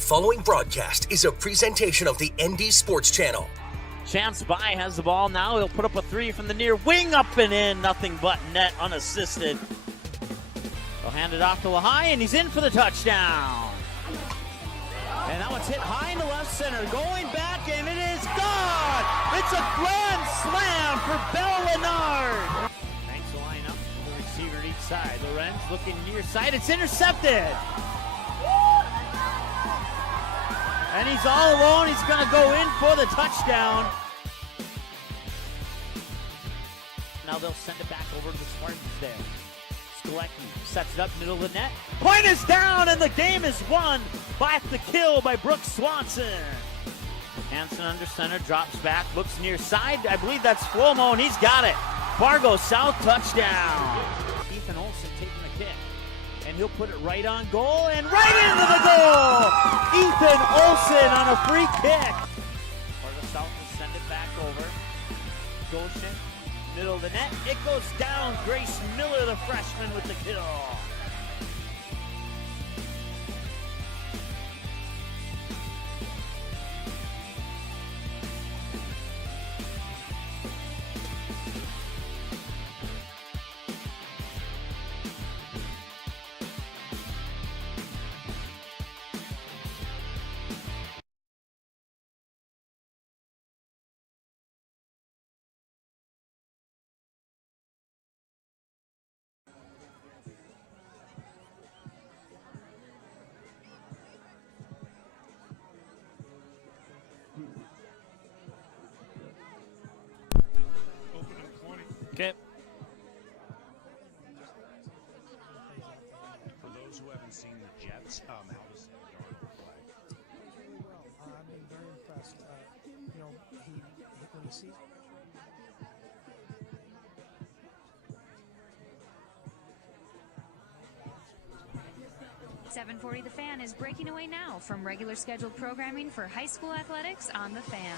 following broadcast is a presentation of the ND Sports Channel. Chance by has the ball now. He'll put up a three from the near wing, up and in. Nothing but net, unassisted. They'll hand it off to Lehigh, and he's in for the touchdown. And that one's hit high into left center. Going back, and it is gone. It's a grand slam for Bell Lennard. Thanks to line up. The receiver at each side. Lorenz looking near side. It's intercepted. And he's all alone. He's going to go in for the touchdown. Now they'll send it back over to the Spartans there. Skolecki sets it up middle of the net. Point is down, and the game is won by the kill by Brooks Swanson. Hansen under center, drops back, looks near side. I believe that's Flomo, and he's got it. Fargo South touchdown. Ethan Olson taking the kick. And he'll put it right on goal and right into the goal! Ethan Olson on a free kick. Fargo South will send it back over. Goshen, middle of the net. It goes down. Grace Miller, the freshman, with the kill. Okay. For those who haven't seen the Jets, how does Darnold play? Very well. I've been very impressed. When he sees. 740 The Fan is breaking away now from regular scheduled programming for high school athletics on The Fan.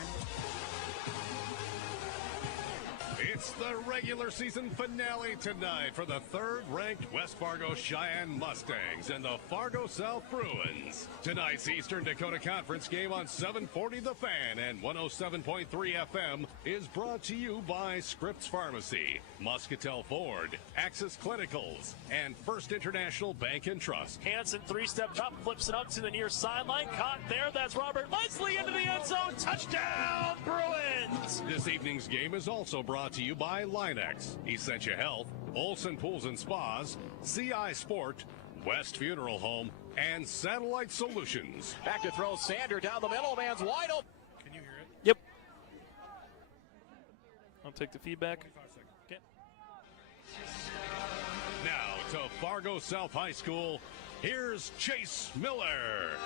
It's the regular season finale tonight for the third-ranked West Fargo Cheyenne Mustangs and the Fargo South Bruins. Tonight's Eastern Dakota Conference game on 740 The Fan and 107.3 FM is brought to you by Scripps Pharmacy, Muscatel Ford, Axis Clinicals, and First International Bank and Trust. Hansen three-step drop, flips it up to the near sideline. Caught there. That's Robert Leslie into the end zone. Touchdown, Bruins! This evening's game is also brought to you by Linex, Essentia Health, Olson Pools and Spas, CI Sport, West Funeral Home, and Satellite Solutions. Back to throw Sander down the middle. Man's wide open. Can you hear it? Yep. I'll take the feedback. Okay. Now to Fargo South High School, here's Chase Miller.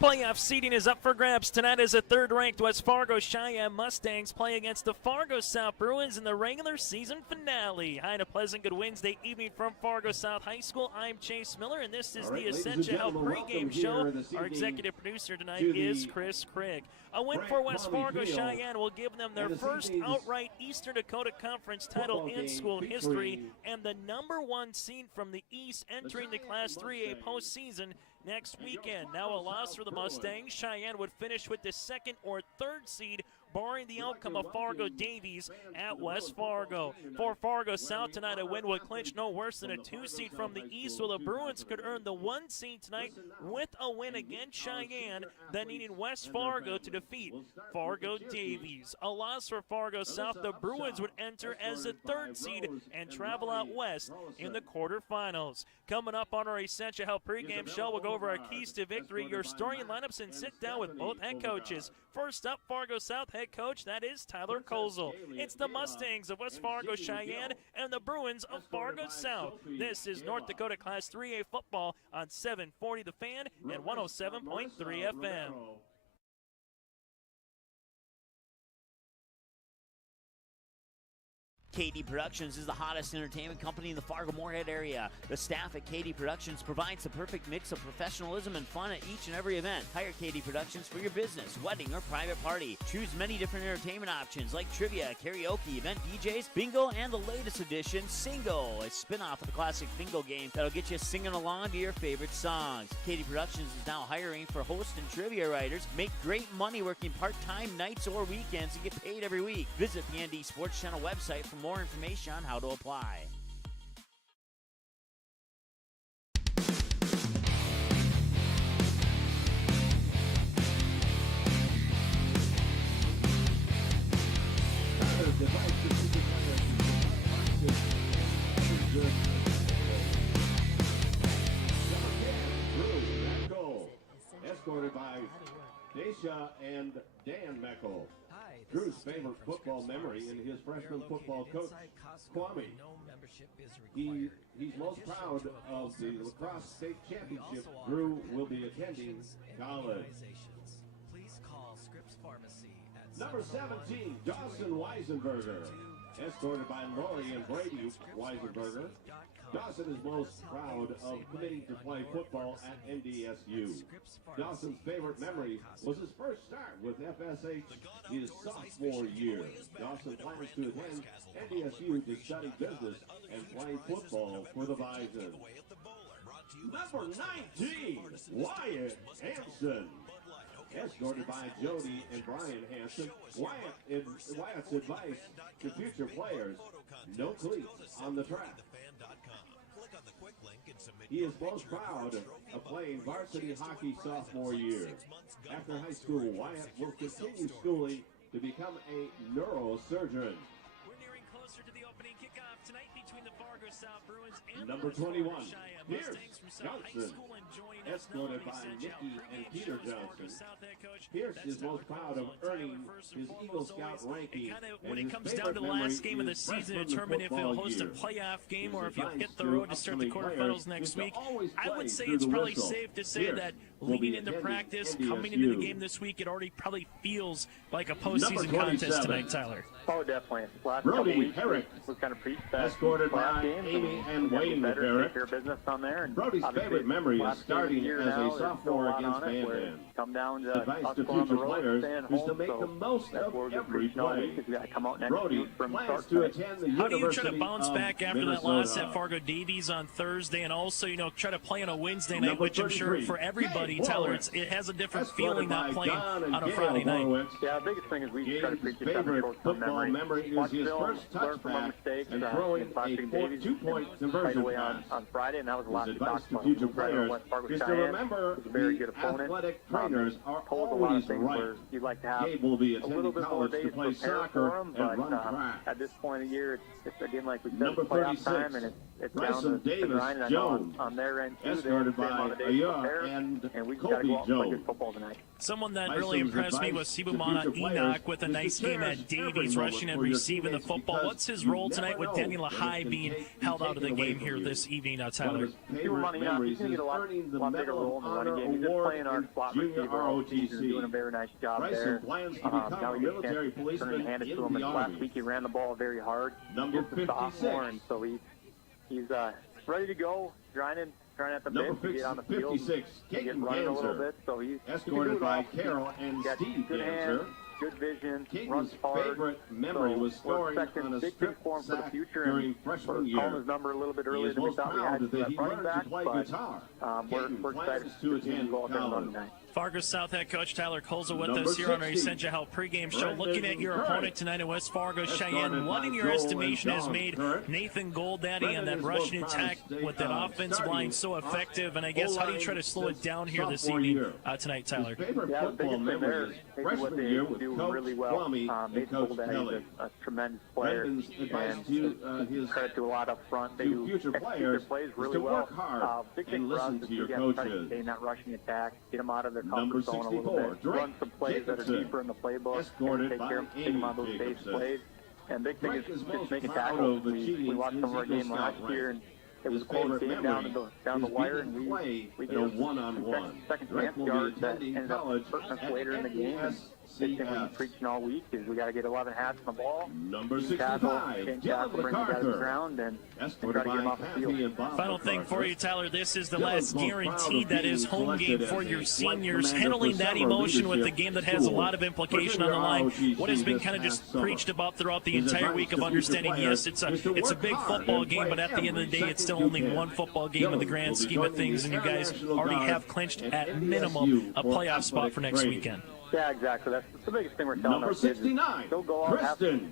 Playoff seeding is up for grabs tonight as the third-ranked West Fargo Cheyenne Mustangs play against the Fargo South Bruins in the regular season finale. Hi, and a pleasant good Wednesday evening from Fargo South High School. I'm Chase Miller, and this is the Essentia Health pregame show. Our executive producer tonight is Chris Craig. A win for West Fargo Cheyenne will give them their first outright Eastern Dakota Conference title in school history and the #1 seed from the East entering the Class 3A postseason next weekend. Now a loss for the Mustangs. Cheyenne would finish with the second or third seed, barring the outcome of Fargo-Davies at West Fargo. For Fargo South tonight, a win would clinch no worse than a 2 seed from the East, so the Bruins could earn the 1 seed tonight with a win against Cheyenne, then needing West Fargo to defeat Fargo-Davies. A loss for Fargo South, the Bruins would enter as the 3rd seed and travel out west in the quarterfinals. Coming up on our Essentia Health pregame show, we'll go over our keys to victory, your starting lineups, and sit down with both head coaches. First up, Fargo South head coach, that is Tyler Kozel. It's the Mustangs of West Fargo Cheyenne and the Bruins of Fargo South. This is North Dakota Class 3A football on 740 The Fan and 107.3 FM. Katty Productions is the hottest entertainment company in the Fargo-Moorhead area. The staff at Katty Productions provides the perfect mix of professionalism and fun at each and every event. Hire Katty Productions for your business, wedding, or private party. Choose many different entertainment options like trivia, karaoke, event DJs, bingo, and the latest edition, Singo, a spin-off of the classic bingo game that'll get you singing along to your favorite songs. Katty Productions is now hiring for host and trivia writers. Make great money working part-time nights or weekends and get paid every week. Visit the ND Sports Channel website for more information on how to apply. Escorted by Daisha and Dan Meckel. Drew's favorite football memory in his freshman football coach, Kwame. He's most proud of the lacrosse state championship Drew will be attending college. Number 17, Dawson Weisenberger. Escorted by Lori and Brady Weisenberger. Dawson is most proud of committing to play football at NDSU. Dawson's favorite memory was his first start with FSH his sophomore year. Dawson plans to attend NDSU to study business and play football for the Bison. Number 19, Wyatt Hampson. Escorted by Jody and Brian Hanson, Wyatt's advice to future players: no cleats on the track. He is most proud of playing varsity hockey sophomore year. After high school, Wyatt will continue schooling to become a neurosurgeon. We're nearing closer to the opening kickoff tonight between the Fargo South Bruins and Number the 21, Cheyenne Pierce Mustangs from South High Johnson. School, and joining us now, Escorted we by send you Nikki out and pregame Peter shows, Fargo Johnson. South head coach. Pierce That's is most Tyler proud of Colson. earning Tyler, first and his foremost, Eagle Scout always, ranking. when and it his comes down to the favorite last memory game of the is season to freshman determine if football you'll host a year. playoff game His or if you'll advice hit the road to start the upcoming quarterfinals players next is to week. always I play would say through it's the probably whistle. safe to say Pierce that will be leading into attending practice, NDSU. coming into the game this week, it already probably feels like a postseason Number contest 27. tonight, Tyler. Oh, definitely. Last Brody couple weeks, Herrick. was kind of preached that Escorted last by games, Amy and we gotta Wayne get better, Herrick. take care of business on there. And Brody's obviously, favorite memory is last game of the starting year as now, a there's still sophomore lot against on it Van where Van. come down to Advice us to going on the future road, players staying is to home, make so the most that's of what we're every preaching all play. week, is we got to come out next Brody week from plans start to to attend the How do you try University to bounce of back after Minnesota. that loss at Fargo Davies on Thursday, and also, try to play on a Wednesday night, Number which I'm sure 33, for everybody, Jay Tyler, Horowitz. it has a different Escorted feeling not by playing Don and on a Gail Friday night. Horowitz. Yeah, the biggest thing is we try to Gabe's preach this on favorite short-term football memory is Watch his film, first learn from our touchback mistakes, and throwing against Boxing a Davies, two-point right conversion away pass. on Friday, and that was the last His we advice talked to about. future Right over players West Fargo is to Cheyenne. remember He's a very the good opponent. athletic trainers are Told a lot always of things right. where you'd like to have Gabe will be a attending little bit more college days to play prepare soccer for him, and but run track. at this point of the year, it's again like we said, Number it's playoff 36, time, and it's down Bryson to Davis grind. And I know Jones. on their end too, they have Escorted the same by amount of days to Ayar prepare, and we just got to Kobe go out and play Jones. good football tonight. Someone that Bison's really impressed me was advice to Sibumana future players Enoch with a is to nice game cherish at every Davies, moment rushing and for your receiving the teammates football. because What's his you role tonight never with know Daniel when it Lahai can being be held out of the taken away game from here you. this evening, One of Tyler? his favorite Money, memories he's going to is get a lot earning the bigger Medal role of in the running Honor game. He's been Award playing our in slot Junior receiver all season, doing a ROTC. very nice job Bryson there. plans to become Now a he gets a military chance to turn policeman and hand it to in him. the And last Army. week he ran the ball very hard. Number He's a sophomore, 56. and so he's ready to go, grinding at the Number bit to get on the field. 56, Get Caden running a little Ganser. bit, so he can Escorted do it by all. Carol and He's got Steve good hands, Ganser. good vision, Caden's runs hard. favorite memory So was we're scoring expecting on a big strip things for him for the sack future, during and freshman we're year. calling his number a little bit He earlier is than we most thought we proud had that for he that running learned to back, play but guitar. we're Caden excited plans to see him attend go out there and run college. tonight. Fargo South head coach Tyler Colza with Number us here on our 60, Essential pregame show. Brendan Looking at your Curry. opponent tonight in West Fargo, Cheyenne. Escorted What by in your Joel estimation and has Dawn made Curry. Nathan Goldaddy and Brendan that is rushing most attack proud to with that stay, offensive line so effective? And I guess how do you try to slow it down here this sophomore evening year. tonight, Tyler? His favorite Yeah, the football biggest thing there memory is is maybe what freshman they year with do Coach really well. Plummy and Nathan Coach Goldaddy Kelly. is a tremendous player, Brendan's advice and to his credit to a lot up front. They to do future execute players their plays is really to well. work hard Big and thing for us listen is to your again, try to coaches. stay in that rushing attack, get them out of their Number comfort zone a little 64, bit, Drake run some plays that are Jacobson. deeper in the playbook, Escorted and by take them out of those Amy base Jacobson. plays. And big thing Drake is is just most making proud tackles. of We achieving watched some of our his Eagle game last Scout year, rank. and it was His a close favorite game down memory the is wire, being and play we in a gave one-on-one. second Drake chance will yards be that attending ended up college hurting us at later in the game. And big thing we've been preaching all week is we got to get 11 hats on the ball. Number Tackle, 65, tackle, bring the guy to the ground, and try to get him off the field. Final thing for you, Tyler. This is the last guaranteed that is home game for your seniors. Handling that emotion with the game that has a lot of implication on the line. What has been kind of just preached about throughout the entire week of understanding, yes, it's a big football game, but at the end of the day, it's still only one football game in the grand scheme of things, and you guys already have clinched at minimum a playoff spot for next weekend. Yeah, exactly. That's the biggest thing we're telling our kids. Still go out, have fun.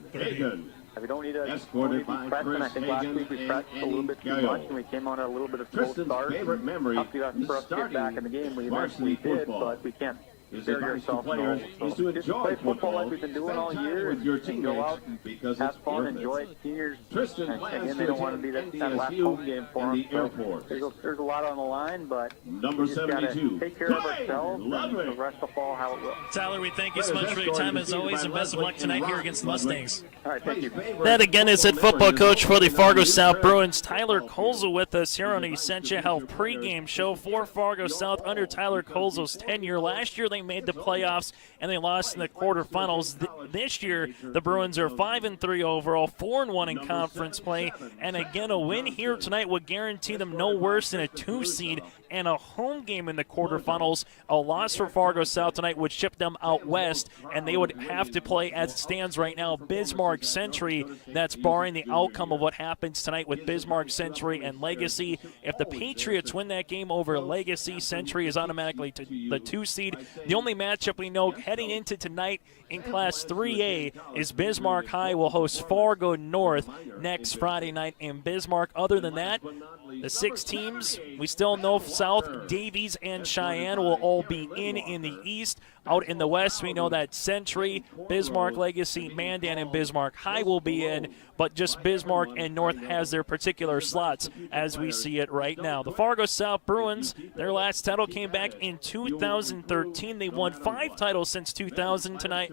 We don't need to be pressing. I think last week we pressed a little bit too much, and we came on a little bit of slow start. Tough for us to get back in the game. We eventually did, but we can't bury ourselves. So just play football like we've been doing all year, and go out and have fun, enjoy it. Seniors, and again, they don't want to be that last home game for them. So there's a lot on the line, but we just got to take care of ourselves, and the rest will fall how it will. Tyler, we thank you so much for your time as always, and best of luck tonight here against the Mustangs. All right, thank you. That again is head football coach for the Fargo South Bruins, Tyler Colzo, with us here on the Essentia Health pregame show for Fargo South under Tyler Colzo's tenure. Last year they made the playoffs and they lost in the quarterfinals. This year the Bruins are 5-3 overall, 4-1 in conference play, and again a win here tonight would guarantee them no worse than a 2 seed and a home game in the quarterfinals. A loss for Fargo South tonight would ship them out west, and they would have to play, as it stands right now, Bismarck Century. That's barring the outcome of what happens tonight with Bismarck Century and Legacy. If the Patriots win that game over Legacy, Century is automatically the 2 seed. The only matchup we know heading into tonight in Class 3A is Bismarck High will host Fargo North next Friday night in Bismarck. Other than that, the 6 teams, we still know South, Davies, and Cheyenne will all be in the East. Out in the West, we know that Century, Bismarck, Legacy, Mandan, and Bismarck High will be in, but just Bismarck and North has their particular slots as we see it right now. The Fargo South Bruins, their last title came back in 2013. They won 5 titles since 2000 tonight,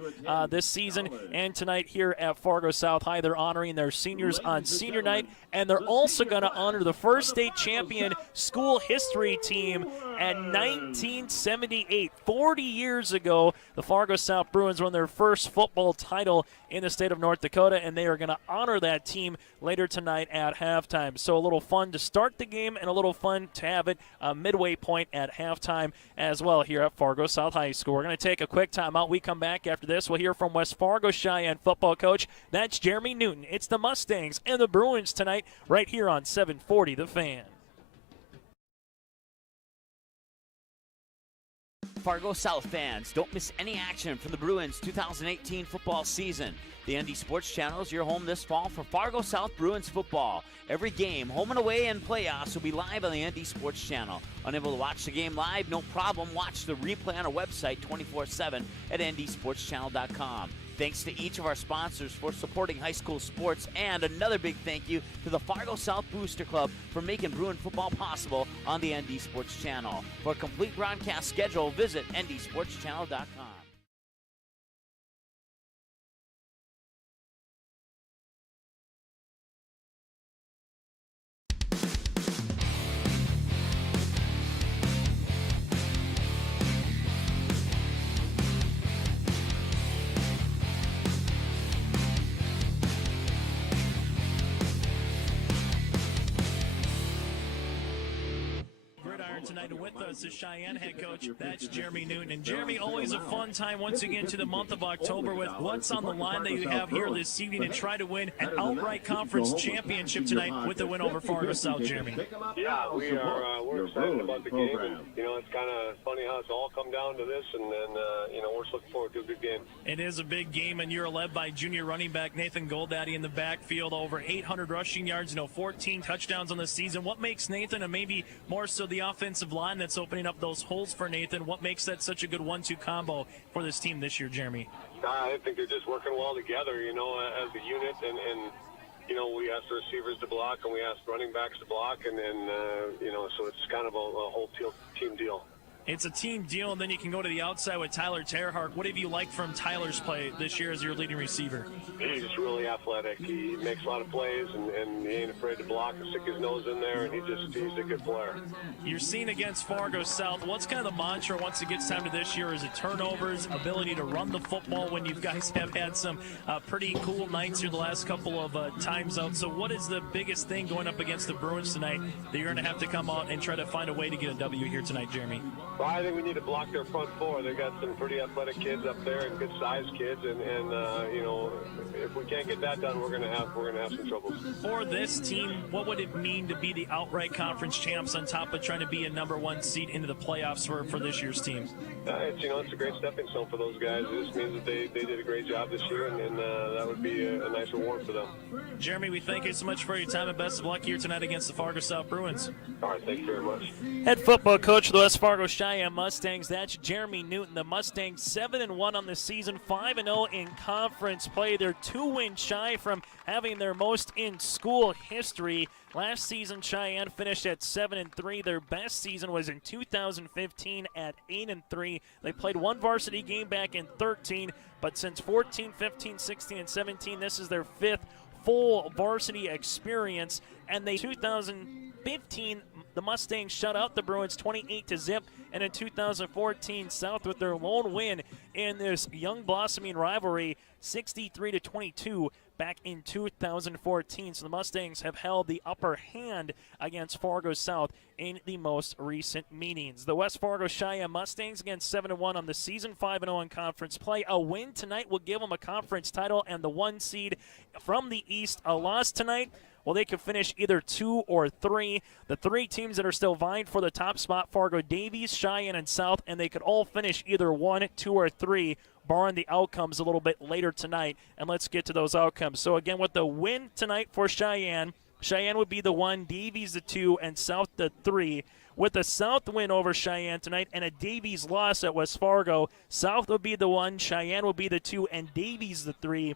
this season, and tonight here at Fargo South High, they're honoring their seniors on senior night, and they're also going to honor the first state champion school history team at 1978. 40 years ago, the Fargo South Bruins won their first football title in the state of North Dakota, and they are going to honor that team later tonight at halftime. So a little fun to start the game and a little fun to have it a midway point at halftime as well here at Fargo South High School. We're going to take a quick timeout. We come back after this. We'll hear from West Fargo Cheyenne football coach. That's Jeremy Newton. It's the Mustangs and the Bruins tonight right here on 740 The Fan. Fargo South fans, don't miss any action from the Bruins 2018 football season. The ND Sports Channel is your home this fall for Fargo South Bruins football. Every game, home and away and playoffs, will be live on the ND Sports Channel. Unable to watch the game live? No problem. Watch the replay on our website 24/7 at ndsportschannel.com. Thanks to each of our sponsors for supporting high school sports, and another big thank you to the Fargo South Booster Club for making Bruin football possible on the ND Sports Channel. For a complete broadcast schedule, visit ndsportschannel.com. Tonight with us is Cheyenne head coach. That's Jeremy Newton. And Jeremy, always a fun time once again to the month of October with what's on the line that you have here this evening to try to win an outright conference championship tonight with the win over Fargo South, Jeremy. Yeah, we're excited about the game. And, it's kind of funny how it's all come down to this, and then, we're just looking forward to a good game. It is a big game, and you're led by junior running back Nathan Goldaddy in the backfield, over 800 rushing yards, 14 touchdowns on the season. What makes Nathan, and maybe more so the offensive line that's opening up those holes for Nathan, what makes that such a good 1-2 combo for this team this year, Jeremy? I think they're just working well together, as a unit, and we ask the receivers to block, and we ask running backs to block, and so it's kind of a whole team deal. It's a team deal, and then you can go to the outside with Tyler Terhardt. What have you liked from Tyler's play this year as your leading receiver? He's just really athletic. He makes a lot of plays, and he ain't afraid to block and stick his nose in there, and he's a good player. You're seeing against Fargo South. What's kind of the mantra once it gets time to this year? Is it turnovers, ability to run the football when you guys have had some pretty cool nights here the last couple of times out? So what is the biggest thing going up against the Bruins tonight that you're going to have to come out and try to find a way to get a W here tonight, Jeremy? Well, I think we need to block their front four. They've got some pretty athletic kids up there and good-sized kids, and you know, if we can't get that done, we're gonna have some trouble. For this team, what would it mean to be the outright conference champs on top of trying to be a #1 seed into the playoffs for this year's team? It's a great stepping stone for those guys. It just means that they did a great job this year, and that would be a nice reward for them. Jeremy, we thank you so much for your time and best of luck here tonight against the Fargo South Bruins. All right, thank you very much. Head football coach of the West Fargo Cheyenne Mustangs, that's Jeremy Newton. The Mustangs 7-1 on the season, 5-0 in conference play. They're 2 wins shy from having their most in school history. Last season, Cheyenne finished at 7-3. Their best season was in 2015 at 8-3. They played one varsity game back in 13, but since 14, 15, 16, and 17, this is their 5th full varsity experience. And they 2015, the Mustangs shut out the Bruins 28-0, and in 2014, South with their lone win in this young blossoming rivalry, 63-22 back in 2014. So the Mustangs have held the upper hand against Fargo South in the most recent meetings. The West Fargo Cheyenne Mustangs again 7-1 on the season, 5-0 in conference play. A win tonight will give them a conference title and the 1 seed from the East. A loss tonight, well, they could finish either 2 or 3. The 3 teams that are still vying for the top spot, Fargo Davies, Cheyenne, and South, and they could all finish either 1, 2, or 3, barring the outcomes a little bit later tonight. And let's get to those outcomes. So again, with the win tonight for Cheyenne, Cheyenne would be the 1, Davies the 2, and South the 3. With a South win over Cheyenne tonight and a Davies loss at West Fargo, South would be the 1, Cheyenne would be the 2, and Davies the 3.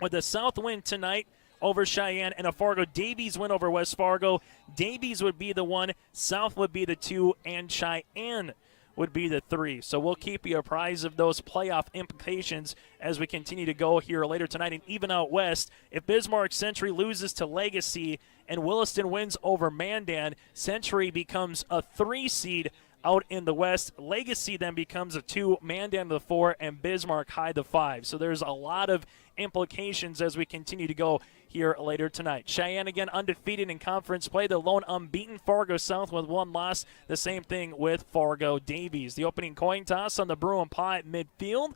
With a South win tonight over Cheyenne and a Fargo Davies win over West Fargo, Davies would be the 1, South would be the 2, and Cheyenne would be the 3. So we'll keep you apprised of those playoff implications as we continue to go here later tonight. And even out west, if Bismarck Century loses to Legacy and Williston wins over Mandan, Century becomes a 3 seed out in the west. Legacy then becomes a 2, Mandan the 4, and Bismarck High the 5. So there's a lot of implications as we continue to go here later tonight. Cheyenne again undefeated in conference play. The lone unbeaten Fargo South with 1 loss. The same thing with Fargo Davies. The opening coin toss on the Bruin pie at midfield.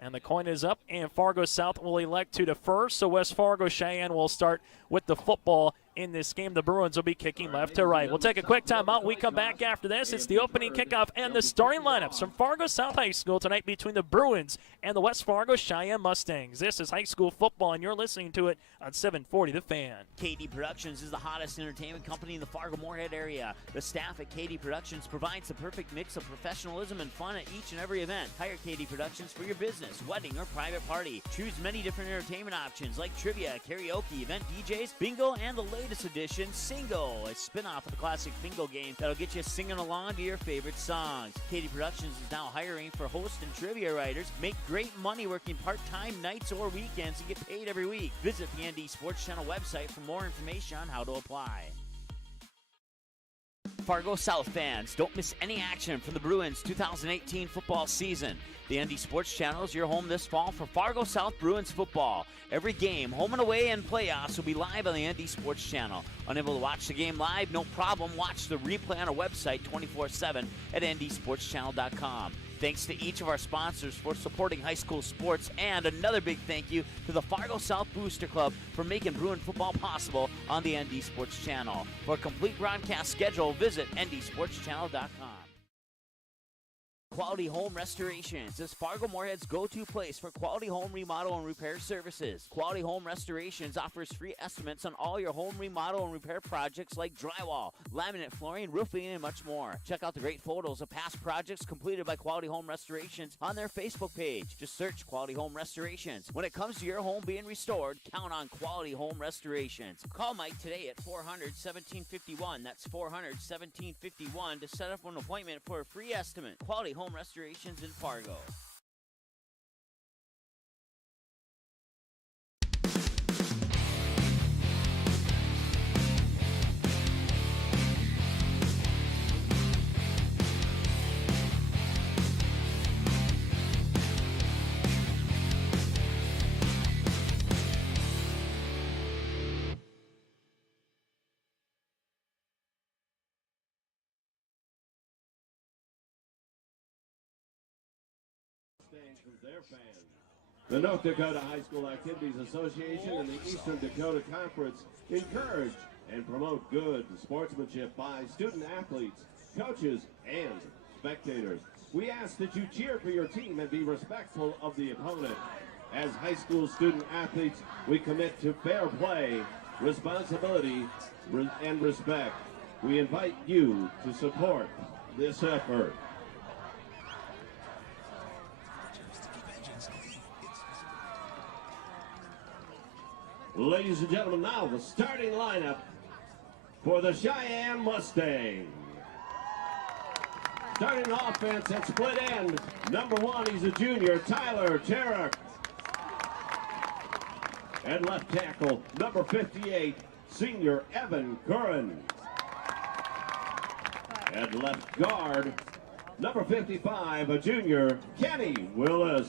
And the coin is up, and Fargo South will elect to defer. So West Fargo Cheyenne will start with the football in this game. The Bruins will be kicking left to right. We'll take a quick timeout. We come back after this. It's the opening kickoff and the starting lineups from Fargo South High School tonight between the Bruins and the West Fargo Cheyenne Mustangs. This is high school football, and you're listening to it on 740 The Fan. KD Productions is the hottest entertainment company in the Fargo-Moorhead area. The staff at KD Productions provides the perfect mix of professionalism and fun at each and every event. Hire KD Productions for your business, wedding, or private party. Choose many different entertainment options like trivia, karaoke, event DJs, bingo, and the latest edition, Singo, a spin-off of the classic bingo game that'll get you singing along to your favorite songs. KD Productions is now hiring for host and trivia writers. Make great money working part-time nights or weekends and get paid every week. Visit the ND Sports Channel website for more information on how to apply. Fargo South fans, don't miss any action from the Bruins 2018 football season. The ND Sports Channel is your home this fall for Fargo South Bruins football. Every game, home and away, and playoffs will be live on the ND Sports Channel. Unable to watch the game live? No problem. Watch the replay on our website 24/7 at ndsportschannel.com. Thanks to each of our sponsors for supporting high school sports, and another big thank you to the Fargo South Booster Club for making Bruin football possible on the ND Sports Channel. For a complete broadcast schedule, visit ndsportschannel.com. Quality Home Restorations is Fargo-Moorhead's go-to place for quality home remodel and repair services. Quality Home Restorations offers free estimates on all your home remodel and repair projects like drywall, laminate flooring, roofing, and much more. Check out the great photos of past projects completed by Quality Home Restorations on their Facebook page. Just search Quality Home Restorations. When it comes to your home being restored, count on Quality Home Restorations. Call Mike today at 400-1751. That's 400-1751 to set up an appointment for a free estimate. Quality Home Restorations in Fargo. From their fans. The North Dakota High School Activities Association and the Eastern Dakota Conference encourage and promote good sportsmanship by student athletes, coaches, and spectators. We ask that you cheer for your team and be respectful of the opponent. As high school student athletes, we commit to fair play, responsibility, and respect. We invite you to support this effort. Ladies and gentlemen, now the starting lineup for the Cheyenne Mustangs. Starting offense at split end, number 1, he's a junior, Tyler Tarek. At left tackle, number 58, senior Evan Curran. At left guard, number 55, a junior, Kenny Willis.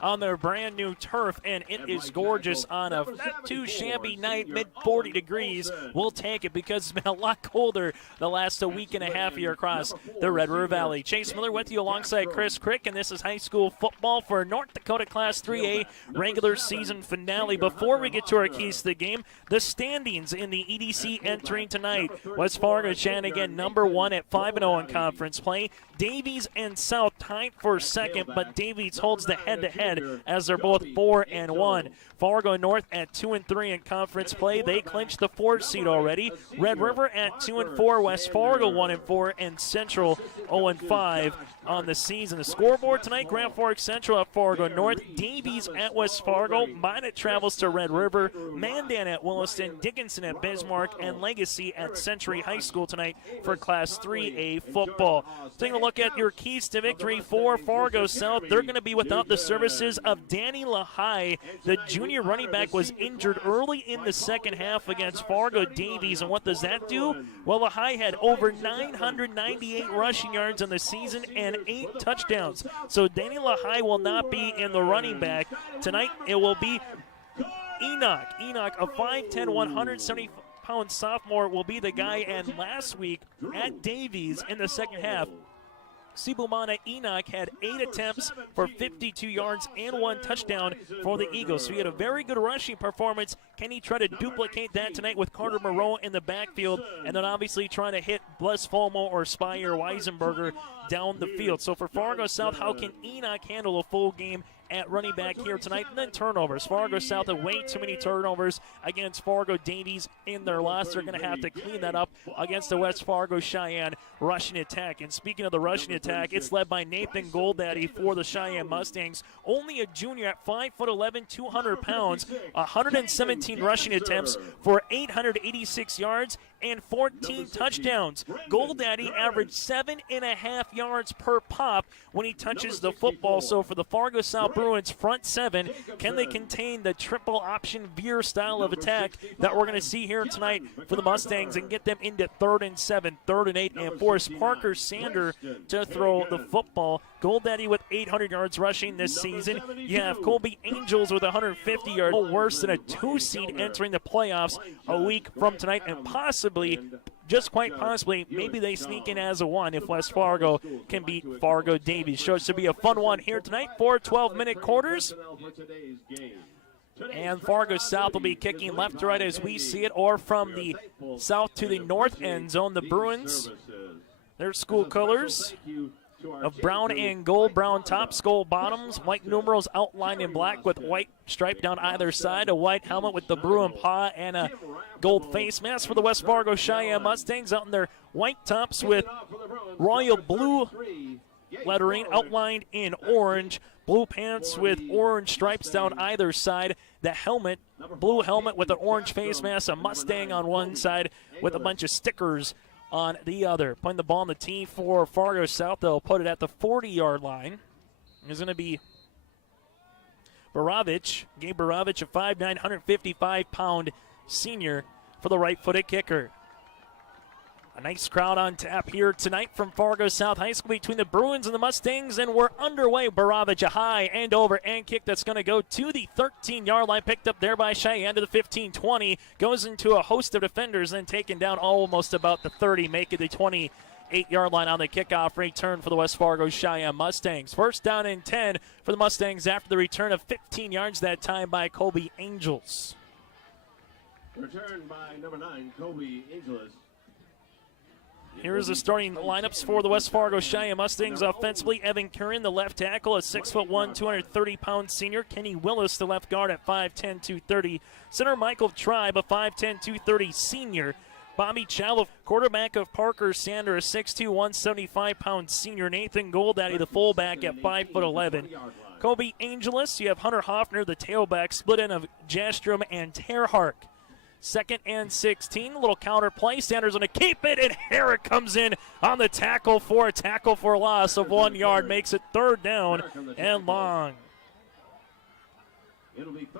On their brand new turf, and it is gorgeous on a not too shabby night, mid 40 degrees. We'll take it because it's been a lot colder the last week and a half here across the Red River Valley. Chase Miller with you alongside Chris Crick, and this is high school football for North Dakota Class 3A regular season finale. Before we get to our keys to the game, the standings in the EDC entering tonight. West Fargo Cheyenne again number 1 at 5-0 in conference play. Davies and South tied for second, but Davies holds the head-to-head as they're both 4-1. Fargo North at 2-3 in conference play. They clinched the 4th seed already. Red River at 2-4, West Fargo 1-4, and Central 0-5 on the season. The scoreboard tonight: Grand Forks Central at Fargo North, Davies at West Fargo, Minot travels to Red River, Mandan at Williston, Dickinson at Bismarck, and Legacy at Century High School tonight for Class 3A football. Taking a look at your keys to victory for Fargo South, they're going to be without the services of Danny Lahai. The junior running back was injured early in the second half against Fargo Davies, and what does that do? Well, Lahai had over 998 rushing yards in the season and 8 touchdowns. So Danny Lahai will not be in the running back. Tonight it will be Enoch. Enoch, a 5'10", 170-pound sophomore, will be the guy. And last week at Davies in the second half, Sibumana Enoch had 8 attempts for 52 yards and 1 touchdown for the Eagles. So he had a very good rushing performance. Can he try to duplicate that tonight with Carter Moreau in the backfield, and then obviously trying to hit Bless Fomo or Spire Weisenberger down the field? So for Fargo South, how can Enoch handle a full game at running back here tonight? And then turnovers. Fargo South had way too many turnovers against Fargo Davies in their loss. They're going to have to clean that up against the West Fargo Cheyenne rushing attack. And speaking of the rushing attack, it's led by Nathan Goldaddy for the Cheyenne Mustangs. Only a junior at 5'11", 200 pounds, 117 rushing attempts for 886 yards and 14 touchdowns. Goldaddy averaged 7.5 yards per pop when he touches the football. So for the Fargo South Bruins front 7, can they contain the triple option veer style of attack that we're going to see here tonight for the Mustangs and get them into 3rd and 7, 3rd and 8, and force Parker Sander to throw the football? Goldaddy with 800 yards rushing this season. You have Colby Angels with 150 yards, worse than a 2 seed entering the playoffs a week from tonight, and possibly, just quite possibly, maybe they sneak in as a 1 if West Fargo can beat Fargo Davies. So it should be a fun one here tonight for 12-minute quarters. And Fargo South will be kicking left to right as we see it, or from the south to the north end zone. The Bruins Their school colors of brown and gold, brown tops, gold bottoms, white numerals outlined in black with white stripe down either side, a white helmet with the Bruin paw, and a gold face mask for the West Fargo Cheyenne Mustangs out in their white tops with royal blue lettering outlined in orange, blue pants with orange stripes down either side, the helmet, blue helmet with an orange face mask, a Mustang on one side with a bunch of stickers on the other. Putting the ball on the tee for Fargo South. They'll put it at the 40-yard line. It's going to be Baravich, Gabe Baravich, a 5'9", 155-pound senior for the right-footed kicker. A nice crowd on tap here tonight from Fargo South High School between the Bruins and the Mustangs, and we're underway. Baravich, a high and over and kick that's going to go to the 13-yard line, picked up there by Cheyenne to the 15-20, goes into a host of defenders, then taken down almost about the 30, making the 28-yard line on the kickoff return for the West Fargo Cheyenne Mustangs. First down and 10 for the Mustangs after the return of 15 yards that time by Kobe Angels. Return by number 9, Kobe Angeles. Here's the starting lineups for the West Fargo Cheyenne Mustangs. Offensively, Evan Curran, the left tackle, a 6'1", 230-pound senior. Kenny Willis, the left guard, at 5'10", 230. Center Michael Tribe, a 5'10", 230 senior. Bobby Chow, quarterback of Parker Sander, a 6'2", 175-pound senior. Nathan Goldaddy, the fullback, at 5'11". Kobe Angeles, you have Hunter Hoffner, the tailback, split in of Jastrom and Terhark. Second and 16, a little counter play. Sanders going to keep it, and Herrick comes in on the tackle for a tackle for loss of 1 yard, makes it third down and long.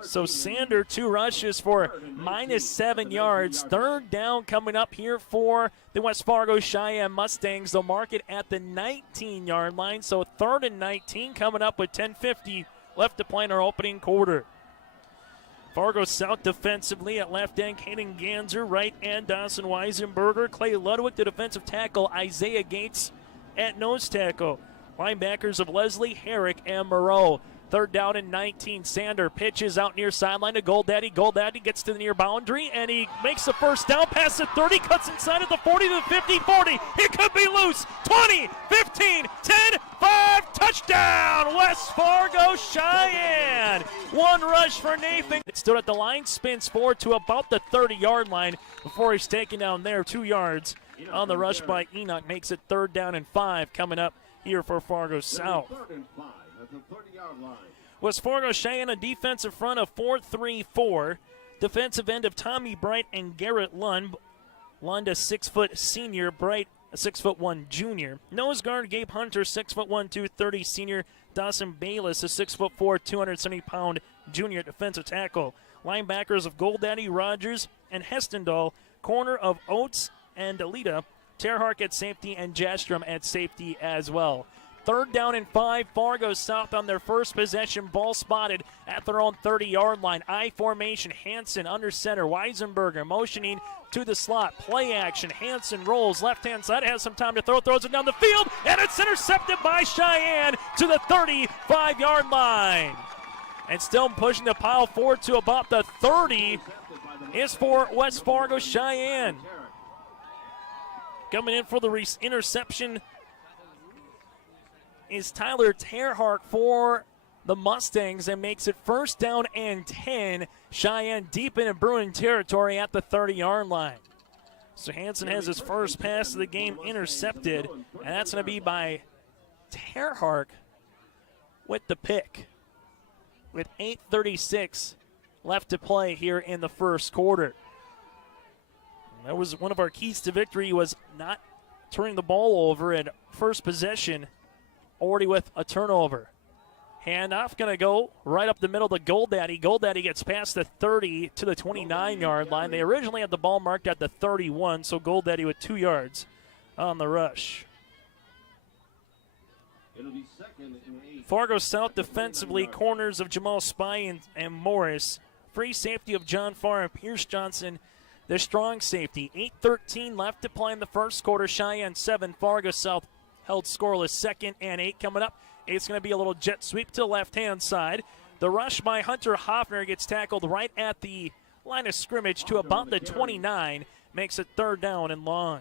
So Sander, 2 rushes for -7 yards. Third down coming up here for the West Fargo Cheyenne Mustangs. They'll mark it at the 19-yard line, so 3rd and 19 coming up with 10:50 left to play in our opening quarter. Fargo South defensively at left end, Caden Ganser, right end, Dawson Weisenberger, Clay Ludwig, the defensive tackle, Isaiah Gates at nose tackle. Linebackers of Leslie, Herrick, and Moreau. Third down and 19. Sander pitches out near sideline to Goldaddy. Goldaddy gets to the near boundary, and he makes the first down, past the 30, cuts inside at the 40 to the 50, 40. It could be loose. 20, 15, 10, 5, touchdown, West Fargo Cheyenne. One rush for Nathan. It stood at the line, spins forward to about the 30-yard line before he's taken down there 2 yards on the rush by Enoch. Makes it 3rd down and 5 coming up here for Fargo South. West Fargo Cheyenne, a defensive front of 4-3-4. Defensive end of Tommy Bright and Garrett Lund. Lund, a 6-foot senior. Bright, a 6'1" junior. Nose guard Gabe Hunter, 6'1", 230 senior. Dawson Bayless, a 6'4", 270-pound junior defensive tackle. Linebackers of Goldaddy, Rogers, and Hestendal. Corner of Oates and Alita. Terhark at safety and Jastrom at safety as well. 3rd down and 5, Fargo South on their first possession. Ball spotted at their own 30-yard line. I formation, Hansen under center. Weisenberger motioning to the slot. Play action, Hansen rolls left-hand side, has some time to throw, throws it down the field, and it's intercepted by Cheyenne to the 35-yard line. And still pushing the pile forward to about the 30 is for West Fargo Cheyenne. Coming in for the interception is Tyler Terhark for the Mustangs, and makes it 1st down and 10. Cheyenne deep in Bruin territory at the 30-yard line. So Hansen has his first pass of the game intercepted, and that's going to be by Terhark with the pick. With 8:36 left to play here in the first quarter. That was one of our keys to victory, was not turning the ball over at first possession, already with a turnover. Handoff going to go right up the middle to Goldaddy. Goldaddy gets past the 30 to the 29-yard line. They originally had the ball marked at the 31, so Goldaddy with 2 yards on the rush. Fargo South defensively, corners of Jamal Spy and Morris. Free safety of John Farr and Pierce Johnson, the strong safety. 8:13 left to play in the first quarter. Cheyenne 7, Fargo South held scoreless. 2nd and 8 coming up. It's going to be a little jet sweep to the left-hand side. The rush by Hunter Hoffner gets tackled right at the line of scrimmage to about the 29. Makes it 3rd down and long.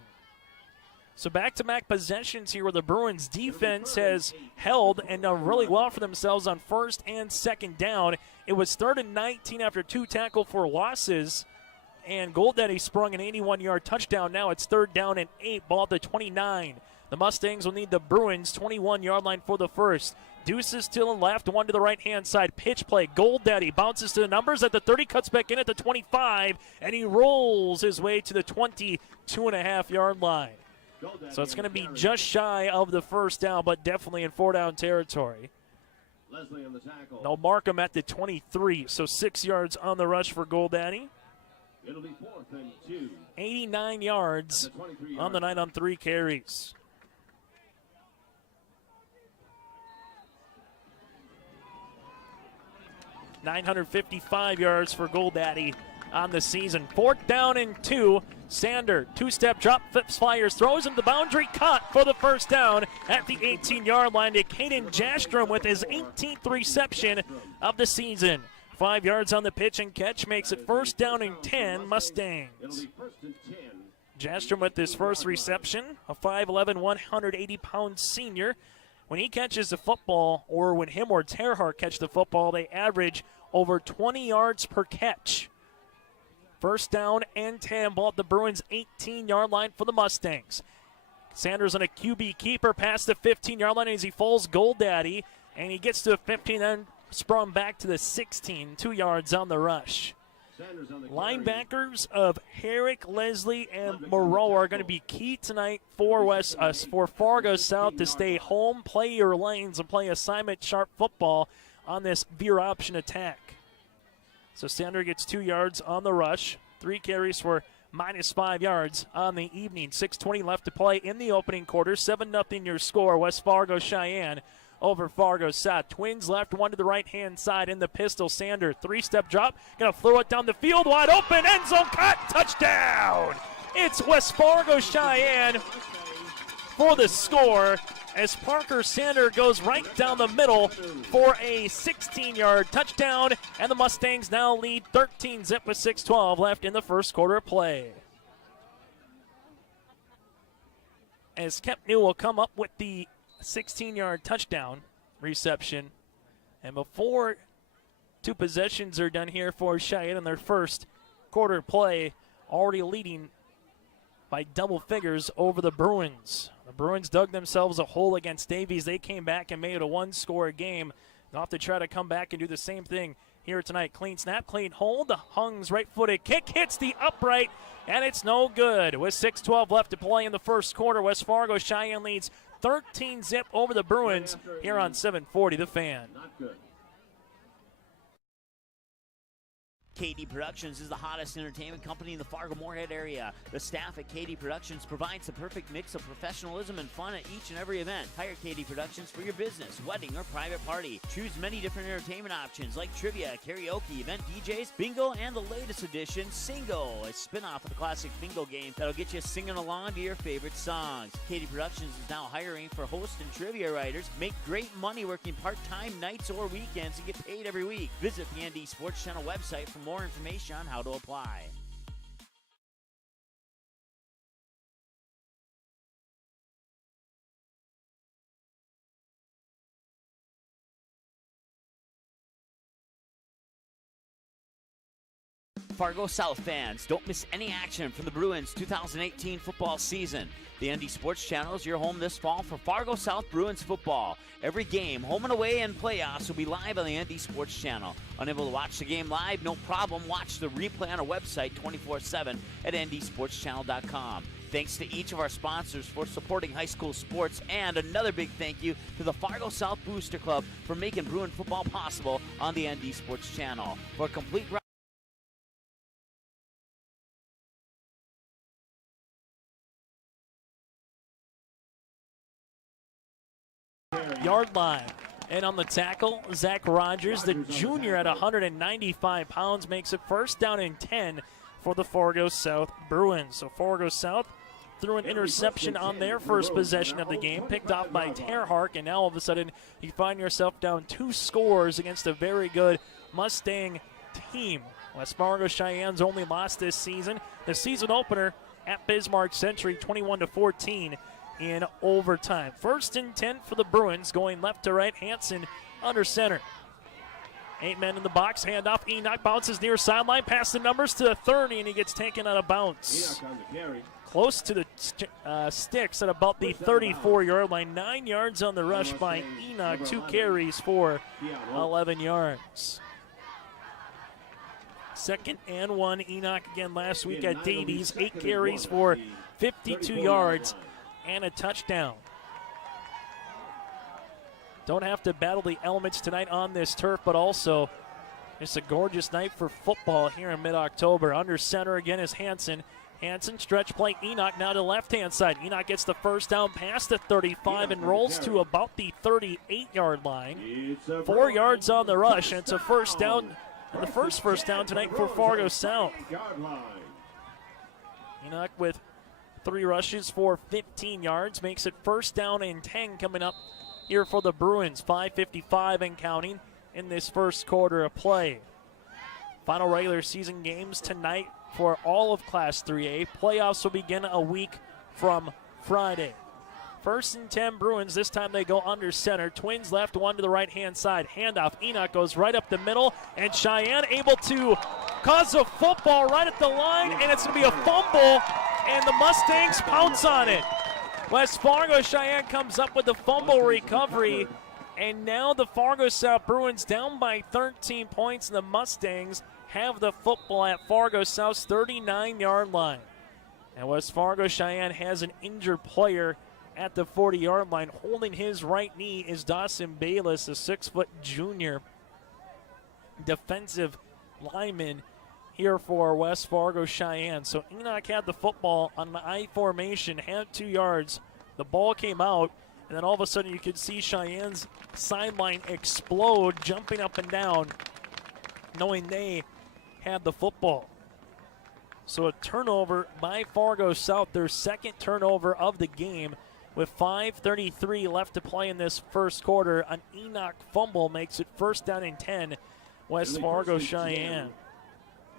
So back-to-back possessions here where the Bruins defense has held and done really well for themselves on first and second down. It was 3rd and 19 after 2 tackle for losses, and Goldaddy sprung an 81-yard touchdown. Now it's 3rd down and 8, ball at the 29. The Mustangs will need the Bruins 21-yard line for the first. Deuces to the left, one to the right-hand side. Pitch play. Goldaddy bounces to the numbers at the 30, cuts back in at the 25, and he rolls his way to the 22.5-yard line. So it's going to be just shy of the first down, but definitely in 4-down territory. They'll mark him at the 23, so 6 yards on the rush for Goldaddy. It'll be 4th and 2. 89 yards on the night on 3 carries. .955 yards for Goldaddy on the season. 4th down and 2. Sander, 2-step drop, flips, flyers, throws into the boundary, caught for the first down at the 18-yard line to Caden Jastrom with his 18th reception of the season. 5 yards on the pitch and catch makes it 1st down and 10 Mustangs. Jastrom with his first reception, a 5'11", 180-pound senior. When he catches the football, or when him or Terhart catch the football, they average over 20 yards per catch. 1st down and 10, ball at the Bruins' 18-yard line for the Mustangs. Sanders on a QB keeper past the 15-yard line as he falls Goldaddy, and he gets to the 15, then sprung back to the 16, 2 yards on the rush. Linebackers of Herrick, Leslie, and Moreau are going to be key tonight for Fargo South to stay home, play your lanes, and play assignment sharp football on this veer option attack. So Sander gets 2 yards on the rush, 3 carries for -5 yards on the evening. 6:20 left to play in the opening quarter. 7-0 your score. West Fargo Cheyenne over Fargo South. Twins left, one to the right-hand side in the pistol. Sander, 3-step drop, gonna throw it down the field, wide open, end zone cut, touchdown! It's West Fargo Cheyenne for the score as Parker Sander goes right down the middle for a 16-yard touchdown, and the Mustangs now lead 13-zip with 6:12 left in the first quarter of play. As Kempnew will come up with the 16-yard touchdown reception, and before 2 possessions are done here for Cheyenne in their first quarter play, already leading by double figures over the Bruins. The Bruins dug themselves a hole against Davies. They came back and made it a 1-score game. They'll have to try to come back and do the same thing here tonight. Clean snap, clean hold. The Hung's right-footed kick hits the upright, and it's no good. With 6:12 left to play in the first quarter, West Fargo Cheyenne leads 13-zip over the Bruins here on 740 The Fan. Not good. Katty Productions is the hottest entertainment company in the Fargo-Moorhead area. The staff at Katty Productions provides the perfect mix of professionalism and fun at each and every event. Hire Katty Productions for your business, wedding, or private party. Choose many different entertainment options like trivia, karaoke, event DJs, bingo, and the latest edition, Singo, a spin-off of the classic bingo game that'll get you singing along to your favorite songs. Katty Productions is now hiring for host and trivia writers. Make great money working part-time nights or weekends and get paid every week. Visit the ND Sports Channel website for more information on how to apply. Fargo South fans, don't miss any action from the Bruins 2018 football season. The ND Sports Channel is your home this fall for Fargo South Bruins football. Every game, home and away, and playoffs will be live on the ND Sports Channel. Unable to watch the game live? No problem. Watch the replay on our website 24/7 at ndsportschannel.com. Thanks to each of our sponsors for supporting high school sports, and another big thank you to the Fargo South Booster Club for making Bruin football possible on the ND Sports Channel. For a complete yard line. And on the tackle, Zach Rogers, the junior at 195 pounds, makes it 1st down and 10 for the Fargo South Bruins. So Fargo South threw an interception on their first possession of the game, picked off by Terhart, and now all of a sudden you find yourself down 2 scores against a very good Mustang team. West Fargo Cheyenne's only lost this season. The season opener at Bismarck Century, 21-14 in overtime. 1st and 10 for the Bruins, going left to right. Hansen under center. 8 men in the box, handoff. Enoch bounces near sideline, past the numbers to the 30, and he gets taken out of bounds. Close to the sticks at about the 34-yard line. 9 yards on the rush by Enoch. 2 carries for 11 yards. 2nd and 1. Enoch again last week at Davies. 8 carries for 52 yards and a touchdown. Don't have to battle the elements tonight on this turf, but also it's a gorgeous night for football here in mid-October. Under center again is Hansen. Hansen stretch play. Enoch now to the left-hand side. Enoch gets the first down past the 35 and rolls to about the 38-yard line. 4 yards on the rush, and it's a first down, and the first down tonight for Fargo South. Enoch with 3 rushes for 15 yards makes it 1st down and 10 coming up here for the Bruins. 5:55 and counting in this first quarter of play. Final regular season games tonight for all of Class 3A. Playoffs will begin a week from Friday. 1st and 10 Bruins. This time they go under center. Twins left, one to the right-hand side. Handoff. Enoch goes right up the middle, and Cheyenne able to cause a football right at the line, and it's going to be a fumble, and the Mustangs pounce on it. West Fargo Cheyenne comes up with the fumble recovery, and now the Fargo South Bruins down by 13 points, and the Mustangs have the football at Fargo South's 39-yard line. And West Fargo Cheyenne has an injured player at the 40-yard line. Holding his right knee is Dawson Bayless, a 6-foot junior defensive lineman here for West Fargo Cheyenne. So Enoch had the football on the I formation, had 2 yards. The ball came out, and then all of a sudden you could see Cheyenne's sideline explode, jumping up and down, knowing they had the football. So a turnover by Fargo South, their 2nd turnover of the game, with 5:33 left to play in this first quarter. An Enoch fumble makes it 1st down and 10, West Fargo Cheyenne.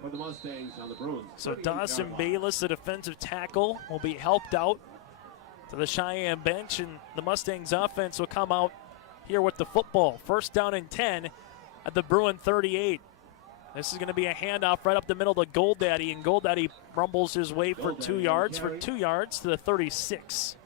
For the Mustangs on the Bruins. So Dawson Bayless, the defensive tackle, will be helped out to the Cheyenne bench, and the Mustangs offense will come out here with the football. 1st down and 10 at the Bruin 38. This is going to be a handoff right up the middle to Goldaddy, and Goldaddy rumbles his way for 2 yards, to the 36.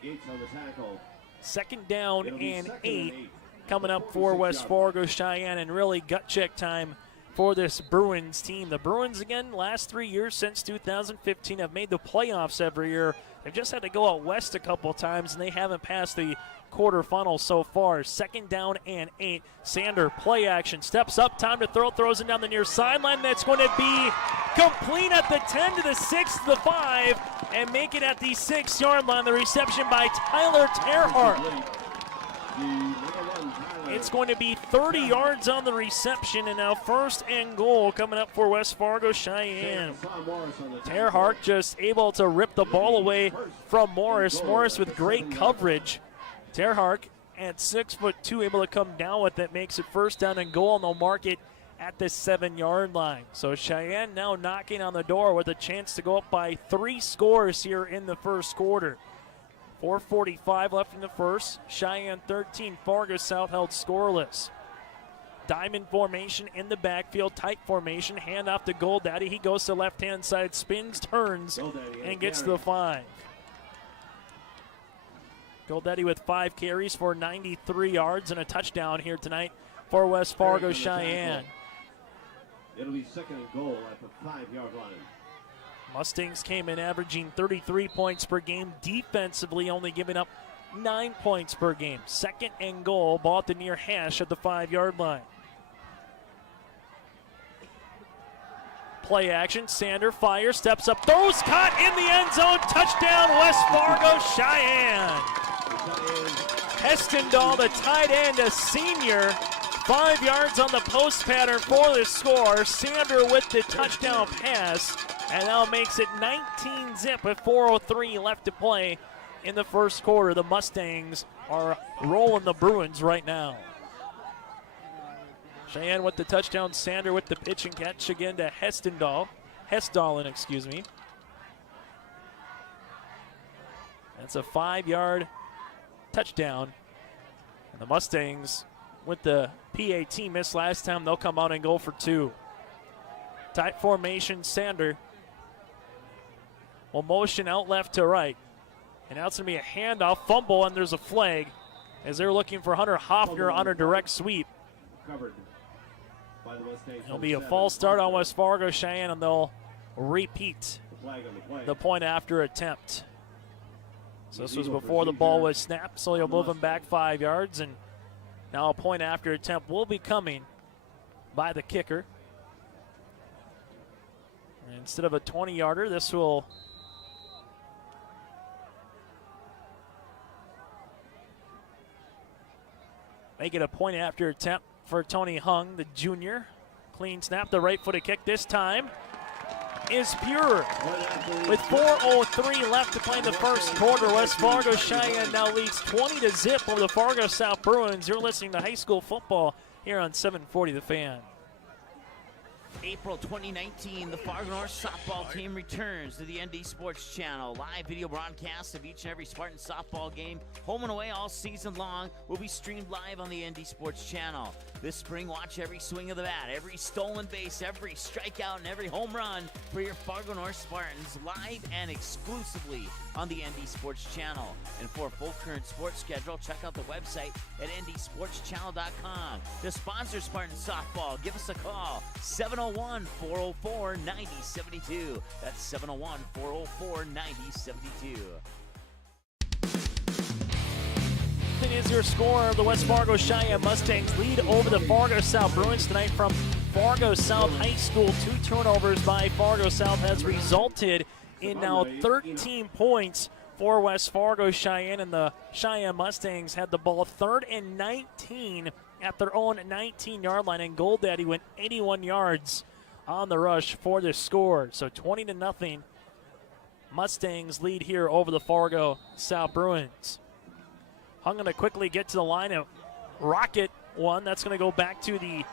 Gates on the tackle. 2nd down and 8 coming up for West Fargo Cheyenne, and really gut check time for this Bruins team. The Bruins, again, last 3 years since 2015 have made the playoffs every year. They've just had to go out west a couple times, and they haven't passed the quarterfinals so far. 2nd down and 8. Sander, play action, steps up, time to throw, throws it down the near sideline. That's going to be complete at the 10 to the 6 to the 5, and make it at the 6-yard line. The reception by Tyler Terhart. It's going to be 30 yards on the reception, and now 1st and goal coming up for West Fargo Cheyenne. Terhart just able to rip the ball away from Morris. Morris with great coverage. Terhart at 6'2", able to come down with it, makes it 1st down and goal, and they'll mark it at the 7-yard line. So Cheyenne now knocking on the door with a chance to go up by 3 scores here in the first quarter. 4:45 left in the first. Cheyenne 13, Fargo South held scoreless. Diamond formation in the backfield, tight formation, hand off to Goldaddy. He goes to left-hand side, spins, turns, and gets to the 5. Goldaddy with 5 carries for 93 yards and a touchdown here tonight for West Fargo Cheyenne. It'll be 2nd and goal at the 5-yard line. Mustangs came in averaging 33 points per game, defensively only giving up 9 points per game. 2nd and goal, ball at the near hash at the 5-yard line. Play action, Sander fires, steps up, throws, caught in the end zone, touchdown West Fargo Cheyenne. Hestondahl, the tight end, a senior, 5 yards on the post pattern for the score. Sander with the touchdown pass, and now makes it 19-zip with 4:03 left to play in the first quarter. The Mustangs are rolling the Bruins right now. Cheyenne with the touchdown. Sander with the pitch and catch again to Hesdalen, excuse me. That's a 5-yard touchdown. And the Mustangs, with the PAT miss last time, they'll come out and go for 2. Tight formation, Sander will motion out left to right. And now it's going to be a handoff, fumble, and there's a flag as they're looking for Hunter Hoffner on a direct sweep. It'll be a false start on West Fargo Cheyenne, and they'll repeat the point after attempt. So this was before the ball was snapped, so you'll move him back 5 yards, and now a point after attempt will be coming by the kicker. And instead of a 20-yarder, this will make it a point after attempt for Tony Hung, the junior. Clean snap, the right-footed kick this time is pure. With 4:03 left to play in the first quarter, West Fargo Cheyenne now leads 20-0 over the Fargo South Bruins. You're listening to high school football here on 740 The Fan. April 2019, the Fargo North softball team returns to the ND Sports Channel. Live video broadcasts of each and every Spartan softball game, home and away all season long, will be streamed live on the ND Sports Channel. This spring, watch every swing of the bat, every stolen base, every strikeout, and every home run for your Fargo North Spartans live and exclusively on the ND Sports Channel. And for a full current sports schedule, check out the website at ndsportschannel.com. To sponsor Spartan softball, give us a call, 701-404-9072. That's 701-404-9072. Is your score. The West Fargo Cheyenne Mustangs lead over the Fargo South Bruins tonight from Fargo South High School. 2 turnovers by Fargo South has resulted in now 13 points for West Fargo Cheyenne, and the Cheyenne Mustangs had the ball 3rd and 19 at their own 19-yard line, and Goldaddy went 81 yards on the rush for the score. So 20-0 Mustangs lead here over the Fargo South Bruins. Hung going to quickly get to the line of rocket one. That's going to go back to the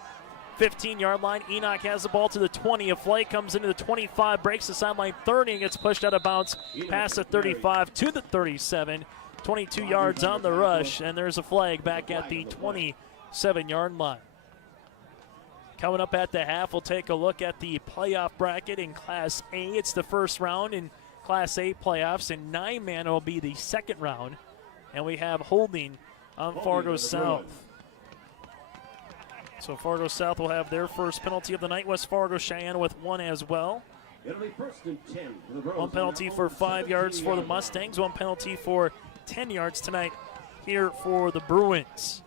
15-yard line. Enoch has the ball to the 20. A flight comes into the 25, breaks the sideline 30, and gets pushed out of bounds past the 35 to the 37. 22 yards on the rush, and there's a flag back at the 27-yard line. Coming up at the half, we'll take a look at the playoff bracket in Class A. It's the first round in Class A playoffs, and 9-man will be the second round. And we have holding on Fargo South. So Fargo South will have their first penalty of the night. West Fargo Cheyenne with one as well. It'll be 1st and 10 for the Bruins. One penalty for 5 yards for the Mustangs. One penalty for 10 yards tonight here for the Bruins.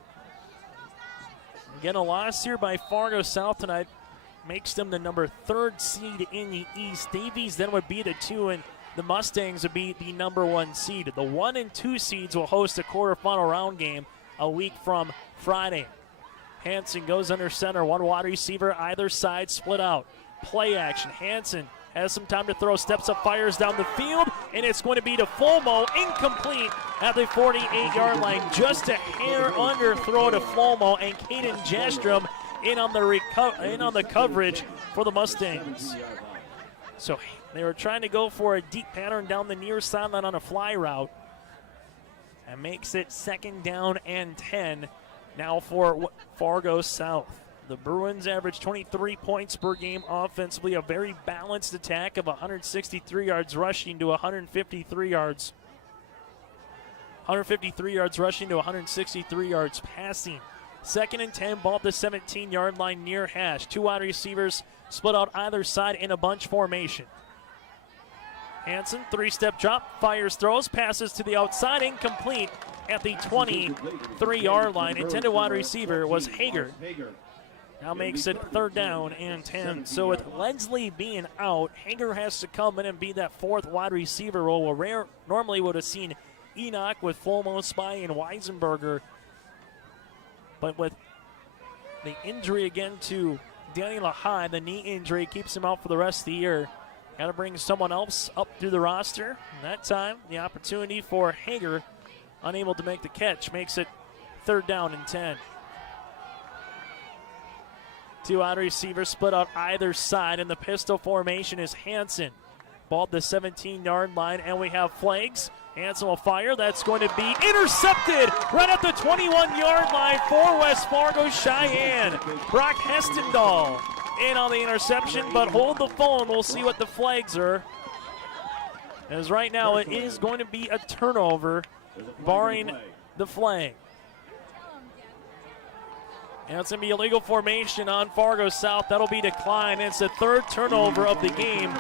Again, a loss here by Fargo South tonight makes them the number 3rd seed in the East. Davies then would be the 2, and the Mustangs would be the number 1 seed. The 1 and 2 seeds will host a quarterfinal round game a week from Friday. Hansen goes under center. One wide receiver either side, split out. Play action. Hansen has some time to throw. Steps up, fires down the field, and it's going to be to Flomo. Incomplete at the 48-yard line. Just a hair under throw to Flomo, and Caden Jastrom in on the coverage for the Mustangs. So they were trying to go for a deep pattern down the near sideline on a fly route. And makes it 2nd down and 10 now for Fargo South. The Bruins average 23 points per game offensively, a very balanced attack of 163 yards rushing to 153 yards. 153 yards rushing to 163 yards passing. 2nd and 10, ball at the 17-yard line near hash. 2 wide receivers split out either side in a bunch formation. Hansen, 3-step drop, fires, throws, passes to the outside, incomplete at the 23-yard line. Intended wide receiver was Hager. Now makes it 3rd down and 10. So with Lensley being out, Hager has to come in and be that 4th wide receiver role. Normally would have seen Enoch with Flomo, Spy, and Weisenberger. But with the injury again to Danny Lahai, the knee injury keeps him out for the rest of the year. Got to bring someone else up through the roster. And that time, the opportunity for Hager, unable to make the catch, makes it 3rd down and 10. Two wide receivers split out either side, and the pistol formation is Hansen. Ball at the 17-yard line, and we have flags. Hansen will fire. That's going to be intercepted right at the 21-yard line for West Fargo Cheyenne. Brock Hestendal in on the interception, but hold the phone. We'll see what the flags are. As right now it is going to be a turnover, barring the flag. And it's going to be illegal formation on Fargo South. That'll be declined. It's the third turnover of the game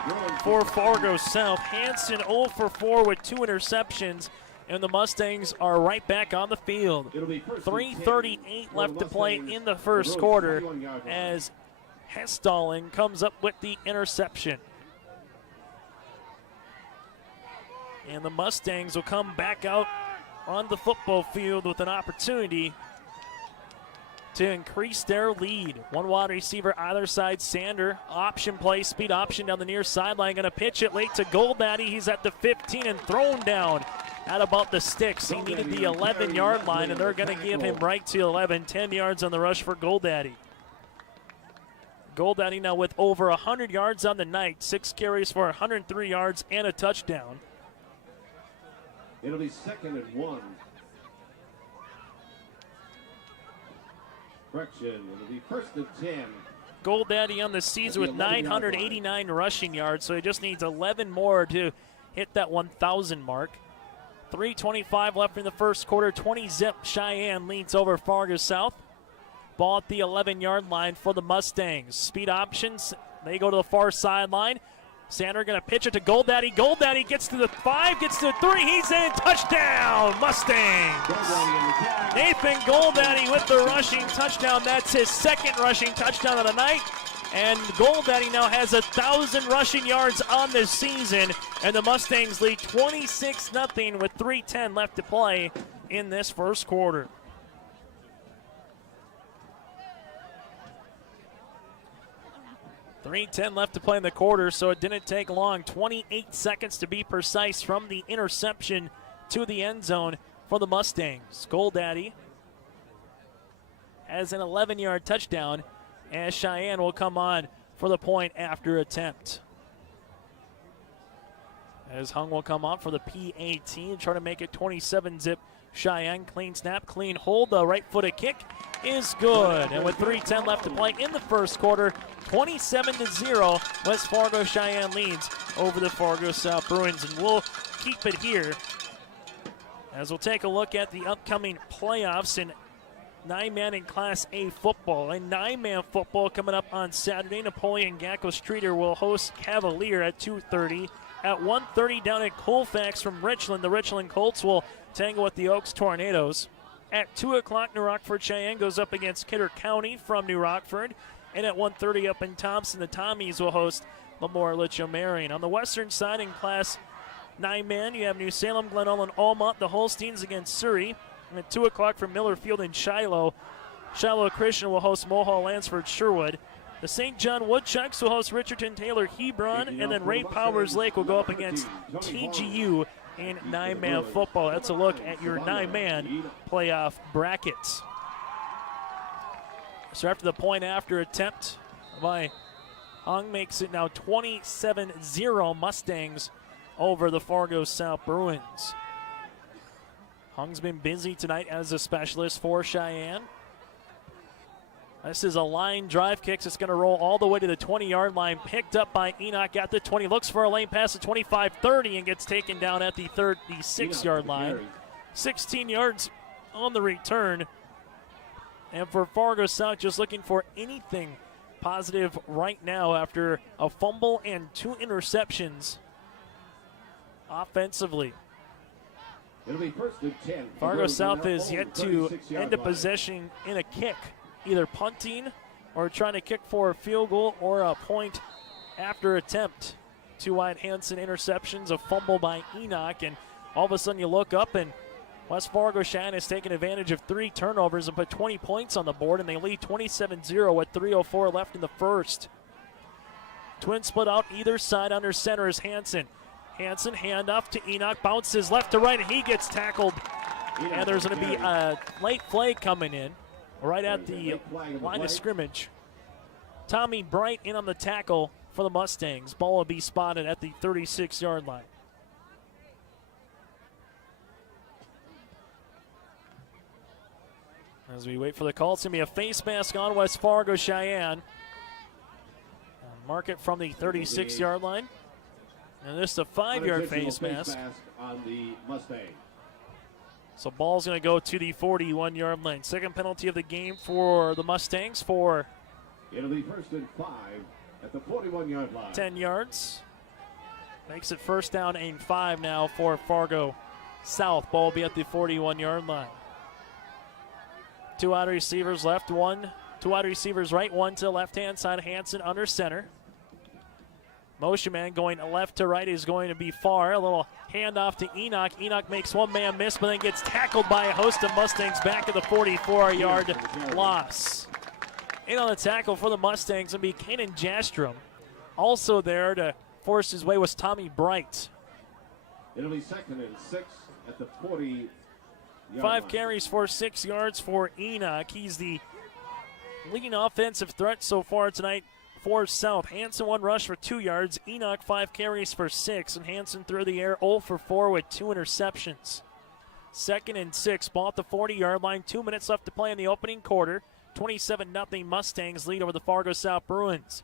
for Fargo South. Hansen 0 for 4 with 2 interceptions, and the Mustangs are right back on the field. 3:38 left to play in the first quarter as Hestalling comes up with the interception. And the Mustangs will come back out on the football field with an opportunity to increase their lead. One wide receiver either side. Sander, option play, speed option down the near sideline. Going to pitch it late to Goldaddy. He's at the 15 and thrown down at about the sticks. He needed the 11-yard line, and they're going to give him right to 11. 10 yards on the rush for Goldaddy. Goldaddy now with over 100 yards on the night. 6 carries for 103 yards and a touchdown. It'll be 2nd and 1. Correction, it'll be 1st and 10. Goldaddy on the season with 989 rushing yards, so he just needs 11 more to hit that 1,000 mark. 3:25 left in the first quarter. 20-zip Cheyenne leads over Fargo South. Ball at the 11-yard line for the Mustangs. Speed options, they go to the far sideline. Sander going to pitch it to Goldaddy. Goldaddy gets to the 5, gets to the 3. He's in. Touchdown, Mustangs. Nathan Goldaddy with the rushing touchdown. That's his 2nd rushing touchdown of the night. And Goldaddy now has 1,000 rushing yards on this season. And the Mustangs lead 26-0 with 3:10 left to play in this first quarter. 3:10 left to play in the quarter, so it didn't take long. 28 seconds to be precise from the interception to the end zone for the Mustangs. Goldaddy has an 11-yard touchdown, as Cheyenne will come on for the point after attempt. As Hung will come on for the PAT and try to make it 27-zip Cheyenne. Clean snap, clean hold. The right-footed kick is good. And with 3:10 left to play in the first quarter, 27-0, West Fargo Cheyenne leads over the Fargo South Bruins. And we'll keep it here as we'll take a look at the upcoming playoffs in 9-man in Class A football. In 9-man football coming up on Saturday, Napoleon Gacko Streeter will host Cavalier at 2:30. At 1:30 down at Colfax from Richland, the Richland Colts will tangle with the Oaks Tornadoes. At 2 o'clock, New Rockford Cheyenne goes up against Kidder County from New Rockford. And at 1:30 up in Thompson, the Tommies will host Lamore Litchfield Marion. On the western side in Class 9-man, you have New Salem, Glen Ullin, Almont, the Holsteins against Surrey. And at 2 o'clock from Miller Field in Shiloh, Shiloh Christian will host Mohall Lansford Sherwood. The St. John Woodchucks will host Richardson Taylor Hebron, and then Ray Powers Lake will go up against TGU in 9-man football. That's a look at your 9-man playoff brackets. So after the point after attempt by Hung, makes it now 27-0 Mustangs over the Fargo South Bruins. Hung's been busy tonight as a specialist for Cheyenne. This is a line drive kick. It's going to roll all the way to the 20-yard line. Picked up by Enoch at the 20. Looks for a lane pass at 25-30 and gets taken down at the 36-yard line. 16 yards on the return. And for Fargo South, just looking for anything positive right now after a fumble and 2 interceptions offensively. It'll be 1st and 10. Fargo South is yet to end a possession in a kick, either punting or trying to kick for a field goal or a point after attempt. 2 Wyatt Hansen interceptions, a fumble by Enoch, and all of a sudden you look up and West Fargo Cheyenne has taken advantage of 3 turnovers and put 20 points on the board, and they lead 27-0 with 3:04 left in the first. Twins split out either side. Under center is Hansen. Hansen, handoff to Enoch, bounces left to right, and he gets tackled. And there's going to be a late flag coming in right at the line of scrimmage. Tommy Bright in on the tackle for the Mustangs. Ball will be spotted at the 36-yard line. As we wait for the call, it's going to be a face mask on West Fargo Cheyenne. Mark it from the 36-yard line. And this is a 5-yard face mask on the Mustang. So ball's going to go to the 41-yard line. Second penalty of the game for the Mustangs for it'll be 1st and 5 at the 41-yard line. 10 yards. Makes it 1st down and 5 now for Fargo South. Ball will be at the 41-yard line. 2 wide receivers left, 2 wide receivers right, 1 to the left-hand side. Hansen under center. Motion man going left to right is going to be far. A little handoff to Enoch. Enoch makes one man miss, but then gets tackled by a host of Mustangs back at the 44-yard loss. In on the tackle for the Mustangs will be Kanan Jastrom. Also there to force his way was Tommy Bright. It'll be 2nd and 6 at the 40. 5 carries for 6 yards for Enoch. He's the leading offensive threat so far tonight for South. Hansen 1 rush for 2 yards. Enoch 5 carries for 6. And Hansen through the air 0 for 4 with 2 interceptions. 2nd and 6, ball at the 40-yard line. 2 minutes left to play in the opening quarter. 27-0 Mustangs lead over the Fargo South Bruins.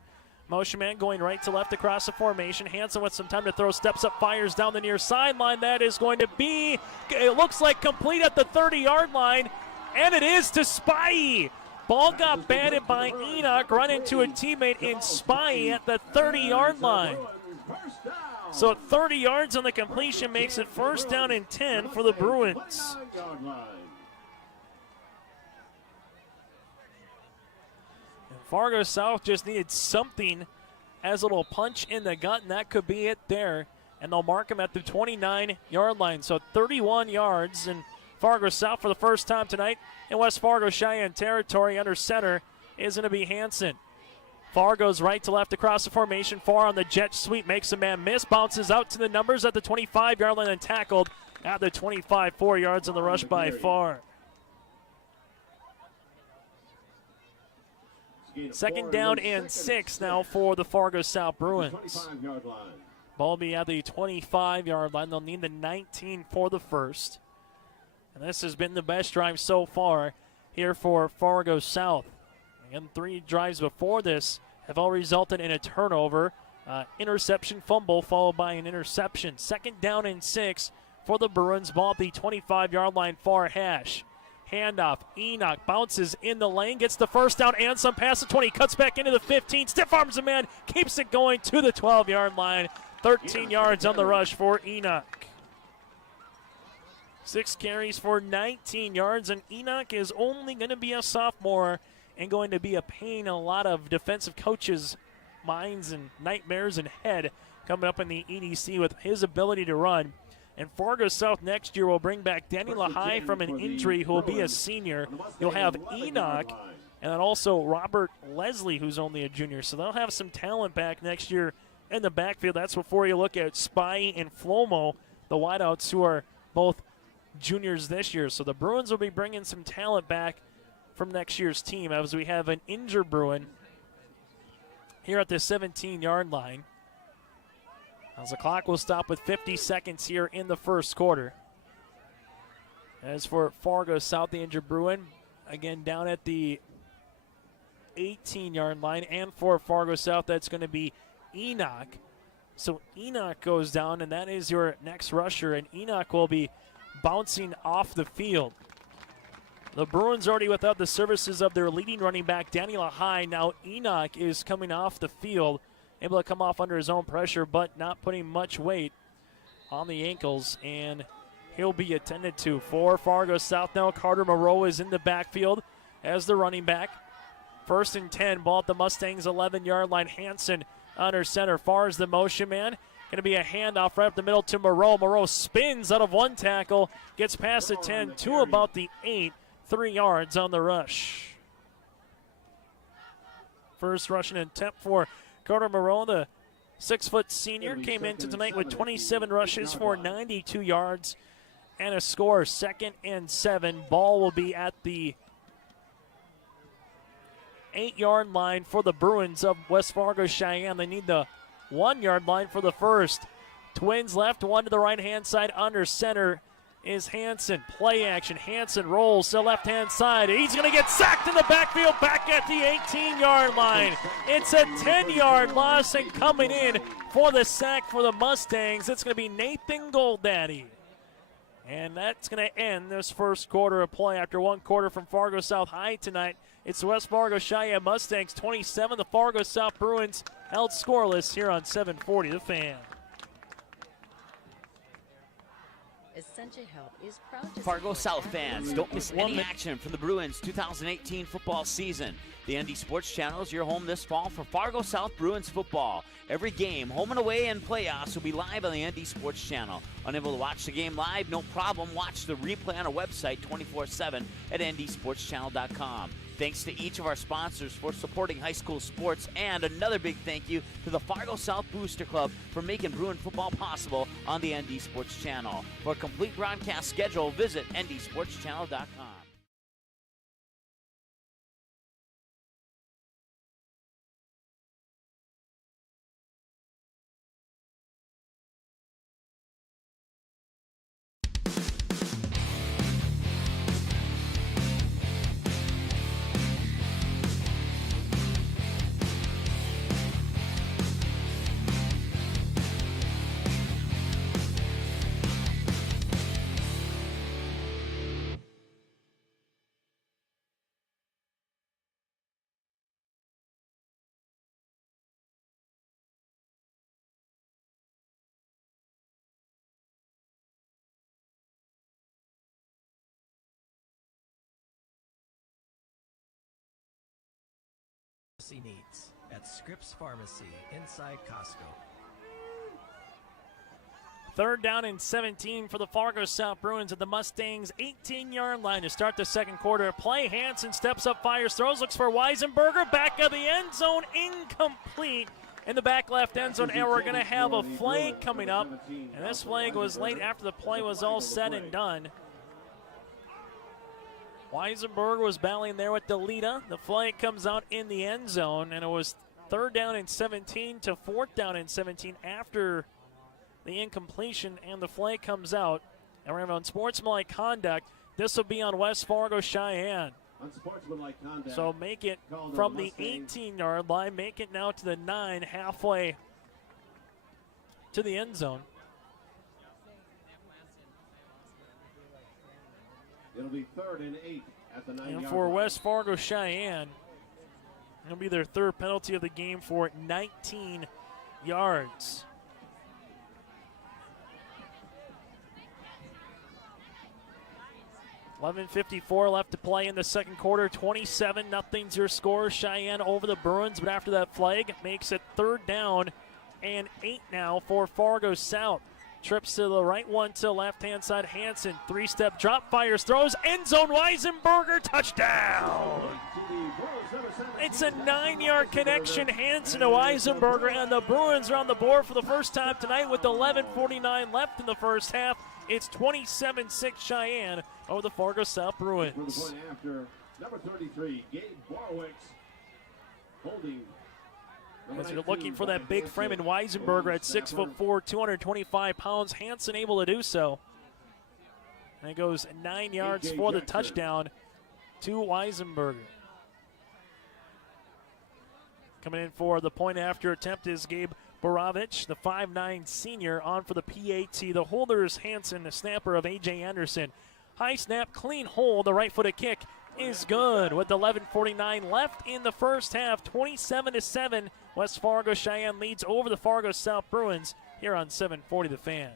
Motion man going right to left across the formation. Hansen with some time to throw, steps up, fires down the near sideline. That is going to be, it looks like complete at the 30-yard line, and it is to Spy. Ball got batted by Enoch, run into a teammate in Spy at the 30-yard line. So 30 yards on the completion makes it 1st down and 10 for the Bruins. Fargo South just needed something as a little punch in the gut, and that could be it there. And they'll mark him at the 29-yard line. So 31 yards, and Fargo South for the first time tonight in West Fargo Cheyenne territory under center is going to be Hansen. Fargo's right to left across the formation. Far on the jet sweep, makes a man miss, bounces out to the numbers at the 25-yard line and tackled at the 25, 4 yards on the rush by Far. 2nd down and 6 now for the Fargo South Bruins. Ball be at the 25-yard line. They'll need the 19 for the first. And this has been the best drive so far here for Fargo South. Again, 3 drives before this have all resulted in a turnover, interception, fumble, followed by an interception. 2nd down and 6 for the Bruins. Ball at the 25-yard line, far hash. Handoff, Enoch bounces in the lane, gets the 1st down and some past the 20, cuts back into the 15, stiff arms a man, keeps it going to the 12-yard line. 13 yards on the rush for Enoch. 6 carries for 19 yards, and Enoch is only going to be a sophomore and going to be a pain in a lot of defensive coaches' minds and nightmares and head coming up in the EDC with his ability to run. And Fargo South next year will bring back Danny Lahai from an injury, who will be a senior. You'll have Enoch and then also Robert Leslie, who's only a junior. So they'll have some talent back next year in the backfield. That's before you look at Spy and Flomo, the wideouts, who are both juniors this year. So the Bruins will be bringing some talent back from next year's team, as we have an injured Bruin here at the 17-yard line. As the clock will stop with 50 seconds here in the first quarter. As for Fargo South, the injured Bruin, again down at the 18-yard line. And for Fargo South, that's going to be Enoch. So Enoch goes down, and that is your next rusher. And Enoch will be bouncing off the field. The Bruins already without the services of their leading running back, Danny Lahai. Now Enoch is coming off the field, able to come off under his own pressure, but not putting much weight on the ankles, and he'll be attended to. For Fargo South now, Carter Moreau is in the backfield as the running back. 1st and 10, ball at the Mustangs' 11-yard line. Hansen under center. Far as the motion man. Going to be a handoff right up the middle to Moreau. Moreau spins out of one tackle, gets past the 10 to about the 8, 3 yards on the rush. First rushing attempt for Carter Moreau, the 6-foot senior, came into tonight with 27 rushes for 92 yards and a score. 2nd and 7. Ball will be at the 8-yard line for the Bruins of West Fargo Cheyenne. They need the 1-yard line for the first. Twins left, one to the right-hand side. Under center is Hansen. Play action. Hansen rolls to the left-hand side. He's going to get sacked in the backfield back at the 18-yard line. It's a 10-yard loss, and coming in for the sack for the Mustangs, it's going to be Nathan Goldaddy. And that's going to end this first quarter of play after one quarter from Fargo South High tonight. It's the West Fargo Cheyenne Mustangs 27. The Fargo South Bruins held scoreless here on 740 The Fan. Essentia Health is proud to Fargo South fans, don't miss any action from the Bruins 2018 football season. The ND Sports Channel is your home this fall for Fargo South Bruins football. Every game, home and away, and playoffs will be live on the ND Sports Channel. Unable to watch the game live? No problem. Watch the replay on our website 24/7 at ndsportschannel.com. Thanks to each of our sponsors for supporting high school sports, and another big thank you to the Fargo South Booster Club for making Bruin football possible on the ND Sports Channel. For a complete broadcast schedule, visit ndsportschannel.com. Needs at Scripps Pharmacy inside Costco. Third down and 17 for the Fargo South Bruins at the Mustangs 18-yard line to start the second quarter. Play, Hansen steps up, fires, throws, looks for Weisenberger, back of the end zone, incomplete in the back left end zone, and we're going to have a flag coming up, and this flag was late after the play was all said and done. Weisenberger was battling there with Delita. The flag comes out in the end zone, and it was third down and 17 to fourth down and 17 after the incompletion, and the flag comes out. And we're going to have unsportsmanlike conduct. This will be on West Fargo Cheyenne. Unsportsmanlike conduct. So make it from the 18-yard line, make it now to the 9, halfway to the end zone. It'll be 3rd and 8 at the 9-yard line. And for West Fargo Cheyenne, it'll be their third penalty of the game for 19 yards. $11:54 left to play in the second quarter. 27-0's your score. Cheyenne over the Bruins, but after that flag, it makes it third down and 8 now for Fargo South. Trips to the right, one to the left-hand side. Hansen, three-step drop, fires, throws, end zone, Weisenberger, touchdown! It's a 9-yard connection, Hansen to Weisenberger, and the Bruins are on the board for the first time tonight with 11:49 left in the first half. It's 27-6 Cheyenne over the Fargo South Bruins. After number 33, Gabe Borowicz, holding. As you're looking for that big frame in Weisenberger at 6'4", 225 pounds. Hansen able to do so. And it goes 9 yards for the touchdown to Weisenberger. Coming in for the point after attempt is Gabe Borovich, the 5'9 senior, on for the PAT. The holder is Hansen, the snapper of A.J. Anderson. High snap, clean hold, the right-footed kick is good with 11:49 left in the first half. 27-7, West Fargo Cheyenne leads over the Fargo South Bruins here on 740 The Fan.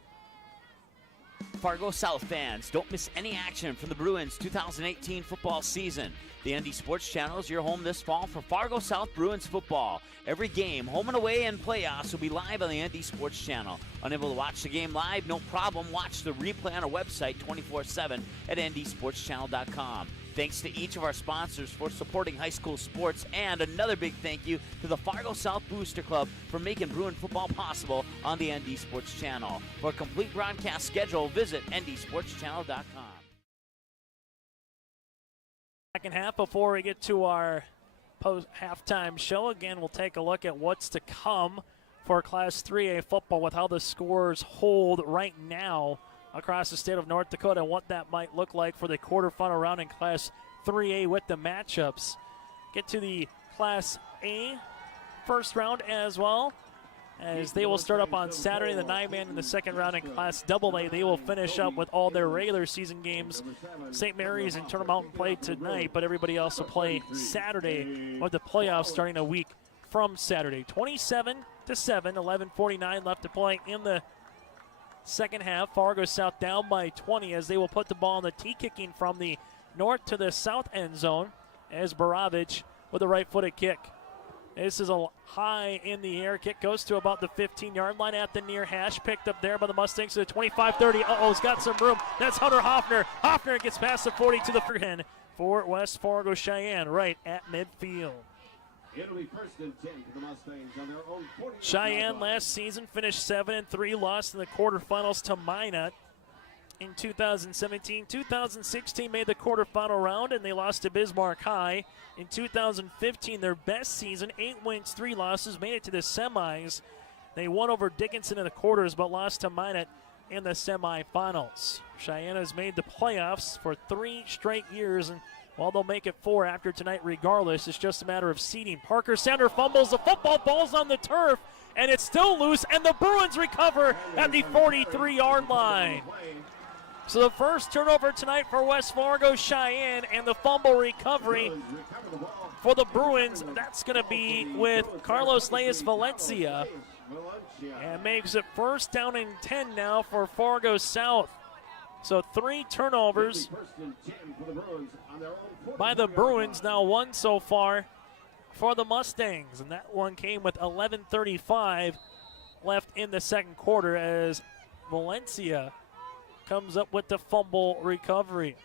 Fargo South fans, don't miss any action from the Bruins 2018 football season. The ND Sports Channel is your home this fall for Fargo South Bruins football. Every game, home and away, and playoffs will be live on the ND Sports Channel. Unable to watch the game live? No problem. Watch the replay on our website 24/7 at ndsportschannel.com. Thanks to each of our sponsors for supporting high school sports, and another big thank you to the Fargo South Booster Club for making Bruin football possible on the ND Sports Channel. For a complete broadcast schedule, visit ndsportschannel.com. Second half before we get to our halftime show. Again, we'll take a look at what's to come for Class 3A football with how the scores hold right now across the state of North Dakota and what that might look like for the quarterfinal round in Class 3A with the matchups. Get to the Class A first round as well, as they will start up on Saturday, the 9-man in the second round in Class AA. They will finish up with all their regular season games. St. Mary's and Turner Mountain play tonight, but everybody else will play Saturday with the playoffs starting a week from Saturday. 27-7, 11:49 left to play in the second half. Fargo South down by 20 as they will put the ball on the tee, kicking from the north to the south end zone as Baravich with a right-footed kick. This is a high in the air kick, goes to about the 15-yard line at the near hash, picked up there by the Mustangs to the 25-30. He's got some room. That's Hunter Hoffner. Hoffner gets past the 40 to the 10 for West Fargo Cheyenne right at midfield. It'll be first and 10 for the Mustangs on their own 40. Cheyenne last season finished 7-3, lost in the quarterfinals to Minot in 2017. 2016 made the quarterfinal round, and they lost to Bismarck High. In 2015, their best season, 8 wins, 3 losses, made it to the semis. They won over Dickinson in the quarters, but lost to Minot in the semifinals. Cheyenne has made the playoffs for 3 straight years, and while they'll make it 4 after tonight regardless, it's just a matter of seeding. Parker Sander fumbles, the football falls on the turf, and it's still loose, and the Bruins recover at the 43-yard line. So the first turnover tonight for West Fargo Cheyenne, and the fumble recovery for the Bruins, that's going to be with Carlos Leis Valencia, and makes it first down and 10 now for Fargo South. So 3 turnovers by the Bruins, now 1 so far for the Mustangs, and that one came with 11:35 left in the second quarter as Valencia comes up with the fumble recovery.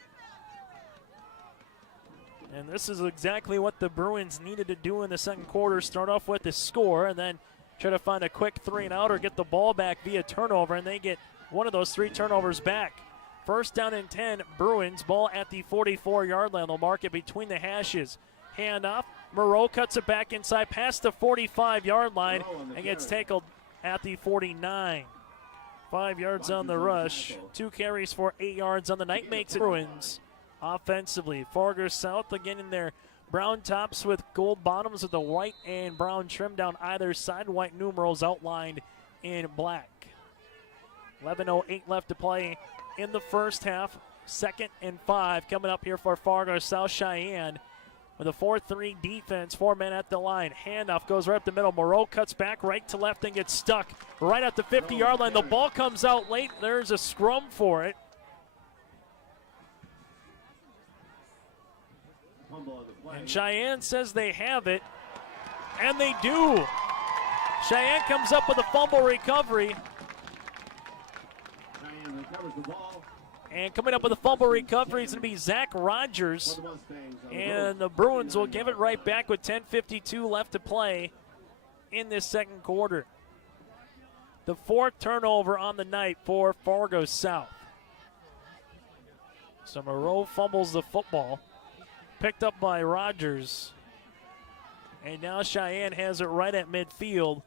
And this is exactly what the Bruins needed to do in the second quarter. Start off with the score and then try to find a quick 3-and-out or get the ball back via turnover, and they get one of those 3 turnovers back. First down and 10, Bruins, ball at the 44-yard line. They'll mark it between the hashes. Handoff, Moreau cuts it back inside past the 45-yard line and gets tackled at the 49. 5 yards on the rush, 2 carries for 8 yards on the night, makes it Bruins offensively. Fargo South again in their brown tops with gold bottoms with the white and brown trim down either side, white numerals outlined in black. 11:08 left to play in the first half. 2nd and 5 coming up here for Fargo South Cheyenne. With a 4-3 defense, 4 men at the line. Handoff goes right up the middle. Moreau cuts back right to left and gets stuck right at the 50-yard line. The ball comes out late. There's a scrum for it. And Cheyenne says they have it, and they do. Cheyenne comes up with a fumble recovery. Cheyenne recovers the ball. And coming up with a fumble recovery is going to be Zach Rogers. And the Bruins will give it right back with 10:52 left to play in this second quarter. The 4th turnover on the night for Fargo South. So Moreau fumbles the football. Picked up by Rogers. And now Cheyenne has it right at midfield.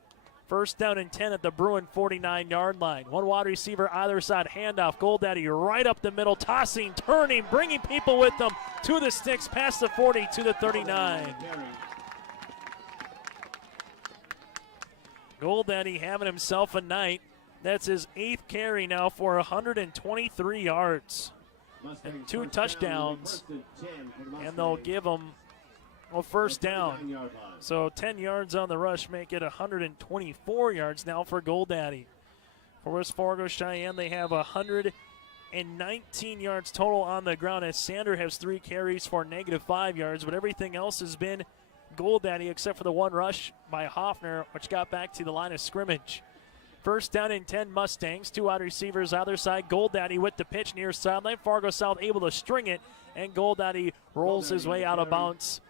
First down and 10 at the Bruin 49-yard line. One wide receiver either side. Handoff. Goldaddy right up the middle. Tossing, turning, bringing people with them to the sticks past the 40 to the 39. Goldaddy having himself a night. That's his 8th carry now for 123 yards. And 2 touchdowns. And they'll give him a first down. So 10 yards on the rush make it 124 yards now for Goldaddy. For West Fargo Cheyenne, they have 119 yards total on the ground as Sander has 3 carries for -5 yards, but everything else has been Goldaddy except for the 1 rush by Hoffner, which got back to the line of scrimmage. First down and 10 Mustangs, 2 wide receivers either side. Goldaddy with the pitch near sideline. Fargo South able to string it, and Goldaddy rolls his way out of bounds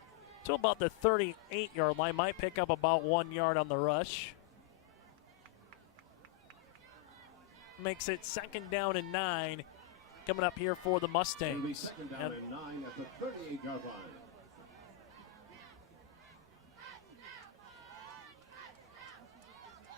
to about the 38-yard line. Might pick up about 1 yard on the rush. Makes it 2nd down and 9 coming up here for the Mustangs. Second down and 9 at the 38-yard line.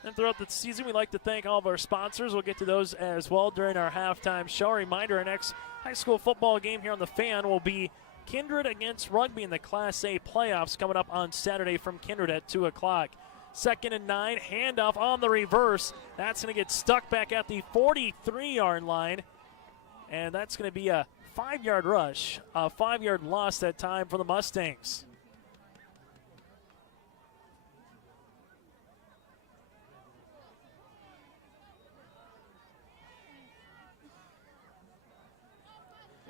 And throughout the season, we'd like to thank all of our sponsors. We'll get to those as well during our halftime show. A reminder, our next high school football game here on the Fan will be Kindred against Rugby in the Class A playoffs coming up on Saturday from Kindred at 2 o'clock. 2nd and 9, handoff on the reverse. That's going to get stuck back at the 43-yard line. And that's going to be a 5-yard rush, a 5-yard loss that time for the Mustangs.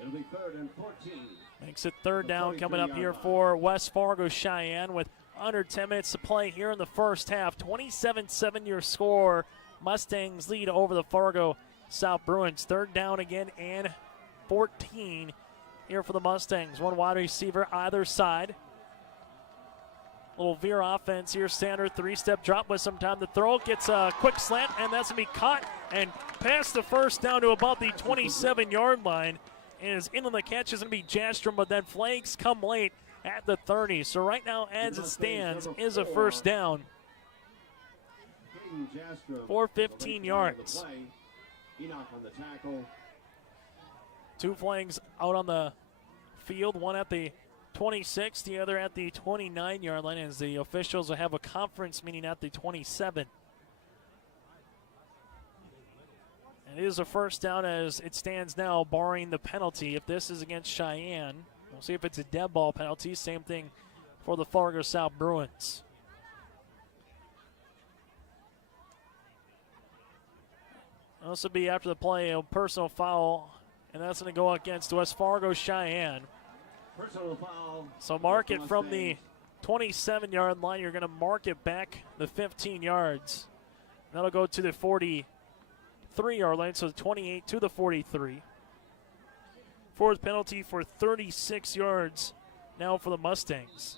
It'll be 3rd and 14. Makes it 3rd down coming up here for West Fargo Cheyenne with under 10 minutes to play here in the first half. 27-7 your score. Mustangs lead over the Fargo South Bruins. 3rd down again and 14 here for the Mustangs. One wide receiver either side. Little veer offense here. Standard 3-step drop with some time to throw. Gets a quick slant, and that's going to be caught and past the first down to about the 27-yard line. And is in on the catch is going to be Jastrom, but then flags come late at the 30. So right now, as it stands, is a first down for 15 yards. Enoch on the tackle. 2 flags out on the field, one at the 26, the other at the 29-yard line, as the officials will have a conference meeting at the 27. It is a first down as it stands now, barring the penalty. If this is against Cheyenne, we'll see if it's a dead ball penalty. Same thing for the Fargo South Bruins. This will be after the play, a personal foul, and that's going to go against West Fargo Cheyenne. Personal foul. So mark it from the 27-yard line. You're going to mark it back the 15 yards. That'll go to the 43-yard line, so the 28 to the 43. 4th penalty for 36 yards now for the Mustangs.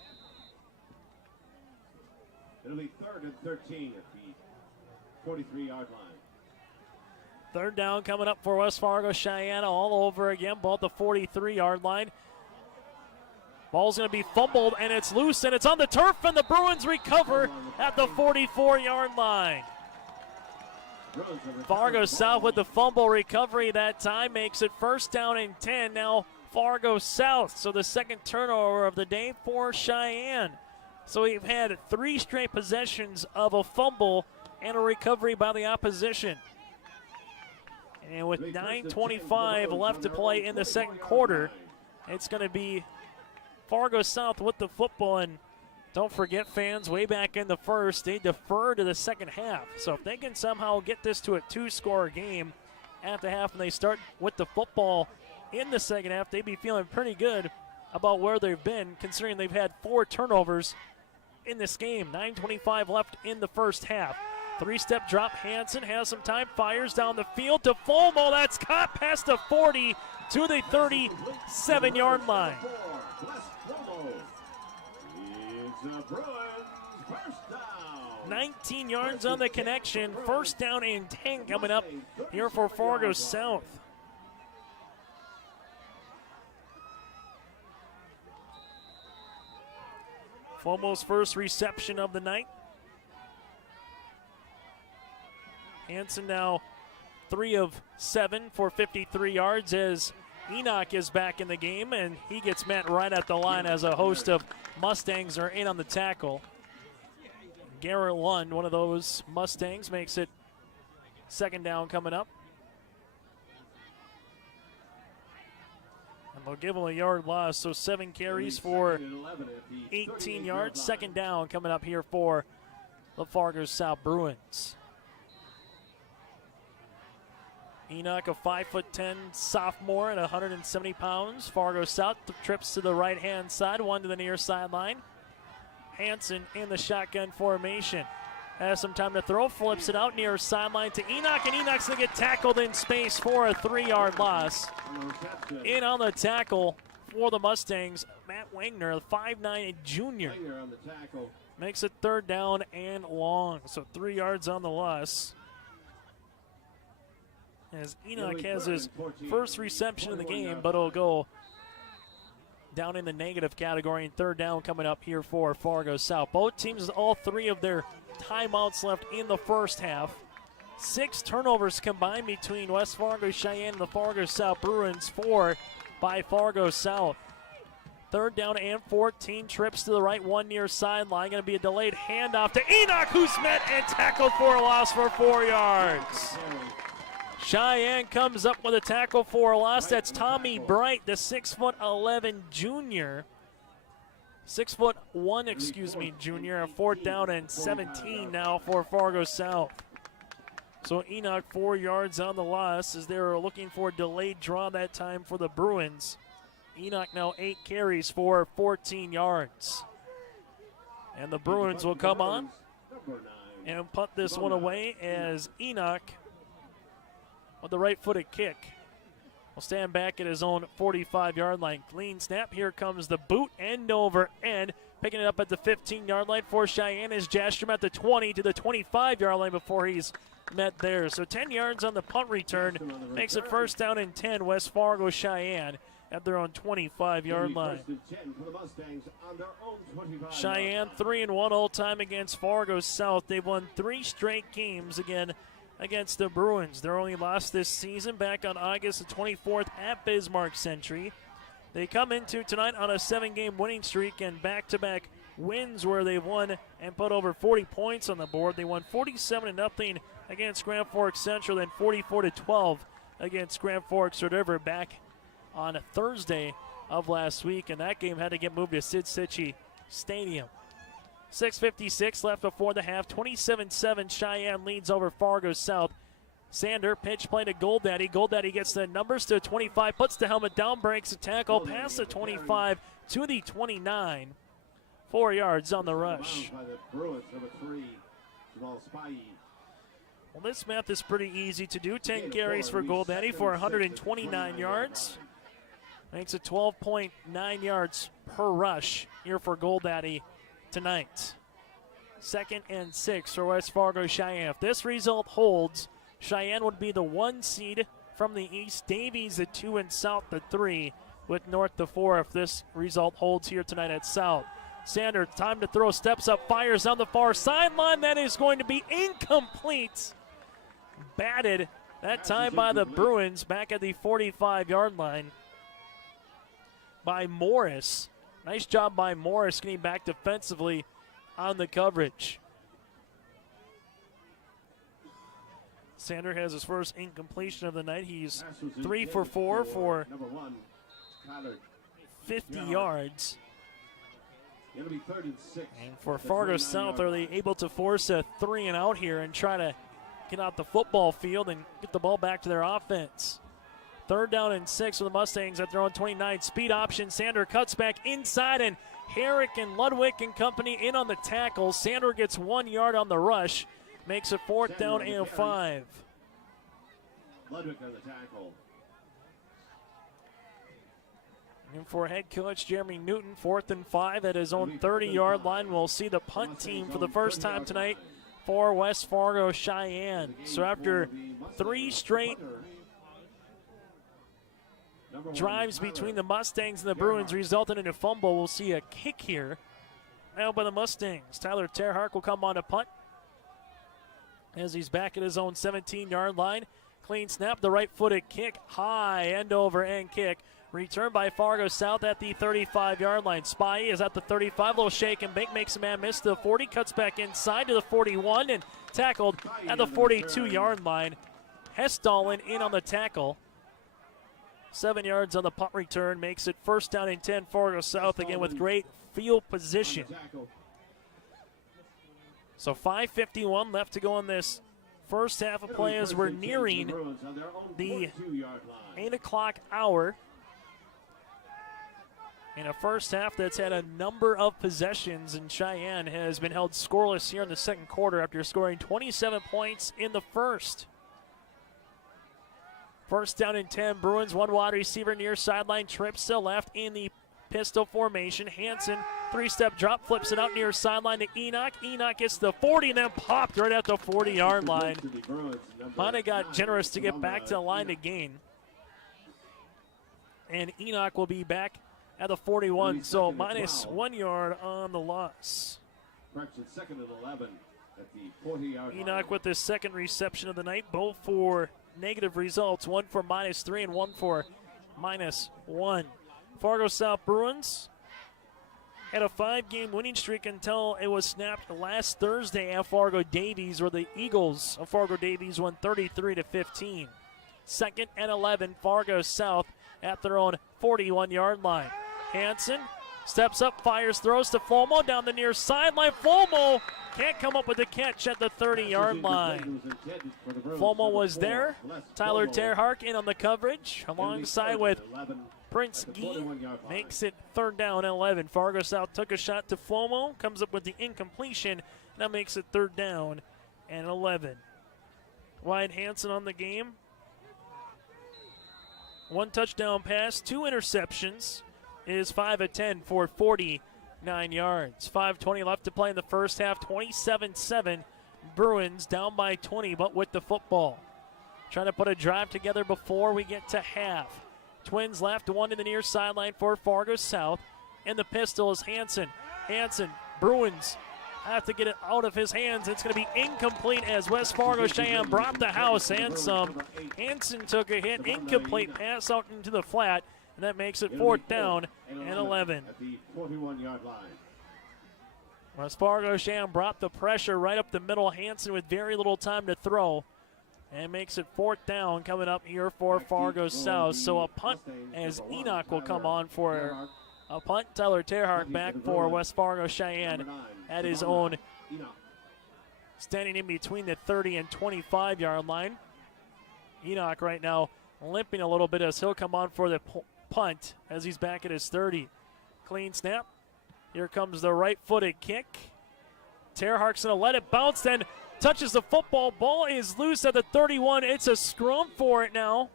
It'll be 3rd and 13 at the 43-yard line. 3rd down coming up for West Fargo Cheyenne all over again, ball at the 43-yard line. Ball's going to be fumbled, and it's loose, and it's on the turf, and the Bruins recover at the 44-yard line. Fargo South with the fumble recovery that time makes it 1st down and 10. Now Fargo South, so the 2nd turnover of the day for Cheyenne. So we've had 3 straight possessions of a fumble and a recovery by the opposition. And with 9:25 left to play in the 2nd quarter, it's going to be Fargo South with the football. And don't forget, fans, way back in the first, they deferred to the 2nd half. So if they can somehow get this to a 2-score game at the half and they start with the football in the 2nd half, they'd be feeling pretty good about where they've been, considering they've had 4 turnovers in this game. 9:25 left in the first half. 3-step drop. Hansen has some time, fires down the field to Fulmo. That's caught past the 40 to the 37-yard line. 19 yards on the connection. 1st down and 10 coming up here for Fargo South. Fulmo's first reception of the night. Hansen now 3 of 7 for 53 yards as Enoch is back in the game, and he gets met right at the line as a host of Mustangs are in on the tackle. Garrett Lund, one of those Mustangs, makes it 2nd down coming up. And they'll give him a yard loss, so 7 carries for 18 yards. 2nd down coming up here for the Fargo South Bruins. Enoch, a 5'10" sophomore at 170 pounds. Fargo South trips to the right-hand side, one to the near sideline. Hansen in the shotgun formation. Has some time to throw, flips it out near sideline to Enoch, and Enoch's going to get tackled in space for a 3-yard loss. In on the tackle for the Mustangs, Matt Wagner, a 5'9" junior. Makes it 3rd down and long, so 3 yards on the loss. As Enoch has his first reception of the game, but it'll go down in the negative category, and third down coming up here for Fargo South. Both teams, all three of their timeouts left in the first half. 6 turnovers combined between West Fargo Cheyenne and the Fargo South Bruins, 4 by Fargo South. Third down and 14, trips to the right, one near sideline. Going to be a delayed handoff to Enoch, who's met and tackled for a loss for 4 yards. Cheyenne comes up with a tackle for a loss. That's Tommy Bright, the 6'11" junior. 6'1", junior. A fourth down and 17 now for Fargo South. So Enoch 4 yards on the loss as they were looking for a delayed draw that time for the Bruins. Enoch now 8 carries for 14 yards. And the Bruins will come on and punt this one away as Enoch with the right-footed kick will stand back at his own 45-yard line. Clean snap. Here comes the boot, end over end. Picking it up at the 15-yard line for Cheyenne is Jastrom at the 20 to the 25-yard line before he's met there. So 10 yards on the punt return makes it first down and 10 West Fargo Cheyenne at their own 25-yard line. Cheyenne 3-1 all time against Fargo South. They've won 3 straight games again against the Bruins. Their only loss this season back on August the 24th at Bismarck Century. They come into tonight on a 7-game winning streak and back-to-back wins where they've won and put over 40 points on the board. They won 47-0 against Grand Forks Central, then 44-12 against Grand Forks Red River back on Thursday of last week, and that game had to get moved to Sid Cichy Stadium. 6:56 left before the half. 27-7 Cheyenne leads over Fargo South. Sander, pitch play to Goldaddy. Goldaddy gets the numbers to 25, puts the helmet down, breaks a tackle, past the 25 to the 29. 4 yards on the rush. Well, this math is pretty easy to do. 10 carries for Goldaddy for 129 yards. Makes it 12.9 yards per rush here for Goldaddy tonight. 2nd and 6 for West Fargo Cheyenne. If this result holds, Cheyenne would be the 1 seed from the east, Davies the 2, and South the 3, with North the 4 if this result holds here tonight at South. Sander, time to throw, steps up, fires on the far sideline. That is going to be incomplete. Batted that time by the Bruins back at the 45-yard line by Morris. Nice job by Morris getting back defensively on the coverage. Sander has his first incompletion of the night. He's 3 for 4 for 50 yards. And for Fargo South, are they able to force a 3-and-out here and try to get out the football field and get the ball back to their offense? 3rd down and 6 for the Mustangs at their own 29. Speed option. Sander cuts back inside, and Herrick and Ludwig and company in on the tackle. Sander gets 1 yard on the rush. Makes it 4th down and 5. Ludwig on the tackle. And for head coach Jeremy Newton, 4th and 5 at his own 30-yard line. We'll see the punt team for the first time tonight for West Fargo Cheyenne. So after 3 straight drives between the Mustangs and the Bruins resulted in a fumble, we'll see a kick here now by the Mustangs. Tyler Terhark will come on to punt as he's back at his own 17-yard line. Clean snap, the right-footed kick, high end over end kick. Returned by Fargo South at the 35-yard line. Spy is at the 35, little shake and bake, makes a man miss to the 40, cuts back inside to the 41 and tackled at the 42-yard line. Hestalin in on the tackle. 7 yards on the punt return, makes it 1st down and 10 Fargo South, again with great field position. So 5:51 left to go in this first half of play as we're nearing the 8 o'clock hour. In a first half that's had a number of possessions, and Cheyenne has been held scoreless here in the 2nd quarter after scoring 27 points in the first. 1st down and 10, Bruins, 1 wide receiver near sideline, trips to left in the pistol formation. Hansen, 3-step drop, flips it out near sideline to Enoch. Enoch gets the 40 and then popped right at the 40-yard line. Monta got generous to get back to the line to gain. And Enoch will be back at the 41, so minus 1 yard on the loss. Second and 11 at the 40-yard line. Enoch with his second reception of the night, both for negative results, one for -3 and one for -1. Fargo South Bruins had a 5-game winning streak until it was snapped last Thursday at Fargo Davies, where the Eagles of Fargo Davies won 33-15. Second and 11, Fargo South at their own 41-yard line. Hansen steps up, fires, throws to Fulmo down the near sideline. Fulmo can't come up with the catch at the 30-yard line. Fulmo was there. Tyler Terhark in on the coverage alongside with Prince Gee. Makes it 3rd down and 11. Fargo South took a shot to Fulmo, comes up with the incompletion. That makes it 3rd down and 11. Wyatt Hansen on the game. 1 touchdown pass, 2 interceptions. Is 5 of 10 for 49 yards. 5:20 left to play in the first half. 27-7. Bruins down by 20, but with the football. Trying to put a drive together before we get to half. Twins left, 1 to the near sideline for Fargo South. And the pistol is Hansen. Bruins have to get it out of his hands. It's going to be incomplete as West Fargo Cheyenne brought the house and some. Hansen took a hit. Incomplete pass out into the flat. And that makes it 4th down and 11. At the 41-yard line. West Fargo Cheyenne brought the pressure right up the middle. Hansen with very little time to throw. And makes it 4th down coming up here for Fargo South. So a punt as Enoch will come on for a punt. Tyler Terhark back for West Fargo Cheyenne at his own, standing in between the 30 and 25-yard line. Enoch right now limping a little bit as he'll come on for the punt as he's back at his 30. Clean snap. Here comes the right-footed kick. Terhark's going to let it bounce, then touches the football. Ball is loose at the 31. It's a scrum for it now.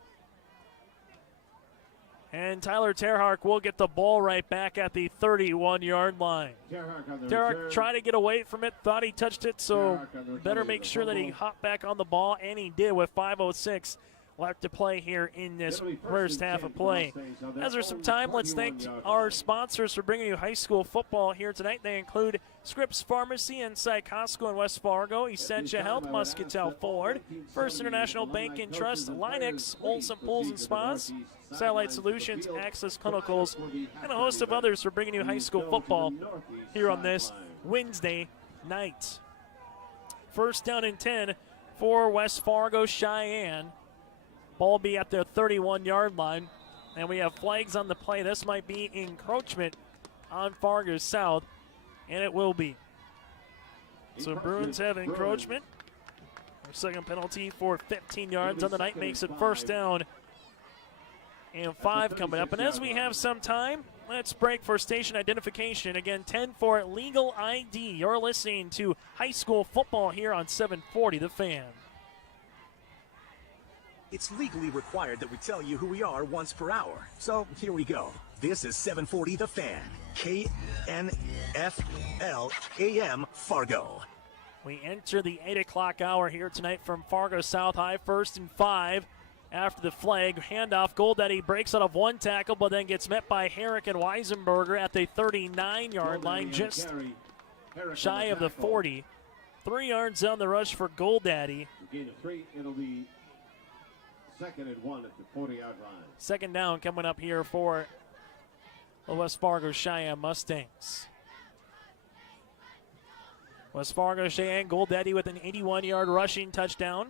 And Tyler Terhark will get the ball right back at the 31-yard line. Terhark tried to get away from it, thought he touched it, so better make sure that he hopped back on the ball, and he did with 5:06 left to play here in this first half of play. As there's some time, let's thank our sponsors for bringing you high school football here tonight. They include Scripps Pharmacy inside Costco in West Fargo, Essentia Health, Muscatel Ford, First International Bank and Trust, Linex, Olson Pools and Spas, Satellite Solutions, Access Clinicals, and a host of others for bringing you high school football here on this Wednesday night. First down and 10 for West Fargo Cheyenne. Ball be at their 31-yard line, and we have flags on the play. This might be encroachment on Fargo South, and it will be. So Bruins have encroachment. Their second penalty for 15 yards on the night makes it 1st down and 5 coming up. And as we have some time, let's break for station identification. Again, 10 for legal ID. You're listening to high school football here on 740 The Fan. It's legally required that we tell you who we are once per hour. So here we go. This is 740 The Fan, KNFL AM Fargo. We enter the 8 o'clock hour here tonight from Fargo South High. 1st and 5 after the flag. Handoff. Goldaddy breaks out of one tackle, but then gets met by Herrick and Weisenberger at the 39-yard line, just shy of the 40. 3 yards on the rush for Goldaddy. Gain of 3, it'll be 2nd and 1 at the 40-yard line. 2nd down coming up here for the West Fargo Cheyenne Mustangs. West Fargo Cheyenne, Goldaddy with an 81-yard rushing touchdown.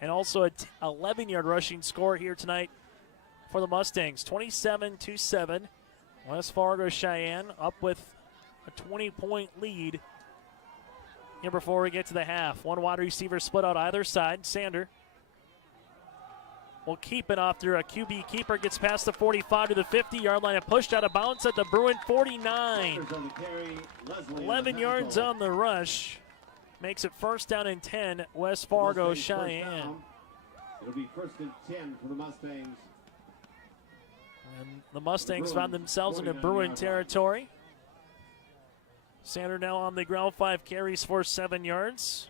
And also an 11-yard rushing score here tonight for the Mustangs. 27-7. West Fargo Cheyenne up with a 20-point lead here before we get to the half. One wide receiver split out either side. Sander will keep it off through a QB keeper. Gets past the 45 to the 50-yard line and pushed out of bounds at the Bruin 49. 11 yards on the rush. Makes it 1st down and 10, West Fargo Cheyenne. It'll be 1st and 10 for the Mustangs. And the Mustangs found themselves in the Bruin territory. Sander now on the ground, 5 carries for 7 yards.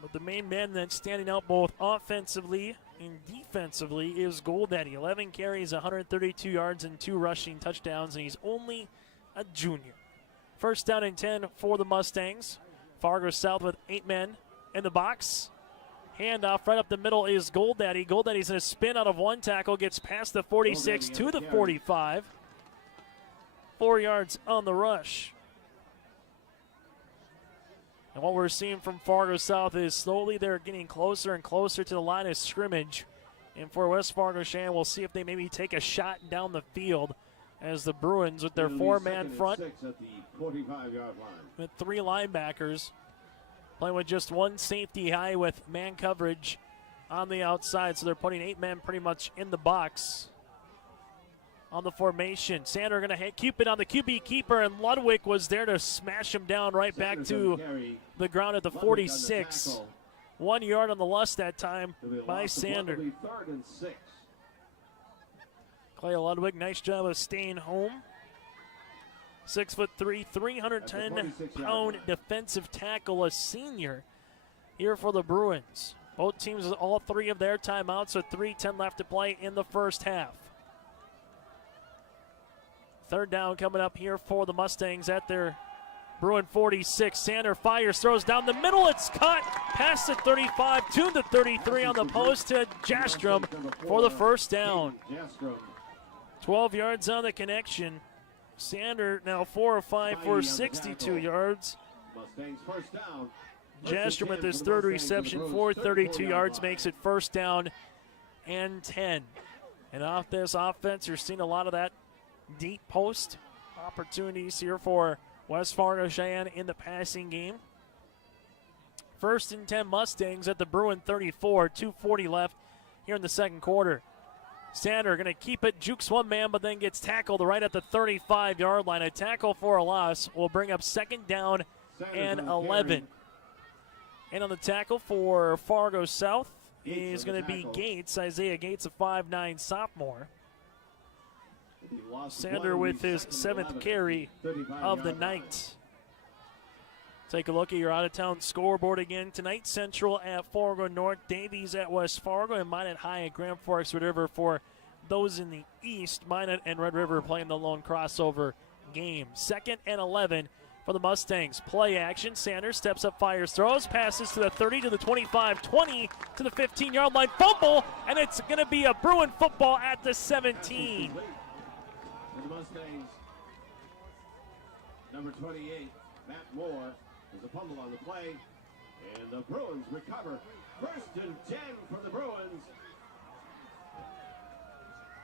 But the main man that's standing out both offensively And defensively is GoldEddie. 11 carries, 132 yards, and 2 rushing touchdowns, and he's only a junior. First down and 10 for the Mustangs. Fargo South with 8 men in the box. Handoff right up the middle is GoldEddie. GoldEddie's in a spin out of one tackle, gets past the 46 to the 45. 4 yards on the rush. And what we're seeing from Fargo South is slowly they're getting closer and closer to the line of scrimmage. And for West Fargo Cheyenne, we'll see if they maybe take a shot down the field as the Bruins with their 4-man front at the 45-yard line. with 3 linebackers playing with just 1 safety high with man coverage on the outside. So they're putting 8 men pretty much in the box on the formation. Sander going to keep it on the QB keeper, and Ludwig was there to smash him down right back to the ground at the 46. 1 yard on the loss that time by Sander. 3rd and 6. Clay Ludwig, nice job of staying home. 6'3", 310-pound defensive tackle, a senior here for the Bruins. Both teams with all 3 of their timeouts, so 3:10 left to play in the first half. 3rd down coming up here for the Mustangs at their Bruin 46. Sander fires, throws down the middle. It's caught past the 35 to the 33 on the post to Jastrom for the first down. 12 yards on the connection. Sander now 4 of 5 for 62 yards. Mustangs first down. Jastrom with his 3rd reception for 32 yards makes it first down and 10. And off this offense, you're seeing a lot of that deep post opportunities here for West Fargo Cheyenne in the passing game. 1st and 10 Mustangs at the Bruin 34, 2:40 left here in the second quarter. Sander going to keep it, jukes one man, but then gets tackled right at the 35-yard line. A tackle for a loss will bring up 2nd down and 11. And on the tackle for Fargo South is going to be Gates, Isaiah Gates, a 5'9" sophomore. Sander with his 7th carry of the night. Take a look at your out-of-town scoreboard again tonight. Central at Fargo North, Davies at West Fargo, and Minot High at Grand Forks Red River for those in the east. Minot and Red River playing the lone crossover game. 2nd and 11 for the Mustangs. Play action. Sanders steps up, fires, throws, passes to the 30, to the 25, 20, to the 15-yard line. Fumble, and it's going to be a Bruin football at the 17. For the Mustangs, number 28, Matt Moore, is a fumble on the play, and the Bruins recover. 1st and 10 for the Bruins.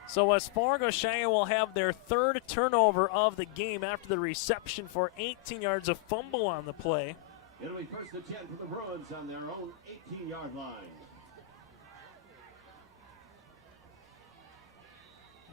So West Fargo Cheyenne will have their 3rd turnover of the game after the reception for 18 yards of fumble on the play. It'll be 1st and 10 for the Bruins on their own 18-yard line.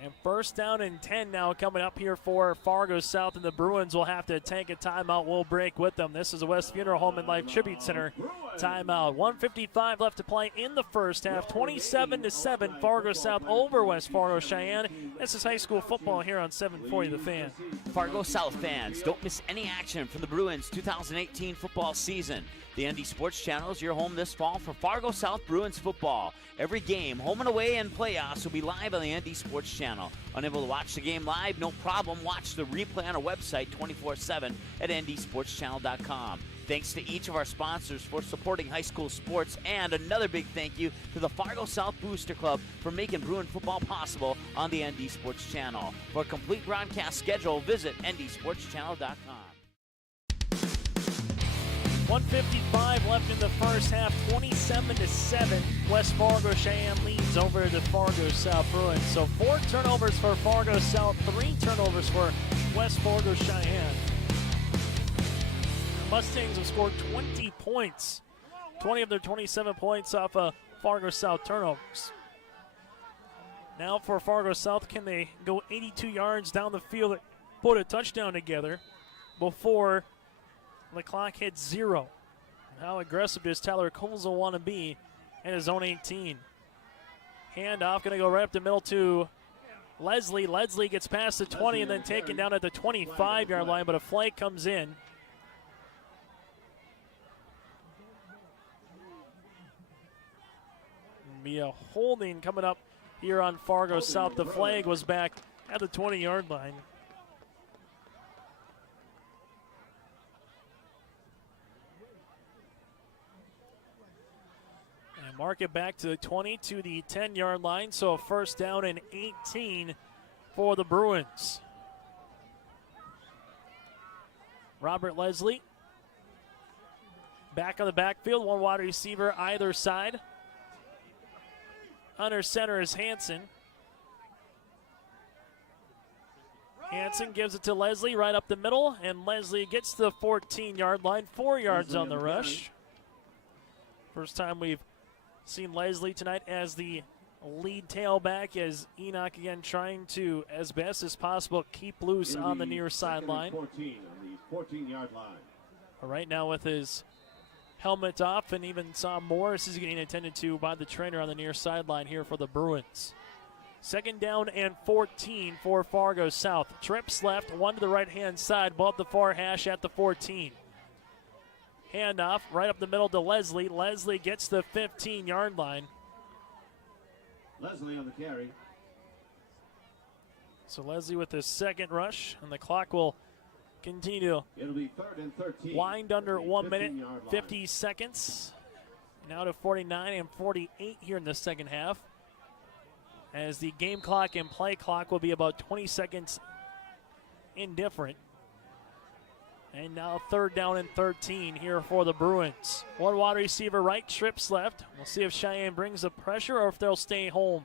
And 1st down and 10 now coming up here for Fargo South, and the Bruins will have to take a timeout. We'll break with them. This is the West Funeral Home and Life Tribute Center timeout. 1:55 left to play in the first half. 27-7, Fargo South over West Fargo Cheyenne. This is high school football here on 740 The Fan. Fargo South fans, don't miss any action from the Bruins 2018 football season. The ND Sports Channel is your home this fall for Fargo South Bruins football. Every game, home and away, and playoffs will be live on the ND Sports Channel. Unable to watch the game live? No problem. Watch the replay on our website 24/7 at ndsportschannel.com. Thanks to each of our sponsors for supporting high school sports, and another big thank you to the Fargo South Booster Club for making Bruin football possible on the ND Sports Channel. For a complete broadcast schedule, visit ndsportschannel.com. 1:55 left in the first half. 27-7. West Fargo Cheyenne leads over the Fargo South Bruins. So 4 turnovers for Fargo South, 3 turnovers for West Fargo Cheyenne. The Mustangs have scored 20 points. 20 of their 27 points off of Fargo South turnovers. Now for Fargo South, can they go 82 yards down the field, put a touchdown together before the clock hits 0? How aggressive does Tyler Colesville want to be in his own 18? Handoff going to go right up the middle to Leslie. Leslie gets past the 20 and then taken down at the 25-yard line, but a flag comes in. Be a holding coming up here on Fargo South. The flag was back at the 20-yard line. And mark it back to the 20 to the 10-yard line. So a first down and 18 for the Bruins. Robert Leslie back on the backfield, one wide receiver either side. Under center is Hansen. Hansen gives it to Leslie right up the middle, and Leslie gets to the 14-yard line, 4 yards on the rush. First time we've seen Leslie tonight as the lead tailback, as Enoch again trying to, as best as possible, keep loose on the near sideline. 14 on the 14-yard line. Right now with his helmet off, and even saw Morris is getting attended to by the trainer on the near sideline here for the Bruins. Second down and 14 for Fargo South. Trips left, one to the right-hand side, ball at the far hash at the 14. Handoff right up the middle to Leslie. Leslie gets the 15-yard line. Leslie on the carry. So Leslie with his second rush, and the clock will continue to It'll be 3rd and 13. wind under 1 minute, 50 seconds. Now to 49 and 48 here in the second half, as the game clock and play clock will be about 20 seconds indifferent. And now third down and 13 here for the Bruins. One wide receiver right, trips left. We'll see if Cheyenne brings the pressure or if they'll stay home.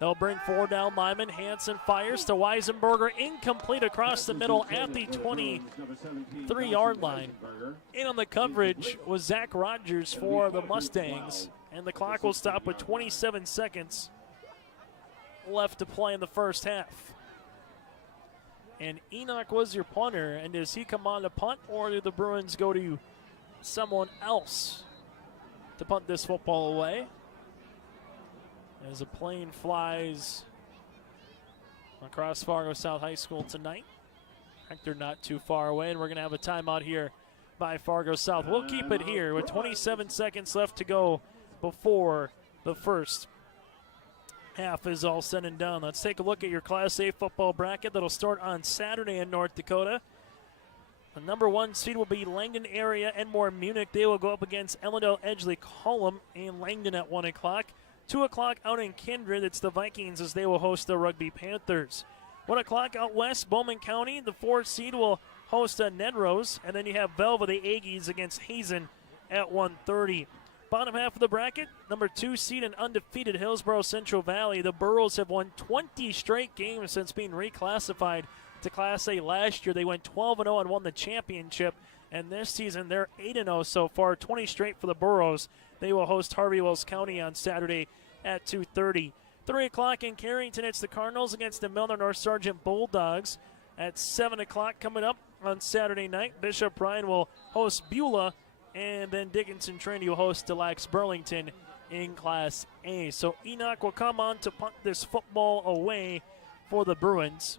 They'll bring 4 down linemen. Hansen fires to Weisenberger, incomplete across the middle at the 23-yard line. In on the coverage was Zach Rogers for the Mustangs, and the clock will stop with 27 seconds left to play in the first half. And Enoch was your punter, and does he come on to punt, or do the Bruins go to someone else to punt this football away? As a plane flies across Fargo South High School tonight. They're not too far away, and we're going to have a timeout here by Fargo South. We'll keep it here with 27 seconds left to go before the first half is all said and done. Let's take a look at your Class A football bracket that'll start on Saturday in North Dakota. The number 1 seed will be Langdon area and more Munich. They will go up against Ellendale, Edgeley, Cullum, and Langdon at 1 o'clock. 2 o'clock out in Kindred, it's the Vikings as they will host the Rugby Panthers. 1 o'clock out west, Bowman County, the 4th seed will host Nedrose, and then you have Velva, the Aggies, against Hazen at 1:30. Bottom half of the bracket, number 2 seed and undefeated Hillsborough Central Valley. The Burros have won 20 straight games since being reclassified to Class A last year. They went 12-0 and won the championship, and this season they're 8-0 so far, 20 straight for the Burros. They will host Harvey-Wells County on Saturday at 2:30. 3 o'clock in Carrington, it's the Cardinals against the Milner North Sargent Bulldogs. At 7 o'clock coming up on Saturday night, Bishop Bryan will host Beulah, and then Dickinson Trinity will host Delax Burlington in Class A. So Enoch will come on to punt this football away for the Bruins.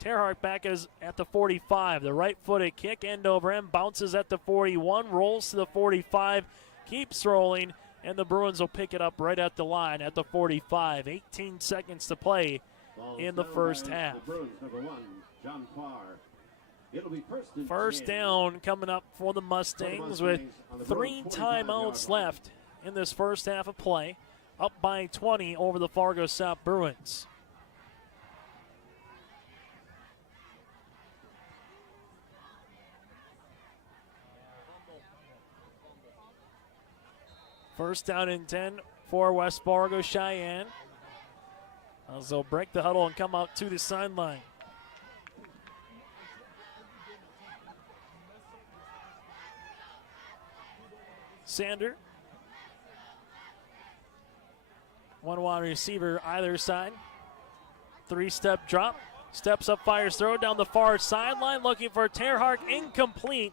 Terhardt back is at the 45. The right-footed kick, end over end, bounces at the 41, rolls to the 45, keeps rolling, and the Bruins will pick it up right at the line at the 45. 18 seconds to play in the first half. First down coming up for the Mustangs with 3 timeouts left in this first half of play. Up by 20 over the Fargo South Bruins. First down and 10 for West Fargo Cheyenne, as they'll break the huddle and come out to the sideline. Sander, one wide receiver either side. 3-step drop, steps up, fires throw down the far sideline, looking for Terhardt, incomplete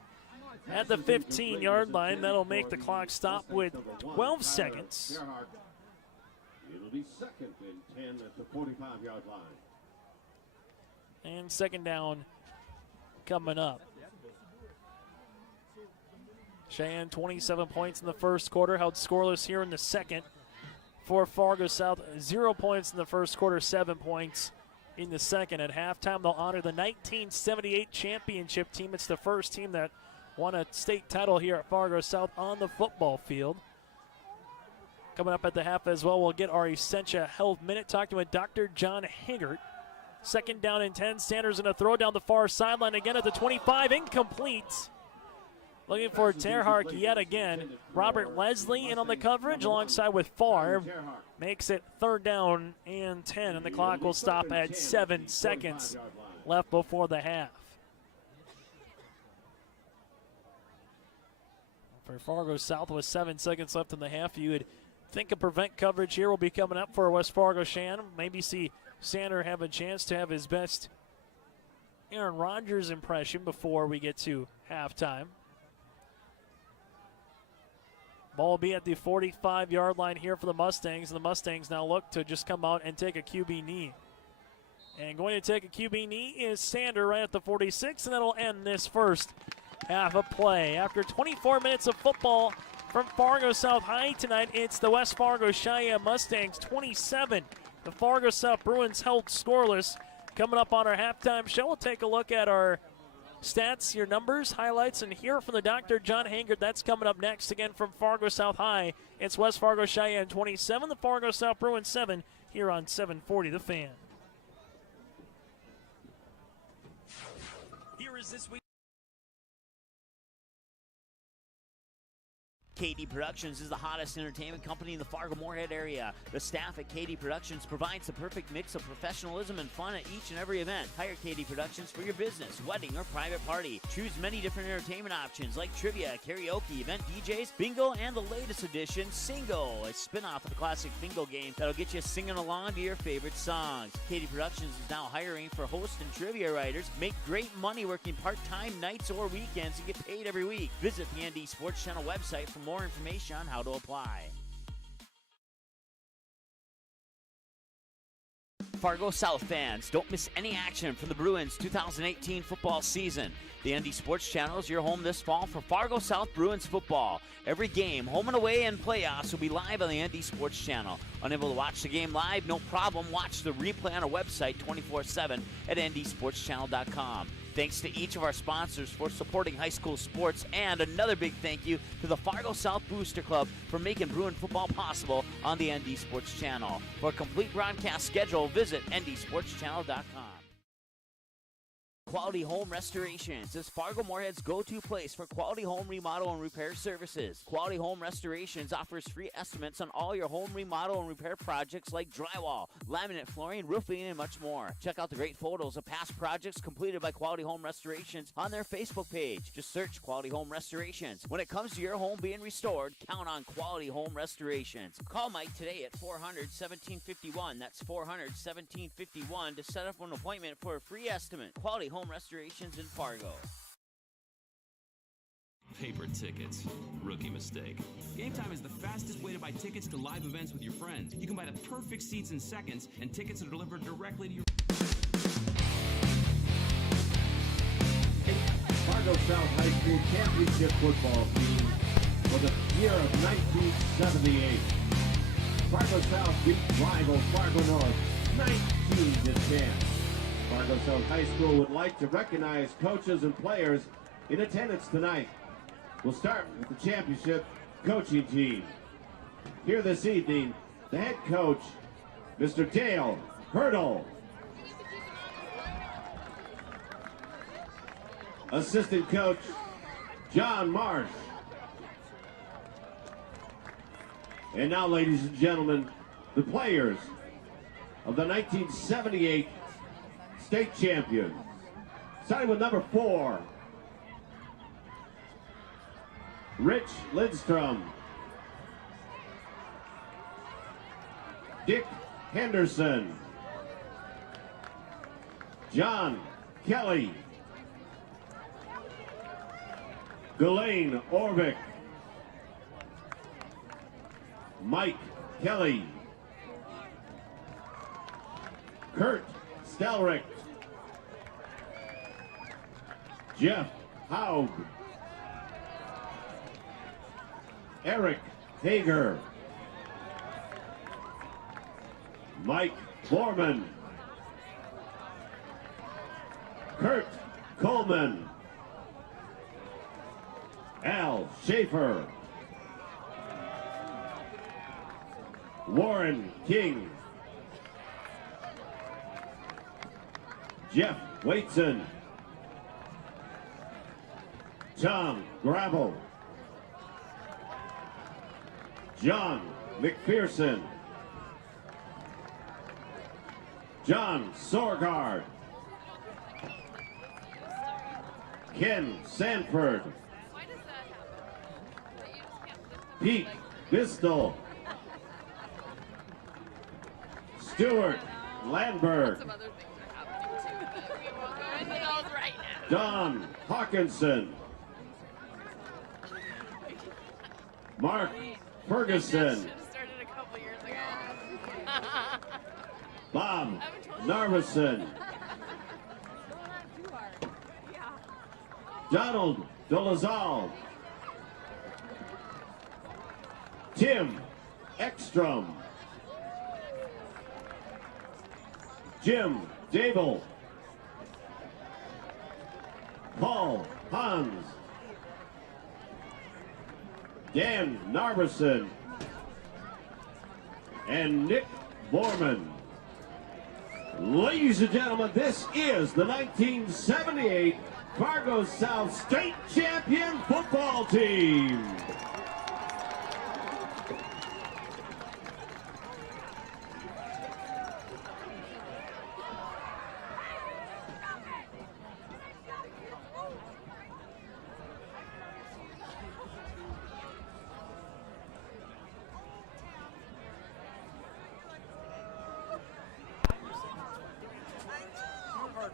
at the 15-yard line. That'll make the clock stop with 12 seconds. It'll be 2nd and 10 at the 45-yard line. And second down coming up. Cheyenne 27 points in the first quarter, held scoreless here in the second. for Fargo South. 0 points in the first quarter, 7 points in the second. At halftime, they'll honor the 1978 championship team. It's the first team that won a state title here at Fargo South on the football field. Coming up at the half as well, we'll get our Essentia Health Minute, talking with Dr. John Haggart. Second down and 10. Sanders in a throw down the far sideline again at the 25. Incomplete. Looking for Terhark yet again. Robert Leslie in on the coverage alongside with Favre. Makes it third down and 10, and the clock will stop at 7 seconds left before the half. For Fargo South with 7 seconds left in the half, you would think a prevent coverage here will be coming up for West Fargo Cheyenne. Maybe see Sander have a chance to have his best Aaron Rodgers impression before we get to halftime. Ball will be at the 45-yard line here for the Mustangs, and the Mustangs now look to just come out and take a QB knee. And going to take a QB knee is Sander right at the 46, and that'll end this first half of play. After 24 minutes of football from Fargo South High tonight, it's the West Fargo Cheyenne Mustangs 27. The Fargo South Bruins held scoreless. Coming up on our halftime show, we'll take a look at our stats, your numbers, highlights, and hear from the Dr. John Haggart. That's coming up next. Again from Fargo South High, it's West Fargo Cheyenne 27, the Fargo South Bruins 7, here on 740 The Fan. Here is this week. Katty Productions is the hottest entertainment company in the Fargo-Moorhead area. The staff at Katty Productions provides the perfect mix of professionalism and fun at each and every event. Hire Katty Productions for your business, wedding, or private party. Choose many different entertainment options like trivia, karaoke, event DJs, bingo, and the latest edition, Singo, a spin-off of the classic bingo game that'll get you singing along to your favorite songs. Katty Productions is now hiring for host and trivia writers. Make great money working part-time nights or weekends and get paid every week. Visit the ND Sports Channel website for more information on how to apply. Fargo South fans, don't miss any action from the Bruins 2018 football season. The ND Sports Channel is your home this fall for Fargo South Bruins football. Every game, home and away, and playoffs will be live on the ND Sports Channel. Unable to watch the game live? No problem. Watch the replay on our website 24/7 at ndsportschannel.com. Thanks to each of our sponsors for supporting high school sports, and another big thank you to the Fargo South Booster Club for making Bruin football possible on the ND Sports Channel. For a complete broadcast schedule, visit ndsportschannel.com. Quality Home Restorations is Fargo-Moorhead's go-to place for quality home remodel and repair services. Quality Home Restorations offers free estimates on all your home remodel and repair projects like drywall, laminate flooring, roofing, and much more. Check out the great photos of past projects completed by Quality Home Restorations on their Facebook page. Just search Quality Home Restorations. When it comes to your home being restored, count on Quality Home Restorations. Call Mike today at 400-1751. That's 400-1751 to set up an appointment for a free estimate. Quality Home Restorations in Fargo. Paper tickets. Rookie mistake. Game Time is the fastest way to buy tickets to live events with your friends. You can buy the perfect seats in seconds, and tickets are delivered directly to your... Fargo South High School Championship football team for the year of 1978. Fargo South beat rival Fargo North 19-10. Fargo South High School would like to recognize coaches and players in attendance tonight. We'll start with the championship coaching team. Here this evening, the head coach, Mr. Dale Hurdle. Assistant coach, John Marsh. And now, ladies and gentlemen, the players of the 1978 state champions. Starting with number 4, Rich Lindstrom. Dick Henderson. John Kelly. Ghislaine Orvik. Mike Kelly. Kurt Stelrick. Jeff Haug. Eric Hager. Mike Foreman. Kurt Coleman. Al Schaefer. Warren King. Jeff Waitson. Tom Gravel. John McPherson. John Sorgard. Ken Sanford. Pete Bistel. Stuart Landberg. Don Hawkinson. Mark Ferguson. Bob Narvison. Donald Dolezal. Tim Ekstrom. Jim Dable. Paul Hans. Dan Narvison. And Nick Borman. Ladies and gentlemen, this is the 1978 Fargo South State Champion football team.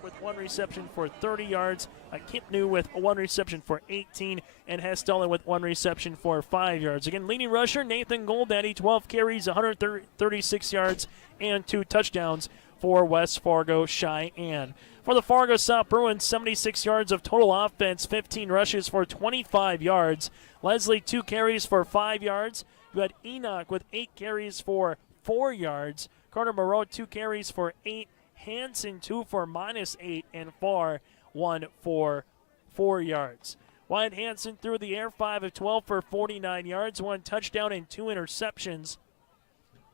With one reception for 30 yards, Kipnu with one reception for 18, and Hestolen with one reception for 5 yards. Again, leading rusher Nathan Goldaddy, 12 carries, 136 yards, and 2 touchdowns for West Fargo Cheyenne. For the Fargo South Bruins, 76 yards of total offense, 15 rushes for 25 yards. Leslie, 2 carries for 5 yards. You had Enoch with 8 carries for 4 yards. Carter Moreau, 2 carries for 8. Hansen, 2 for -8, and Farr, 1 for 4 yards. Wyatt Hansen threw the air, 5 of 12 for 49 yards, 1 touchdown and 2 interceptions.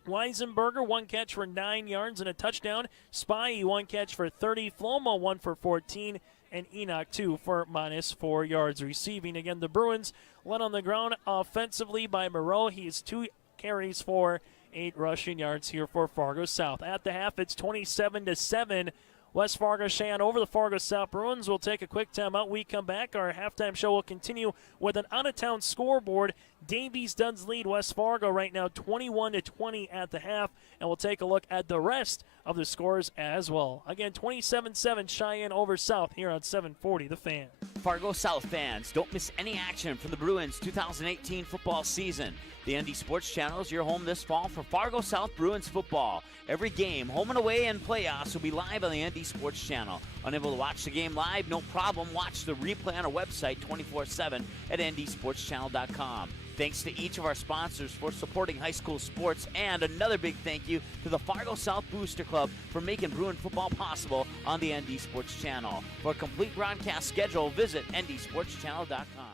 Weisenberger, 1 catch for 9 yards and a touchdown. Spy, 1 catch for 30. Flomo, 1 for 14. And Enoch, 2 for -4 yards receiving. Again, the Bruins led on the ground offensively by Moreau. He's 2 carries for 8 rushing yards here for Fargo South. At the half, it's 27-7. West Fargo Cheyenne over the Fargo South Bruins. We'll take a quick timeout. We come back. Our halftime show will continue with an out-of-town scoreboard. Davies does lead West Fargo right now 21-20 at the half, and we'll take a look at the rest of the scores as well. Again, 27-7 Cheyenne over South here on 740 The Fan. Fargo South fans, don't miss any action from the Bruins 2018 football season. The Esports channel is your home this fall for Fargo South Bruins football. Every game, home and away, and playoffs will be live on the Esports channel. Unable to watch the game live? No problem. Watch the replay on our website 24/7 at esportschannel.com. Thanks to each of our sponsors for supporting high school sports, and another big thank you to the Fargo South Booster Club for making Bruin football possible on the Esports channel. For a complete broadcast schedule, visit esportschannel.com.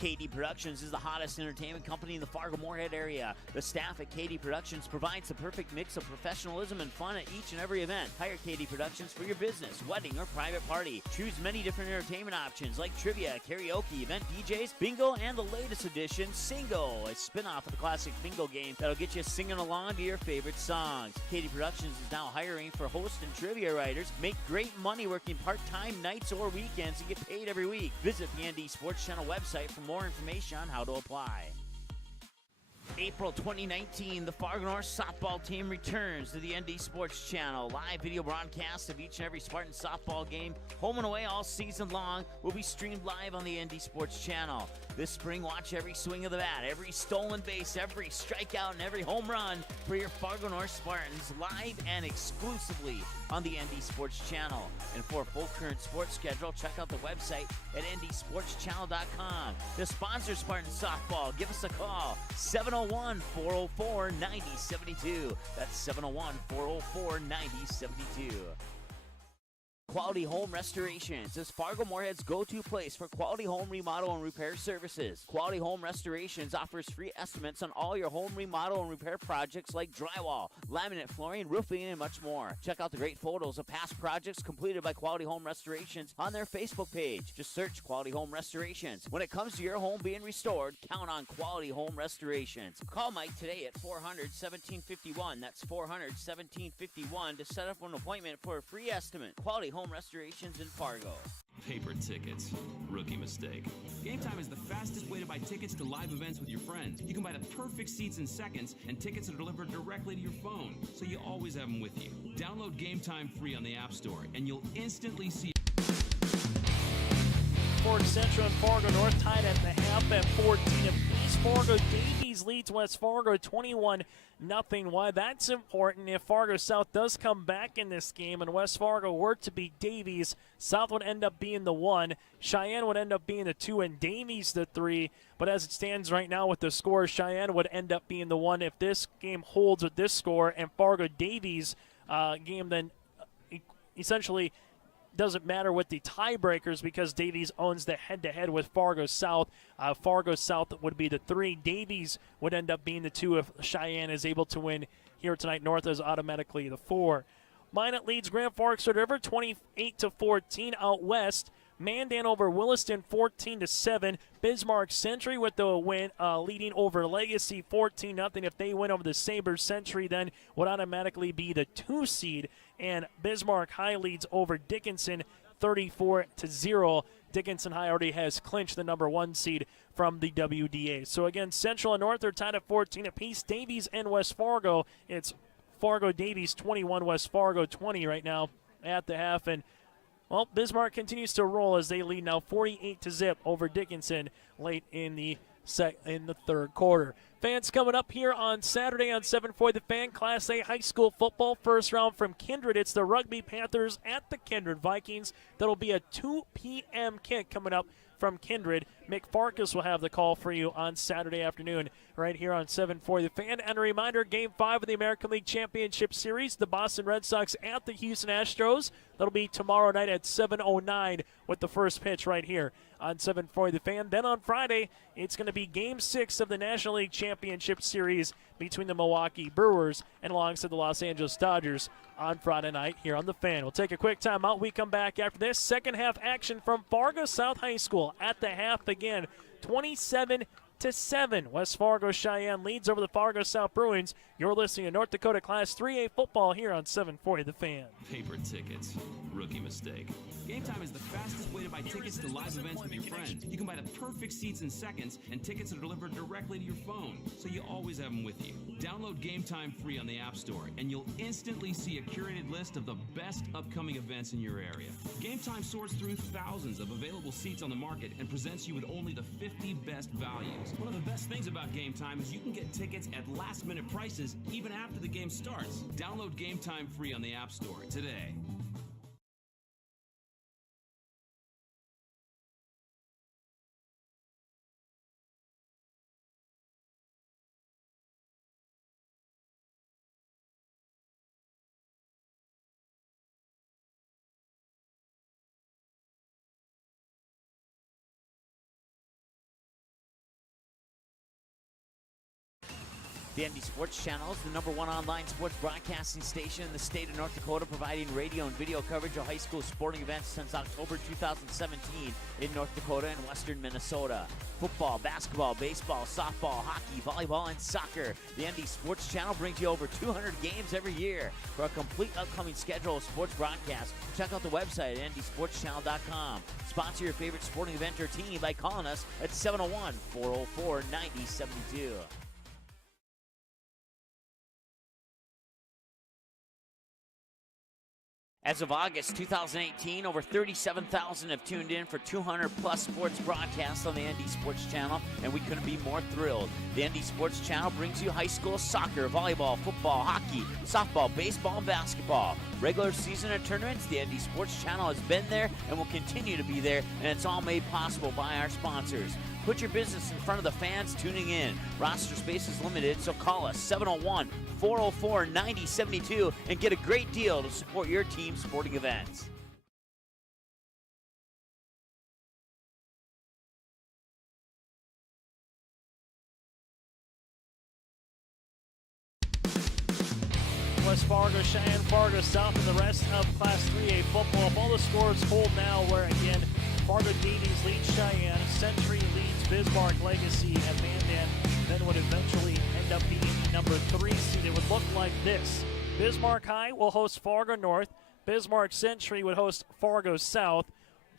Katty Productions is the hottest entertainment company in the Fargo-Moorhead area. The staff at Katty Productions provides the perfect mix of professionalism and fun at each and every event. Hire Katty Productions for your business, wedding, or private party. Choose many different entertainment options like trivia, karaoke, event DJs, bingo, and the latest edition, Singo, a spin-off of the classic bingo game that'll get you singing along to your favorite songs. Katty Productions is now hiring for host and trivia writers. Make great money working part-time nights or weekends and get paid every week. Visit the ND Sports Channel website for more information on how to apply. April 2019, the Fargo North softball team returns to the ND Sports Channel. Live video broadcasts of each and every Spartan softball game, home and away all season long, will be streamed live on the ND Sports Channel. This spring, watch every swing of the bat, every stolen base, every strikeout, and every home run for your Fargo North Spartans live and exclusively on the ND Sports Channel. And for a full current sports schedule, check out the website at ndsportschannel.com. To sponsor Spartan softball, give us a call, 701-404-9072. That's 701-404-9072. Quality Home Restorations is Fargo-Moorhead's go-to place for quality home remodel and repair services. Quality Home Restorations offers free estimates on all your home remodel and repair projects like drywall, laminate flooring, roofing, and much more. Check out the great photos of past projects completed by Quality Home Restorations on their Facebook page. Just search Quality Home Restorations. When it comes to your home being restored, count on Quality Home Restorations. Call Mike today at 400-1751. That's 400-1751 to set up an appointment for a free estimate. Quality Home Restorations in Fargo. Paper tickets. Rookie mistake. Game Time is the fastest way to buy tickets to live events with your friends. You can buy the perfect seats in seconds, and tickets are delivered directly to your phone, so you always have them with you. Download Game Time free on the App Store, and you'll instantly see... Fort Central and Fargo North tied at the half at 14 apiece. Fargo Davies leads West Fargo 21-0. Why that's important, if Fargo South does come back in this game and West Fargo were to beat Davies, South would end up being the 1, Cheyenne would end up being the 2, and Davies the 3. But as it stands right now with the score, Cheyenne would end up being the 1 if this game holds with this score, and Fargo Davies game then essentially doesn't matter with the tiebreakers because Davies owns the head-to-head with Fargo South. Fargo South would be the 3. Davies would end up being the 2 if Cheyenne is able to win here tonight. North is automatically the 4. Minot leads Grand Forks Red River 28-14 out west. Mandan over Williston 14-7. Bismarck Century with the win, leading over Legacy 14-0. If they win over the Sabres, Century then would automatically be the 2 seed. And Bismarck High leads over Dickinson 34-0. Dickinson High already has clinched the number 1 seed from the WDA. So again, Central and North are tied at 14 apiece. Davies and West Fargo, it's Fargo Davies 21, West Fargo 20 right now at the half. And well, Bismarck continues to roll as they lead now 48-0 over Dickinson late in the third quarter. Fans coming up here on Saturday on 740 The Fan, Class A high school football first round from Kindred. It's the Rugby Panthers at the Kindred Vikings. That'll be a 2 p.m. kick coming up from Kindred. Mick Farkas will have the call for you on Saturday afternoon right here on 740 The Fan. And a reminder, Game 5 of the American League Championship Series, the Boston Red Sox at the Houston Astros. That'll be tomorrow night at 7:09 with the first pitch right here on 740 The Fan. Then on Friday, it's going to be Game 6 of the National League Championship Series between the Milwaukee Brewers and alongside the Los Angeles Dodgers on Friday night here on The Fan. We'll take a quick timeout. We come back after this. Second half action from Fargo South High School at the half again, 27-7. West Fargo Cheyenne leads over the Fargo South Bruins. You're listening to North Dakota Class 3A football here on 740 The Fan. Paper tickets. Rookie mistake. Game Time is the fastest way to buy tickets to live events with your friends. You can buy the perfect seats in seconds, and tickets are delivered directly to your phone, so you always have them with you. Download Game Time free on the App Store, and you'll instantly see a curated list of the best upcoming events in your area. Game Time sorts through thousands of available seats on the market and presents you with only the 50 best values. One of the best things about Game Time is you can get tickets at last-minute prices even after the game starts. Download Game Time free on the App Store today. The ND Sports Channel is the #1 online sports broadcasting station in the state of North Dakota, providing radio and video coverage of high school sporting events since October 2017 in North Dakota and western Minnesota. Football, basketball, baseball, softball, hockey, volleyball, and soccer. The ND Sports Channel brings you over 200 games every year. For a complete upcoming schedule of sports broadcasts, check out the website at ndsportschannel.com. Sponsor your favorite sporting event or team by calling us at 701-404-9072. As of August 2018, over 37,000 have tuned in for 200-plus sports broadcasts on the ND Sports Channel, and we couldn't be more thrilled. The ND Sports Channel brings you high school soccer, volleyball, football, hockey, softball, baseball, and basketball. Regular season and tournaments, the ND Sports Channel has been there and will continue to be there, and it's all made possible by our sponsors. Put your business in front of the fans tuning in. Roster space is limited, so call us 701-404-9072 and get a great deal to support your team's sporting events. West Fargo, Cheyenne, Fargo South, and the rest of Class 3A football. If all the scores hold now, where again, Fargo-Davies leads Cheyenne, Century leads Bismarck, Legacy, and Mandan then would eventually end up being the number 3 seed. It would look like this. Bismarck High will host Fargo North. Bismarck Century would host Fargo South.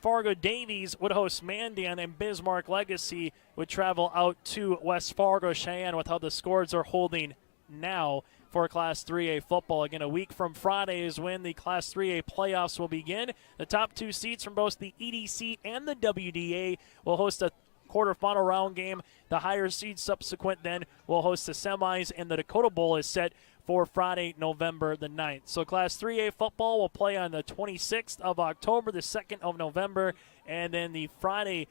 Fargo-Davies would host Mandan, and Bismarck Legacy would travel out to West Fargo, Cheyenne, with how the scores are holding now for Class 3A football. Again, a week from Friday is when the Class 3A playoffs will begin. The top 2 seeds from both the EDC and the WDA will host a quarterfinal round game. The higher seeds subsequent then will host the semis, and the Dakota Bowl is set for Friday, November the 9th. So Class 3A football will play on the 26th of October, the 2nd of November, and then the Friday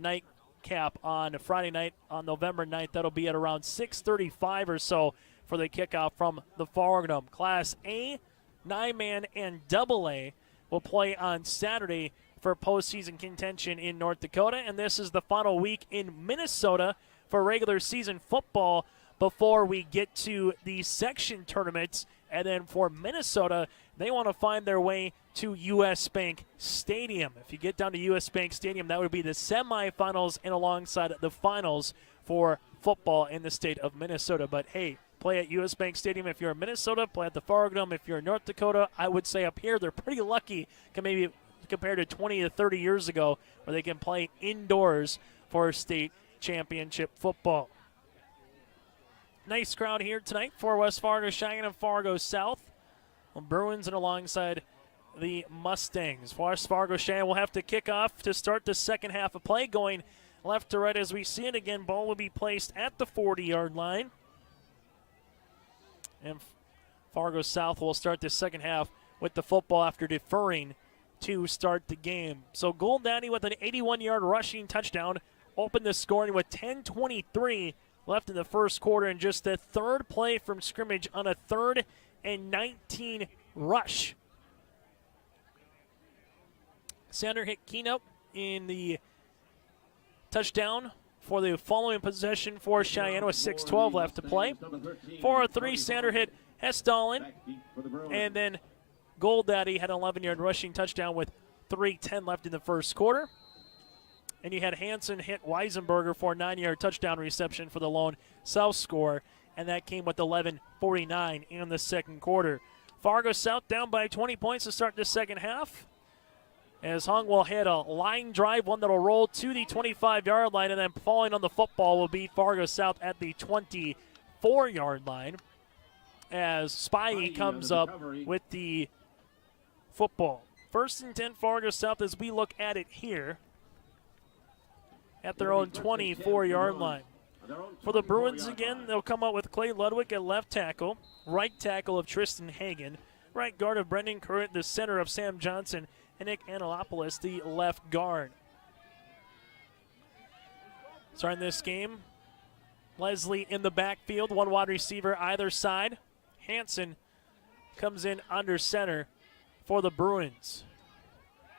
night cap on Friday night on November 9th. That'll be at around 6:35 or so for the kickoff from the Fargo. Class A, 9-man, and AA will play on Saturday for postseason contention in North Dakota, and this is the final week in Minnesota for regular season football before we get to the section tournaments. And then for Minnesota, they want to find their way to U.S. Bank Stadium. If you get down to U.S. Bank Stadium, that would be the semifinals and alongside the finals for football in the state of Minnesota. But hey, play at U.S. Bank Stadium if you're in Minnesota, play at the Fargo if you're in North Dakota. I would say up here they're pretty lucky, maybe compared to 20 to 30 years ago, where they can play indoors for state championship football. Nice crowd here tonight for West Fargo, Cheyenne, and Fargo South. Bruins and alongside the Mustangs. West Fargo, Cheyenne will have to kick off to start the second half of play, going left to right as we see it. Again, ball will be placed at the 40-yard line. And Fargo South will start the second half with the football after deferring to start the game. So Gold Daddy with an 81-yard rushing touchdown opened the scoring with 10:23 left in the first quarter, and just the third play from scrimmage on a 3rd and 19 rush. Sander hit keynote in the touchdown for the following possession for Cheyenne with 6:12 left to play. 4-3, Sander hit Hesdalen, and then Gold Daddy had an 11-yard rushing touchdown with 3:10 left in the first quarter. And you had Hansen hit Weisenberger for a 9-yard touchdown reception for the lone South score, and that came with 11:49 in the second quarter. Fargo South down by 20 points to start the second half, as Hung will hit a line drive, one that will roll to the 25-yard line, and then falling on the football will be Fargo South at the 24-yard line, as Spivey comes up with the football. 1st and 10 Fargo South as we look at it here at their own 24-yard line. For the Bruins again, they'll come out with Clay Ludwig at left tackle, right tackle of Tristan Hagan, right guard of Brendan Current, the center of Sam Johnson, and Nick Angelopoulos, the left guard. Starting this game, Leslie in the backfield, one wide receiver either side. Hansen comes in under center for the Bruins.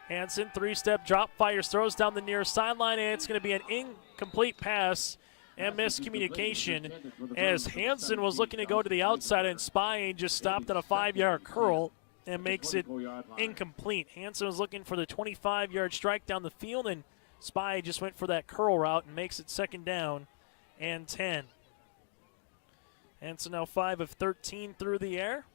Hansen, 3-step drop, fires, throws down the near sideline, and it's going to be an incomplete pass and miscommunication, as Hansen was looking to go to the outside, and Spy just stopped on a 5-yard curl and makes it incomplete. Hansen was looking for the 25-yard strike down the field, and Spy just went for that curl route and makes it 2nd down and 10. Hansen now 5 of 13 through the air.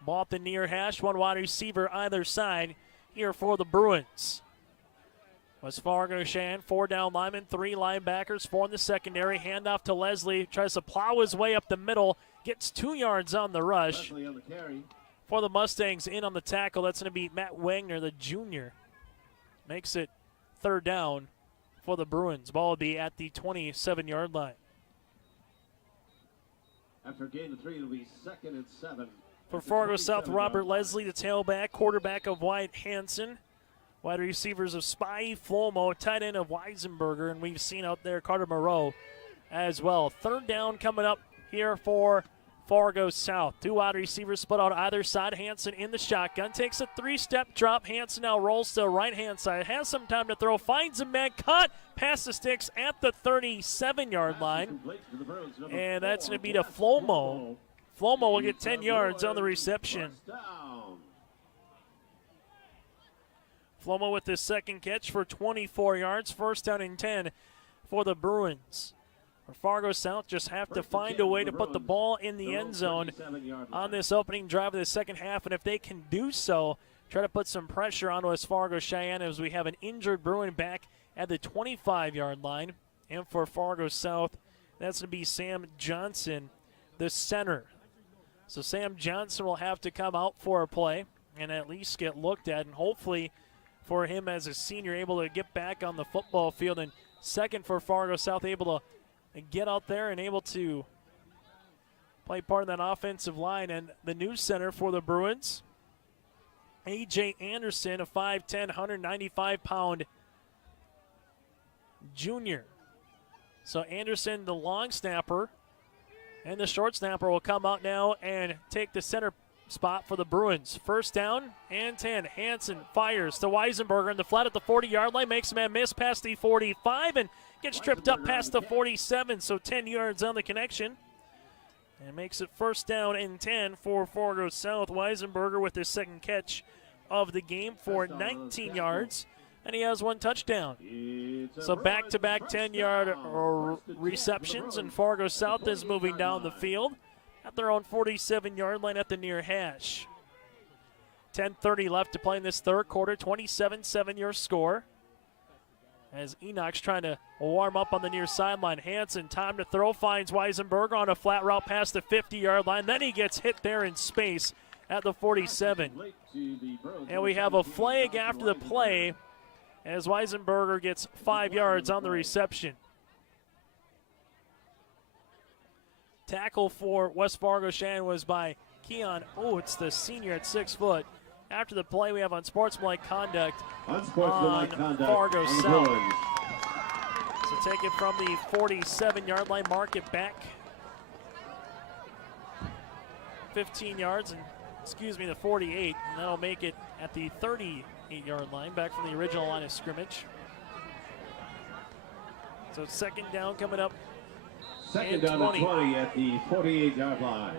Ball at the near hash, one wide receiver either side here for the Bruins. West Fargo, Cheyenne, 4 down linemen, 3 linebackers, 4 in the secondary. Handoff to Leslie, tries to plow his way up the middle, gets 2 yards on the rush. On the carry. For the Mustangs, in on the tackle, that's going to be Matt Wagner, the junior. Makes it 3rd down for the Bruins. Ball will be at the 27-yard line. After a gain of 3, it'll be 2nd and 7. For Fargo South, Robert Leslie, the tailback, quarterback of Wyatt Hansen. Wide receivers of Spy, Flomo, tight end of Weisenberger, and we've seen out there Carter Moreau as well. 3rd down coming up here for Fargo South. 2 wide receivers split out either side. Hansen in the shotgun, takes a 3-step drop. Hansen now rolls to the right-hand side, has some time to throw, finds a man, caught, past the sticks at the 37-yard line, and that's going to be to Flomo. Flomo will get 10 yards on the reception. Flomo with his 2nd catch for 24 yards. 1st down and 10 for the Bruins. Fargo South just have to find a way to put the ball in the end zone on this opening drive of the second half, and if they can do so, try to put some pressure on West Fargo Cheyenne as we have an injured Bruin back at the 25-yard line. And for Fargo South, that's going to be Sam Johnson, the center. So Sam Johnson will have to come out for a play and at least get looked at, and hopefully for him as a senior able to get back on the football field. And second for Fargo South, able to get out there and able to play part of that offensive line. And the new center for the Bruins, A.J. Anderson, a 5'10", 195-pound junior. So Anderson, the long snapper, and the short snapper will come out now and take the center spot for the Bruins. 1st down and 10. Hansen fires to Weisenberger in the flat at the 40-yard line, makes a man miss past the 45 and gets tripped up past the 47, so 10 yards on the connection. And makes it 1st down and 10 for Fargo South. Weisenberger with his 2nd catch of the game for 19 yards, and he has 1 touchdown. So back-to-back 10-yard receptions, and Fargo South is moving down the field at their own 47-yard line at the near hash. 10:30 left to play in this 3rd quarter. 27-7 your score. As Enoch's trying to warm up on the near sideline. Hansen, time to throw, finds Weisenberger on a flat route past the 50-yard line. Then he gets hit there in space at the 47. And we have a flag after the play as Weisenberger gets 5 yards on the reception. Tackle for West Fargo Cheyenne was by Keon Oates, the senior at 6 foot. After the play, we have unsportsmanlike conduct on Fargo South. So take it from the 47-yard line, mark it back 15 yards, and the 48, and that'll make it at the 38-yard line, back from the original line of scrimmage. So 2nd down coming up. 2nd down and 20 at the 48-yard line.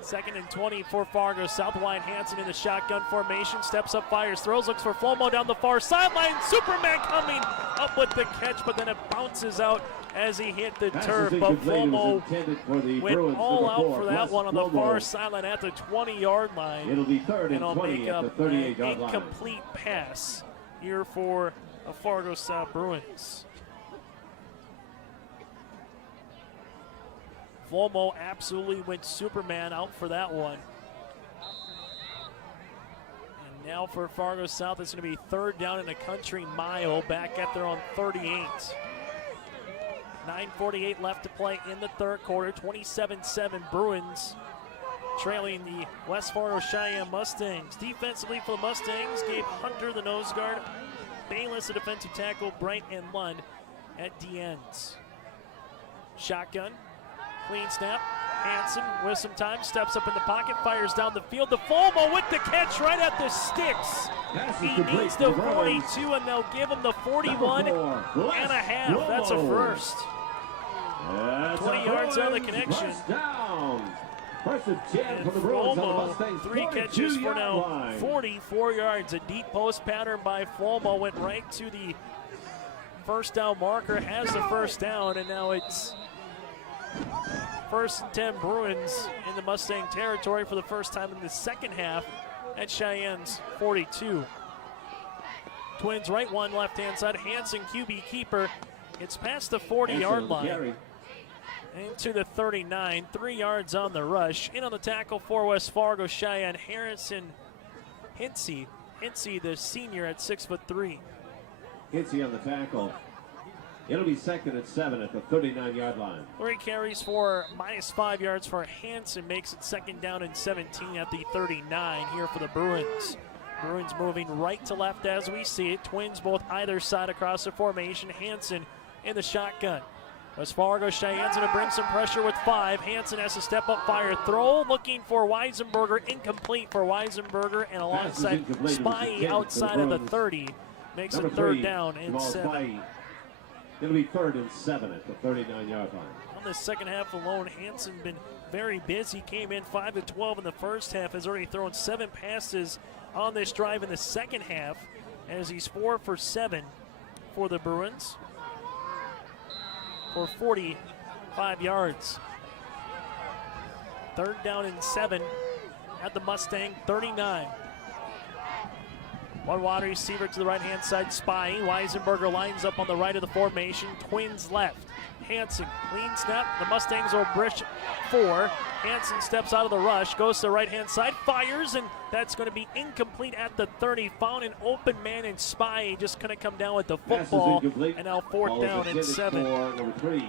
Second and 20 for Fargo South. Wyatt Hansen in the shotgun formation. Steps up, fires, throws, looks for Flomo down the far sideline. Superman coming up with the catch, but then it bounces out as he hit the turf. But Flomo went all out for that one on the far sideline at the 20-yard line. It'll be 3rd and 20 at the 38-yard line. Incomplete pass here for the Fargo South Bruins. Flomo absolutely went Superman out for that one. And now for Fargo South, it's going to be 3rd down in a country mile, back at their own 38. 9:48 left to play in the 3rd quarter. 27-7 Bruins trailing the West Fargo Cheyenne Mustangs. Defensively for the Mustangs, Gabe Hunter, the nose guard, Bayless, the defensive tackle, Bright and Lund at D ends. Shotgun. Clean snap. Hansen with some time, steps up in the pocket, fires down the field. The Flomo with the catch right at the sticks. He needs the 42, and they'll give him the 41 and a half. That's a first. 20 yards out of the connection. And Flomo, 3 catches for now 44 yards. A deep post pattern by Flomo went right to the 1st down marker, has the 1st down, and now it's First and 10 Bruins in the Mustang territory for the first time in the second half at Cheyenne's 42. Twins right one, left-hand side. Hanson, QB keeper. It's past the 40-yard line. Into the 39, 3 yards on the rush. In on the tackle for West Fargo, Cheyenne, Harrison Hinsey. Hinsey, the senior, at 6'3". Hinsey on the tackle. It'll be second and 7 at the 39-yard line. 3 carries for -5 yards for Hanson. Makes it second down and 17 at the 39 here for the Bruins. Bruins moving right to left as we see it. Twins both either side across the formation. Hanson in the shotgun. West Fargo, Cheyenne's going to bring some pressure with 5. Hanson has to step up, fire, throw. Looking for Weisenberger. Incomplete for Weisenberger. And alongside Spy outside of the 30. Makes it third down and 7. It'll be third and 7 at the 39-yard line. On the second half alone, Hanson been very busy. Came in 5 of 12 in the first half. Has already thrown 7 passes on this drive in the second half. As he's 4 for 7 for the Bruins. For 45 yards. Third down and 7 at the Mustang 39. One wide receiver to the right-hand side, Spy. Weisenberger lines up on the right of the formation. Twins left. Hanson, clean snap. The Mustangs will bridge 4. Hanson steps out of the rush, goes to the right-hand side, fires, and that's going to be incomplete at the 30. Found an open man in Spy. Just couldn't come down with the football. And now fourth down and 7. Number 3,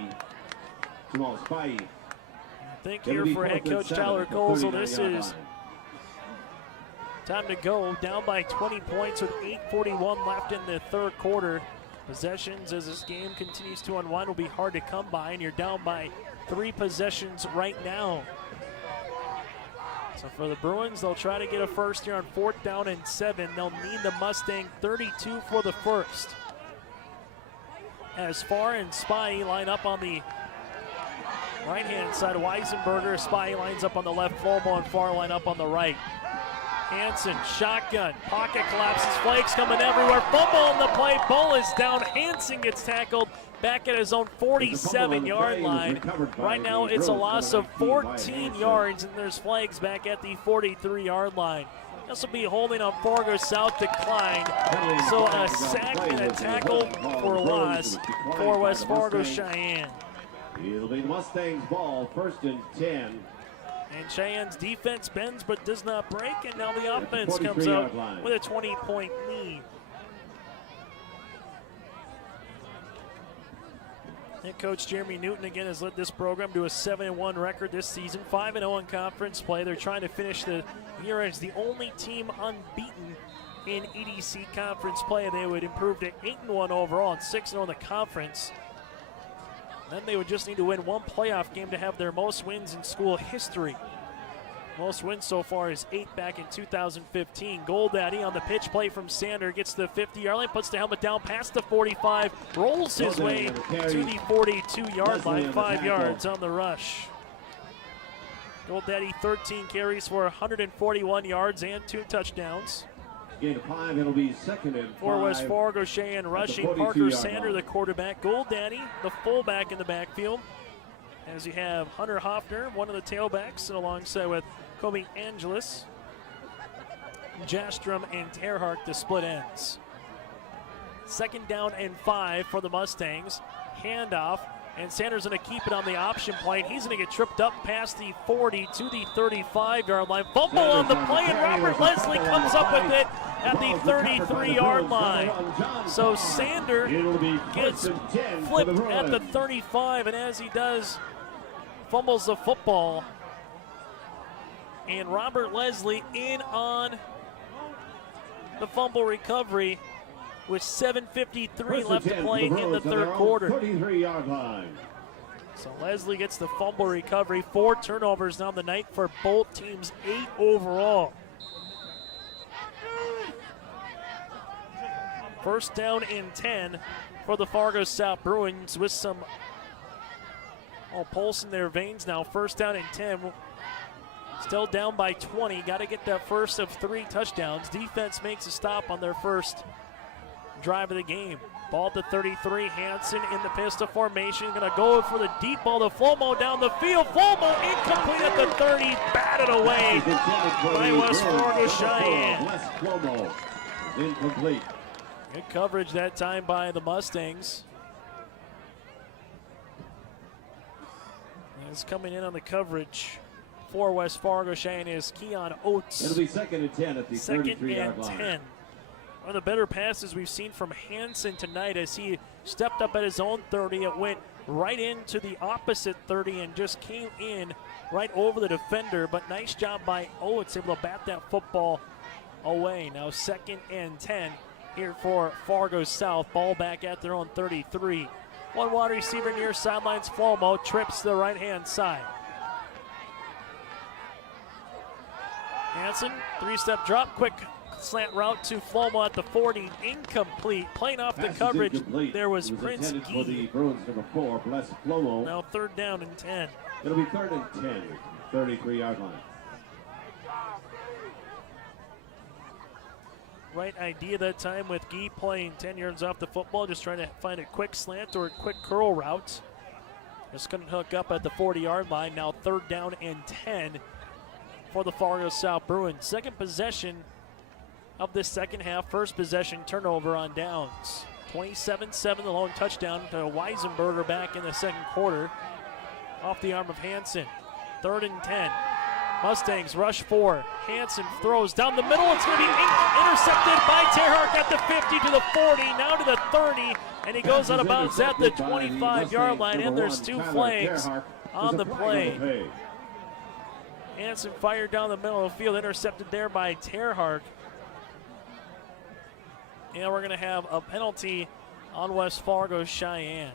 Jamal Spy. I think here for head coach Tyler Colesel, this is time to go. Down by 20 points with 8:41 left in the third quarter. Possessions as this game continues to unwind will be hard to come by, and you're down by 3 possessions right now. So for the Bruins, they'll try to get a first here on fourth down and 7. They'll need the Mustang 32 for the first. As Far and Spy line up on the right-hand side, Weisenberger, Spy lines up on the left, Flomo and Far line up on the right. Hanson, shotgun, pocket collapses, flags coming everywhere, fumble on the play, ball is down, Hanson gets tackled back at his own 47-yard line. Right now it's a loss of 14 yards, and there's flags back at the 43-yard line. This will be holding on Fargo South declined, so a sack and a tackle for loss for West Fargo Cheyenne. It'll be Mustangs ball, first and 10. And Cheyenne's defense bends but does not break, and now the offense comes out with a 20-point lead. Head coach Jeremy Newton again has led this program to a 7-1 record this season, 5-0 in conference play. They're trying to finish the year as the only team unbeaten in EDC conference play. They would improve to 8-1 overall and 6-0 in the conference. Then they would just need to win 1 playoff game to have their most wins in school history. Most wins so far is 8 back in 2015. Goldaddy on the pitch play from Sander, gets the 50-yard line, puts the helmet down past the 45, rolls his way to the 42-yard line, 5 yards on the rush. Goldaddy 13 carries for 141 yards and 2 touchdowns. Gain of 5, it'll be second and 5. For West Fargo, Cheyenne rushing. Parker Sander, the quarterback. Goldaddy, the fullback in the backfield. As you have Hunter Hoffner, one of the tailbacks, and alongside with Kobe Angelis, Jastrom, and Terhart, the split ends. Second down and 5 for the Mustangs. Handoff, and Sanders going to keep it on the option play. He's going to get tripped up past the 40 to the 35-yard line. Fumble on the play, and Robert Leslie comes up with it at the 33-yard line. So Sander gets flipped at the 35, and as he does, fumbles the football. And Robert Leslie in on the fumble recovery with 7:53 left to play in the third quarter. 33-yard line. So Leslie gets the fumble recovery. 4 turnovers on the night for both teams, 8 overall. First down and 10 for the Fargo South Bruins with some pulse in their veins now. First down and 10. Still down by 20. Got to get that first of 3 touchdowns. Defense makes a stop on their first drive of the game. Ball to 33, Hansen in the pistol formation, gonna go for the deep ball to Flomo down the field. Flomo incomplete at the 30, batted away by West Fargo Cheyenne. West Flomo is incomplete. Good coverage that time by the Mustangs. Is coming in on the coverage for West Fargo Cheyenne is Keon Oates. It'll be 2nd and 10 at the 33-yard line. 2nd and 10. One of the better passes we've seen from Hansen tonight as he stepped up at his own 30. It went right into the opposite 30 and just came in right over the defender. But nice job by Oates, able to bat that football away. Now 2nd and 10 here for Fargo South. Ball back at their own 33. One wide receiver near sidelines. Flomo trips to the right-hand side. Hansen, 3-step drop, quick slant route to Flomo at the 40, incomplete. Playing off the coverage, there was Prince Gee. For the Bruins, number 4, Bless Flomo. Now 3rd down and 10. It'll be 3rd and 10, 33-yard line. Right idea that time with Gee playing 10 yards off the football, just trying to find a quick slant or a quick curl route. Just couldn't hook up at the 40-yard line. Now 3rd down and 10 for the Fargo South Bruins. Second possession of this second half. First possession turnover on downs. 27-7, the lone touchdown to Weisenberger back in the second quarter off the arm of Hansen. 3rd and 10. Mustangs rush 4. Hansen throws down the middle. It's going to be intercepted by Terhark at the 50 to the 40, now to the 30, and he goes out of bounds at the 25-yard line, and there's 2 flags on the play. Hansen fired down the middle of the field, intercepted there by Terhark. And we're going to have a penalty on West Fargo Cheyenne.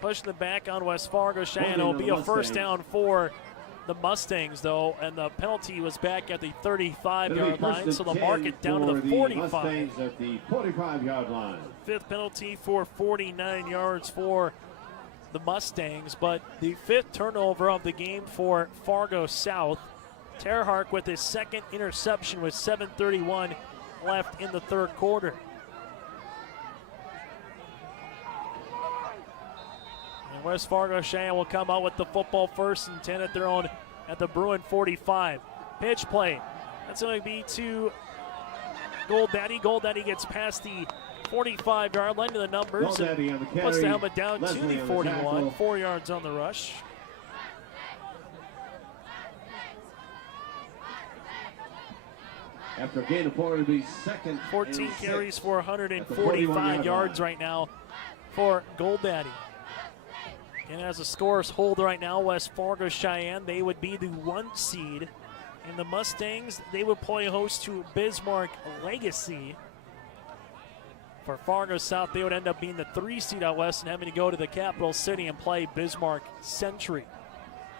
Pushing the back on West Fargo Cheyenne. It'll be a first down for the Mustangs, though, and the penalty was back at the 35-yard line, so they'll mark it down to the 45. Mustangs at the 45-yard line. 5th penalty for 49 yards for the Mustangs, but the 5th turnover of the game for Fargo South. Terhark with his 2nd interception with 7:31 left in the 3rd quarter. And West Fargo Cheyenne will come out with the football 1st and 10 at their own at the Bruin 45. Pitch play. That's going to be to Goldaddy. Goldaddy gets past the 45-yard line to the numbers. Puts the helmet down to the 41. 4 yards on the rush. After a gain of 4, it'll be 2nd 14 carries for 145 yards right now for Goldaddy. And as the scores hold right now, West Fargo Cheyenne, they would be the 1 seed. And the Mustangs, they would play host to Bismarck Legacy. For Fargo South, they would end up being the 3 seed out west and having to go to the capital city and play Bismarck Century.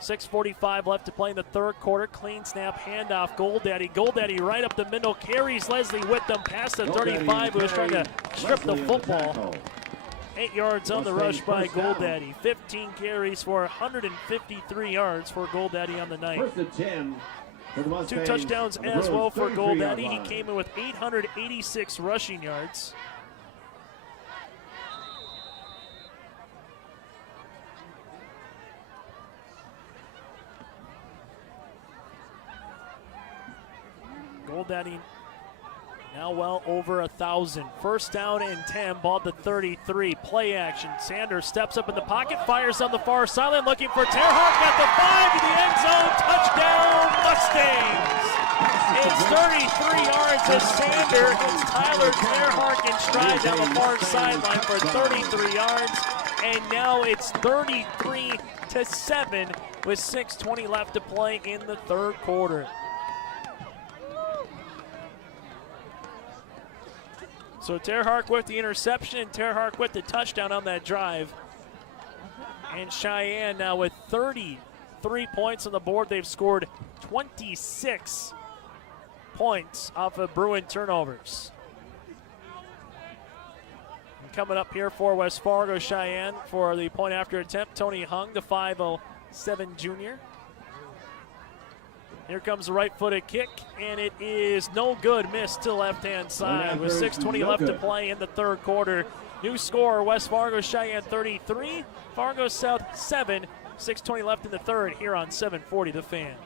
6:45 left to play in the 3rd quarter. Clean snap, handoff, Goldaddy. Goldaddy right up the middle, carries Leslie with them past the 35, who was trying to strip the football. 8 yards on the rush by Goldaddy. 15 carries for 153 yards for Goldaddy on the night. 1st and 10 for the Mustangs. 2 touchdowns as well for Goldaddy. He came in with 886 rushing yards. Goldaddy now well over 1,000. 1st down and 10, ball to 33. Play action. Sanders steps up in the pocket, fires on the far sideline, looking for Terhark at the 5 to the end zone. Touchdown, Mustangs. It's 33 yards as Sander hits Tyler Terhark in stride down the far sideline for 33 yards. And now it's 33-7 with 6:20 left to play in the 3rd quarter. So Terhark with the interception and Terhark with the touchdown on that drive. And Cheyenne now with 33 points on the board. They've scored 26 points off of Bruin turnovers. And coming up here for West Fargo Cheyenne for the point after attempt, Tony Hung, the 5'07 junior. Here comes the right-footed kick, and it is no good. Missed to the left-hand side with 6:20 left to play in the third quarter. New score, West Fargo Cheyenne 33, Fargo South 7. 6:20 left in the third here on 740 The Fan.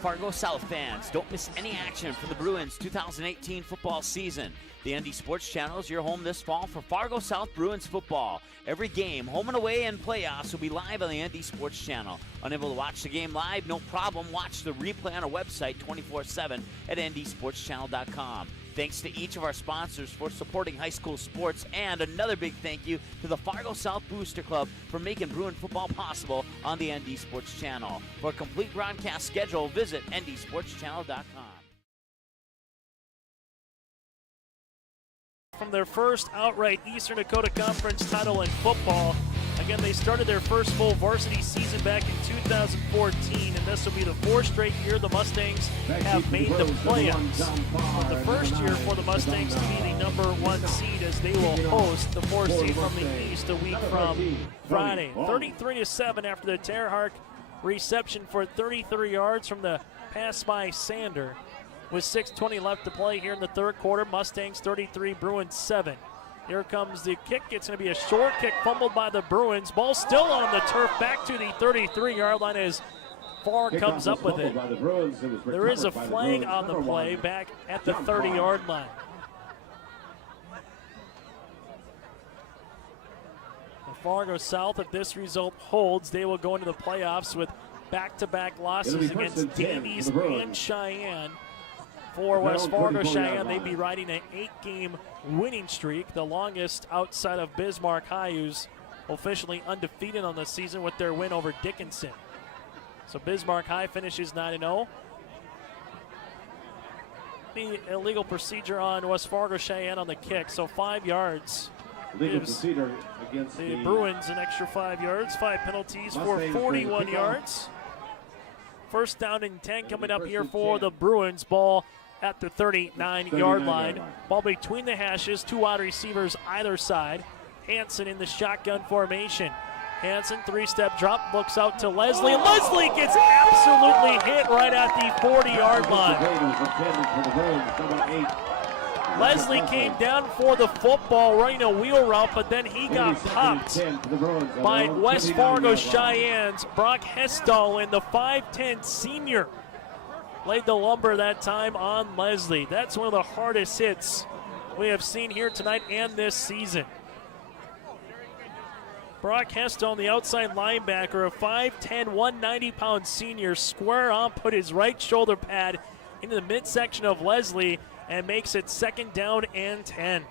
Fargo South fans, don't miss any action from the Bruins 2018 football season. The ND Sports Channel is your home this fall for Fargo South Bruins football. Every game, home and away, and playoffs will be live on the ND Sports Channel. Unable to watch the game live? No problem. Watch the replay on our website 24/7 at ndsportschannel.com. Thanks to each of our sponsors for supporting high school sports, and another big thank you to the Fargo South Booster Club for making Bruin football possible on the ND Sports Channel. For a complete broadcast schedule, visit ndsportschannel.com. From their first outright Eastern Dakota Conference title in football. Again, they started their first full varsity season back in 2014, and this will be the fourth straight year the Mustangs have made the playoffs. The first year for the Mustangs to be the number 1 seed, as they will host the 4th seed from the East a week from Friday. 33-7 after the Terre Haute reception for 33 yards from the pass by Sander. With 6:20 left to play here in the third quarter, Mustangs 33, Bruins 7. Here comes the kick. It's going to be a short kick fumbled by the Bruins. Ball still on the turf, back to the 33-yard line as Farr comes up with it. There is a flag on the play back at the 30-yard line. Fargo South, if this result holds, they will go into the playoffs with back-to-back losses against Davies and Cheyenne. For West Fargo Cheyenne, they'd be riding an 8-game winning streak, the longest outside of Bismarck High, who's officially undefeated on the season with their win over Dickinson. So Bismarck High finishes 9-0. The illegal procedure on West Fargo Cheyenne on the kick, so 5 yards. Legal procedure against the Bruins an extra 5 yards, 5 penalties for 41 yards. First down and 10 coming up here for the Bruins. Ball at the 39-yard line. Ball between the hashes, 2 wide receivers either side. Hansen in the shotgun formation. Hansen, 3-step drop, looks out to Leslie, and Leslie gets absolutely hit right at the 40-yard line. Leslie came down for the football, running a wheel route, but then he got popped by West Fargo Cheyenne's Brock Hestall, and the 5'10 senior laid the lumber that time on Leslie. That's one of the hardest hits we have seen here tonight and this season. Brock Hestall, the outside linebacker, a 5'10", 190-pound senior, square on, put his right shoulder pad into the midsection of Leslie and makes it 2nd down and 10.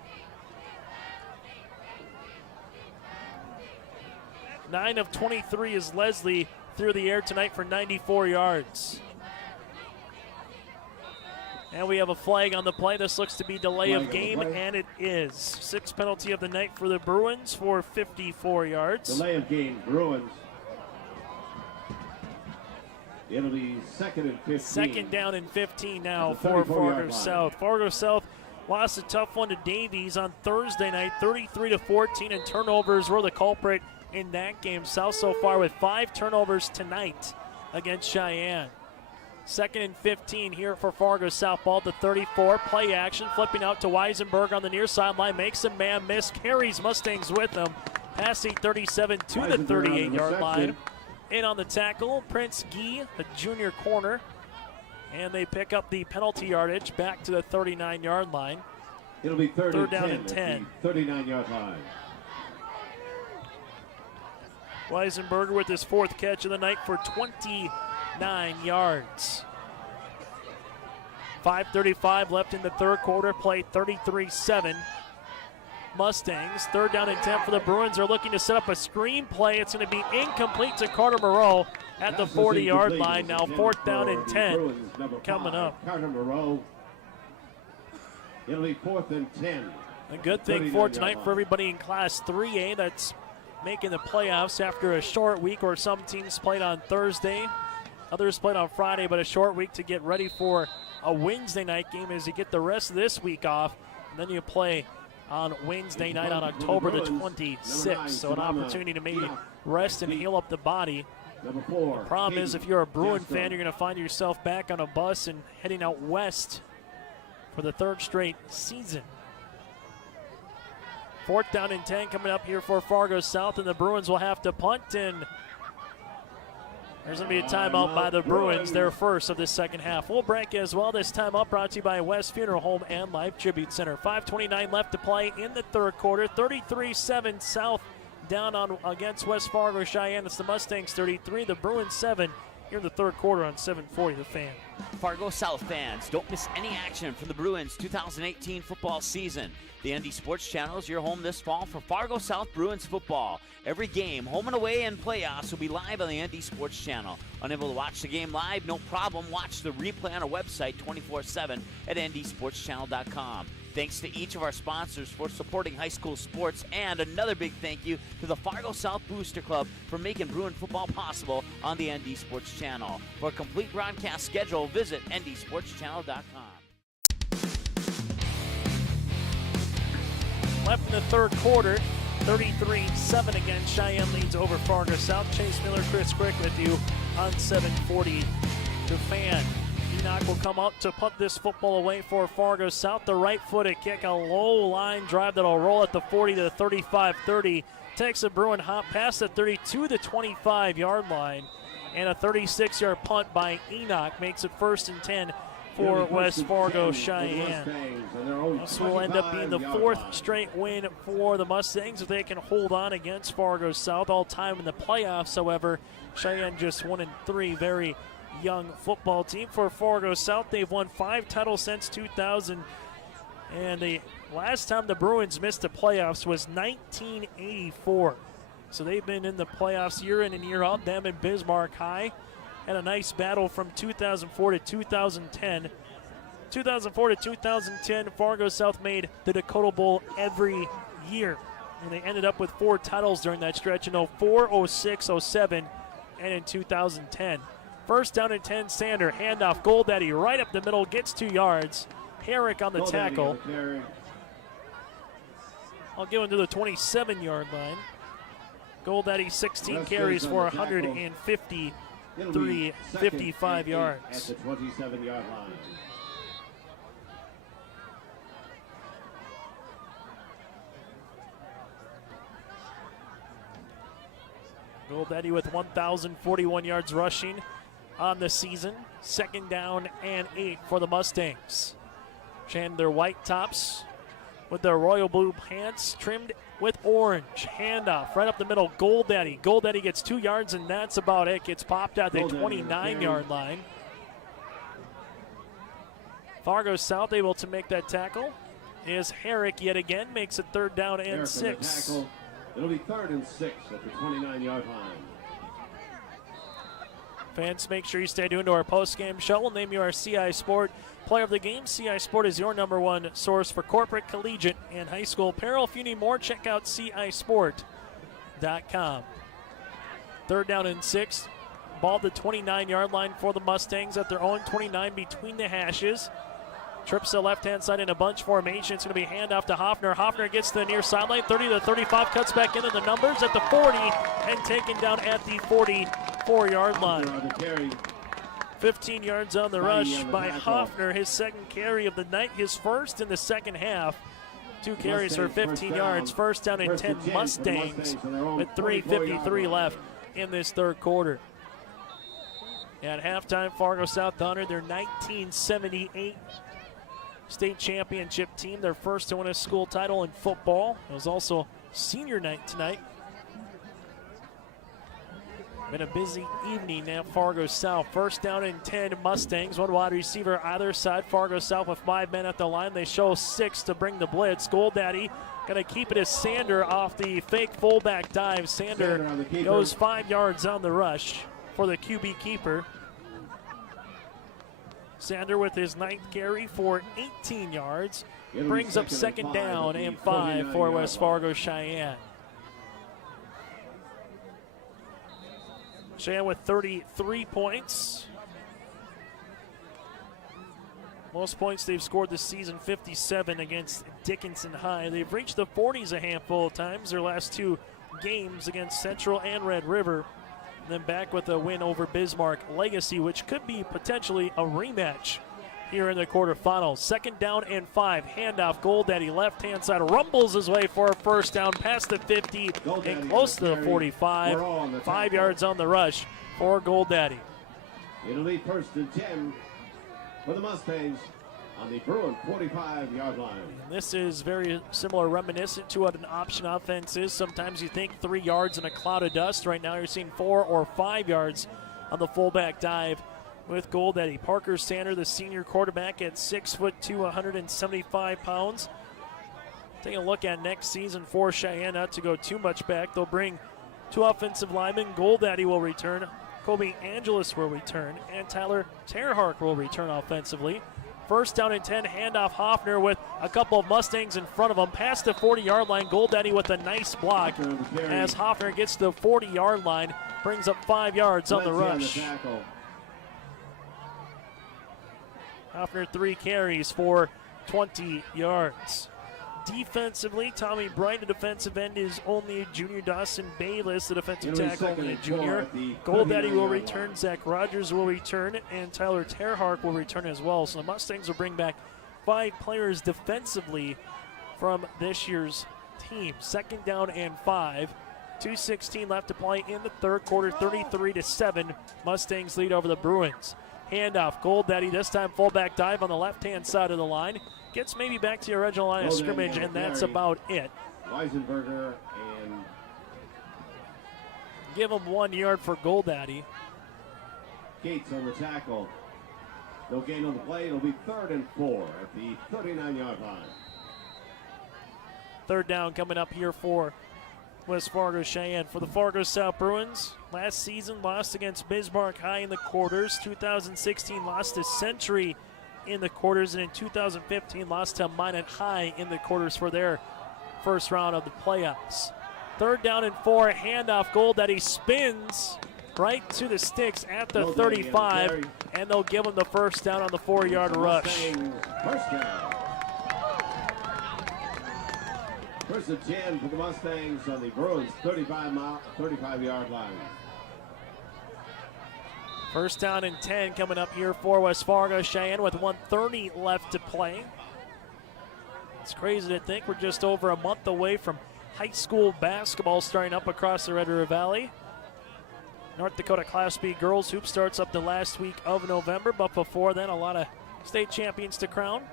9 of 23 is Leslie through the air tonight for 94 yards. And we have a flag on the play. This looks to be delay of game, and it is. 6th penalty of the night for the Bruins for 54 yards. Delay of game, Bruins. It'll be 2nd and 15. 2nd down and 15 now for Fargo South. Fargo South lost a tough one to Davies on Thursday night, 33-14, and turnovers were the culprit in that game. South so far with 5 turnovers tonight against Cheyenne. 2nd and 15 here for Fargo South. Ball to 34. Play action. Flipping out to Weisenberg on the near sideline. Makes a man miss. Carries Mustangs with him. Passing 37 to the 38-yard line. In on the tackle, Prince Gee, the junior corner. And they pick up the penalty yardage back to the 39-yard line. It'll be third down and 10. 39-yard line. Weisenberger with his 4th catch of the night for 29 yards. 5:35 left in the third quarter. Play 33-7. Mustangs. 3rd down and 10 for the Bruins. Are looking to set up a screen play. It's going to be incomplete to Carter Moreau at the 40-yard line. Now 4th down and 10 coming up. Carter Moreau. It'll be 4th and 10. A good thing for tonight for everybody in Class 3A that's making the playoffs after a short week, or some teams played on Thursday. Others played on Friday, but a short week to get ready for a Wednesday night game as you get the rest of this week off. And then you play on Wednesday night on October the 26th. So an opportunity to maybe rest and heal up the body Number 4. The problem is if you're a Bruin fan, you're going to find yourself back on a bus and heading out west for the 3rd straight season. 4th down and 10 coming up here for Fargo South, and the Bruins will have to punt, and there's going to be a timeout by the Bruins, their first of this second half. We'll break as well. This timeout brought to you by West Funeral Home and Life Tribute Center. 5:29 left to play in the 3rd quarter. 33-7 South down on against West Fargo Cheyenne. It's the Mustangs 33, the Bruins 7 here in the 3rd quarter on 740 The Fan. Fargo South fans, don't miss any action from the Bruins 2018 football season. The ND Sports Channel is your home this fall for Fargo South Bruins football. Every game, home and away, and playoffs will be live on the ND Sports Channel. Unable to watch the game live? No problem. Watch the replay on our website 24/7 at ndsportschannel.com. Thanks to each of our sponsors for supporting high school sports, and another big thank you to the Fargo South Booster Club for making Bruin football possible on the ND Sports Channel. For a complete broadcast schedule, visit ndsportschannel.com. Left in the 3rd quarter, 33-7 again. Cheyenne leads over Fargo South. Chase Miller, Chris Crick with you on 740 The Fan. Enoch will come out to punt this football away for Fargo South. The right-footed kick, a low line drive that'll roll at the 40 to the 35-30. Takes a Bruin hop past the 32 to 25-yard line. And a 36-yard punt by Enoch makes it 1st and 10 for West Fargo Cheyenne. This will end up being the 4th straight win for the Mustangs if they can hold on against Fargo South. All time in the playoffs, however, Cheyenne just 1-3. Very young football team for Fargo South. They've won 5 titles since 2000, and the last time the Bruins missed the playoffs was 1984. So they've been in the playoffs year in and year out. Them and Bismarck High had a nice battle from 2004 to 2010. 2004 to 2010, Fargo South made the Dakota Bowl every year, and they ended up with 4 titles during that stretch in 04, 06, 07, and in 2010. 1st down and 10, Sander, handoff, Goldaddy right up the middle, gets 2 yards. Herrick on the tackle. I'll give him to the 27-yard line. Goldaddy 16 carries for 55 yards. At the 27-yard line. Goldaddy with 1,041 yards rushing on the season. 2nd down and 8 for the Mustangs. Cheyenne, their white tops with their royal blue pants trimmed with orange. Handoff right up the middle. Goldaddy. Goldaddy gets 2 yards, and that's about it. Gets popped at the 29-yard line. Fargo South able to make that tackle is Herrick yet again. Makes it 3rd down and 6. It'll be 3rd and 6 at the 29-yard line. Fans, make sure you stay tuned to our post-game show. We'll name you our CI Sport Player of the Game. CI Sport is your #1 source for corporate, collegiate, and high school apparel. If you need more, check out cisport.com. 3rd down and 6. Ball at the 29-yard line for the Mustangs at their own 29 between the hashes. Trips to the left-hand side in a bunch formation. It's going to be handoff to Hoffner. Hoffner gets to the near sideline, 30 to 35, cuts back into the numbers at the 40, and taken down at the 44-yard line. 15 yards on the rush by Hoffner, his 2nd carry of the night, his 1st in the second half. 2 carries for 15 yards. 1st down and 10 Mustangs with 3:53 left in this 3rd quarter. At halftime, Fargo South honored their 1978 state championship team, their first to win a school title in football. It was also senior night tonight. Been a busy evening at Fargo South. 1st down and 10 Mustangs. 1 wide receiver either side. Fargo South with 5 men at the line. They show 6 to bring the blitz. Goldaddy going to keep it as Sander off the fake fullback dive. Sander goes 5 yards on the rush for the QB keeper. Sander with his 9th carry for 18 yards. Brings up 2nd down and 5 for West Fargo Cheyenne. Cheyenne with 33 points. Most points they've scored this season, 57 against Dickinson High. They've reached the 40s a handful of times their last 2 games against Central and Red River. And then back with a win over Bismarck Legacy, which could be potentially a rematch here in the quarterfinals. 2nd down and 5. Handoff. Goldaddy left-hand side rumbles his way for a first down past the 50 and close to the 45. 5 yards on the rush for Goldaddy. It'll be 1st and 10 for the Mustangs on the Bruin 45-yard line. This is very similar, reminiscent to what an option offense is. Sometimes you think 3 yards in a cloud of dust. Right now you're seeing 4 or 5 yards on the fullback dive with Goldaddy. Parker Sander, the senior quarterback, at 6'2", 175 pounds. Taking a look at next season for Cheyenne, not to go too much back. They'll bring 2 offensive linemen. Goldaddy will return. Kobe Angelis will return. And Tyler Terhark will return offensively. 1st down and 10, handoff Hoffner with a couple of Mustangs in front of him. Past the 40-yard line, Goldaddy with a nice block as Hoffner gets to the 40-yard line, brings up 5 yards on the rush. Hoffner 3 carries for 20 yards. Defensively, Tommy Bright, the defensive end, is only a junior. Dawson Bayless, the defensive tackle, only a junior. Goldaddy will return. Zach Rogers will return. And Tyler Terhark will return as well. So the Mustangs will bring back 5 players defensively from this year's team. 2nd down and 5. 2:16 left to play in the 3rd quarter. 33-7. Mustangs lead over the Bruins. Handoff. Goldaddy, this time fullback dive on the left-hand side of the line. Gets maybe back to the original line of scrimmage, and that's about it. Weisenberger and give him 1 yard for Goldaddy. Gates on the tackle. No gain on the play. It'll be 3rd and 4 at the 39-yard line. 3rd down coming up here for West Fargo Cheyenne. For the Fargo South Bruins, last season lost against Bismarck High in the quarters. 2016 lost to Century in the quarters, and in 2015 lost to Minot High in the quarters for their first round of the playoffs. 3rd down and 4, handoff. Goldaddy spins right to the sticks at the 35, and they'll give him the 1st down on the 4-yard rush. First down. 1st and 10 for the Mustangs on the Bruins 35-yard line. 1st down and 10 coming up here for West Fargo Cheyenne with 1:30 left to play. It's crazy to think we're just over a month away from high school basketball starting up across the Red River Valley. North Dakota Class B girls hoop starts up the last week of November, but before then a lot of state champions to crown.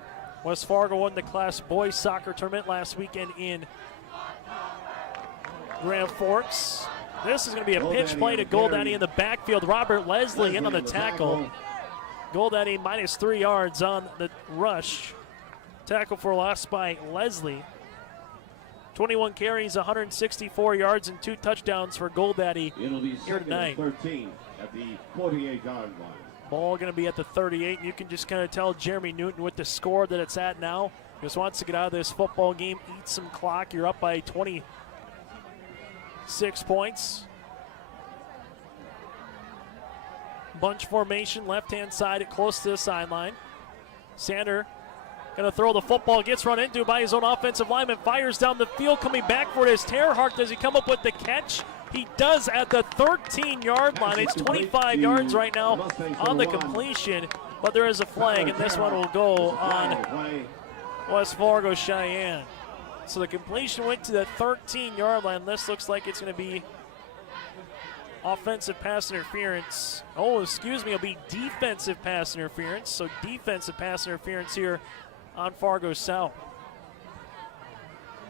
West Fargo won the Class boys soccer tournament last weekend in Grand Forks. This is going to be a pitch play to Goldaddy in the backfield. Robert Leslie in on the tackle. Goldaddy minus 3 yards on the rush. Tackle for loss by Leslie. 21 carries, 164 yards, and 2 touchdowns for Goldaddy here tonight. 13 at the 48-yard line. Ball going to be at the 38. You can just kind of tell Jeremy Newton with the score that it's at now. Just wants to get out of this football game, eat some clock. You're up by 26 points. Bunch formation, left-hand side, close to the sideline. Sander going to throw the football, gets run into by his own offensive lineman, fires down the field, coming back for it is Terhark. Does he come up with the catch? He does at the 13-yard line. It's 25 yards right now on the completion, but there is a flag, and this one will go on West Fargo Cheyenne. So the completion went to the 13-yard line. This looks like it's going to be offensive pass interference. Oh, excuse me, it'll be defensive pass interference. So defensive pass interference here on Fargo South.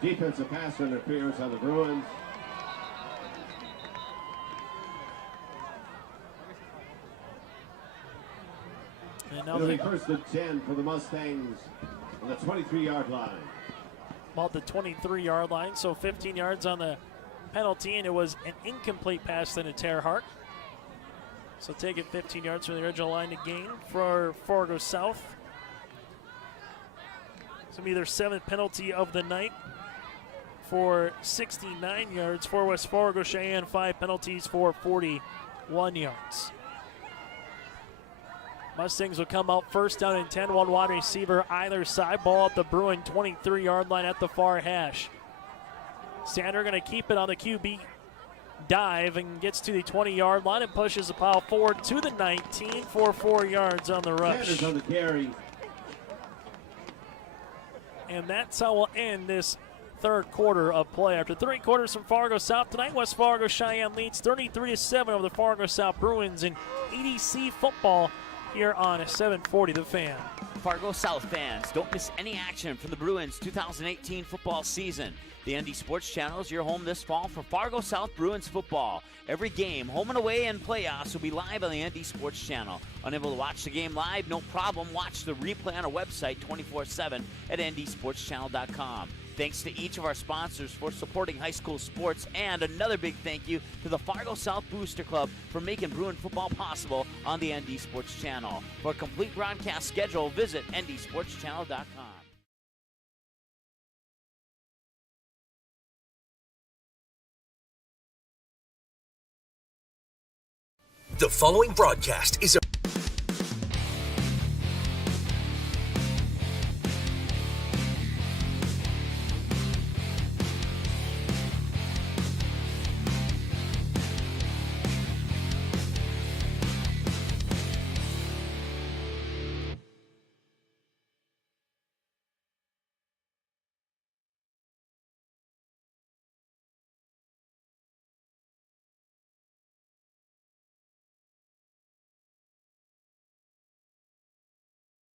Defensive pass interference on the Bruins. And now it'll be 1st and 10 for the Mustangs on the 23-yard line. About the 23-yard line, so 15 yards on the penalty, and it was an incomplete pass then to Terhark. So take it 15 yards from the original line to gain for Fargo South. It's going to be their 7th penalty of the night for 69 yards for West Fargo Cheyenne, 5 penalties for 41 yards. Mustangs will come out 1st down and 10, 1 wide receiver either side. Ball at the Bruin 23-yard line at the far hash. Sander going to keep it on the QB dive and gets to the 20-yard line and pushes the pile forward to the 19 for 4 yards on the rush. Sanders on the carry. And that's how we'll end this third quarter of play. After 3 quarters from Fargo South tonight, West Fargo Cheyenne leads 33-7 over the Fargo South Bruins in EDC football here on 740 The Fan. Fargo South fans, don't miss any action from the Bruins 2018 football season. The ND Sports Channel is your home this fall for Fargo South Bruins football. Every game, home and away and playoffs, will be live on the ND Sports Channel. Unable to watch the game live? No problem. Watch the replay on our website 24/7 at ndsportschannel.com. Thanks to each of our sponsors for supporting high school sports, and another big thank you to the Fargo South Booster Club for making Bruin football possible on the ND Sports Channel. For a complete broadcast schedule, visit ndsportschannel.com. The following broadcast is a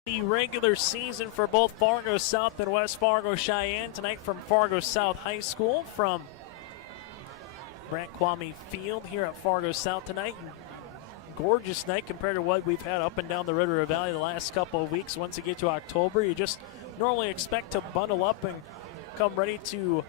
the regular season for both Fargo South and West Fargo Cheyenne tonight from Fargo South High School from Brant Kwame Field here at Fargo South tonight. Gorgeous night compared to what we've had up and down the Red River Valley the last couple of weeks. Once you get to October, you just normally expect to bundle up and come ready to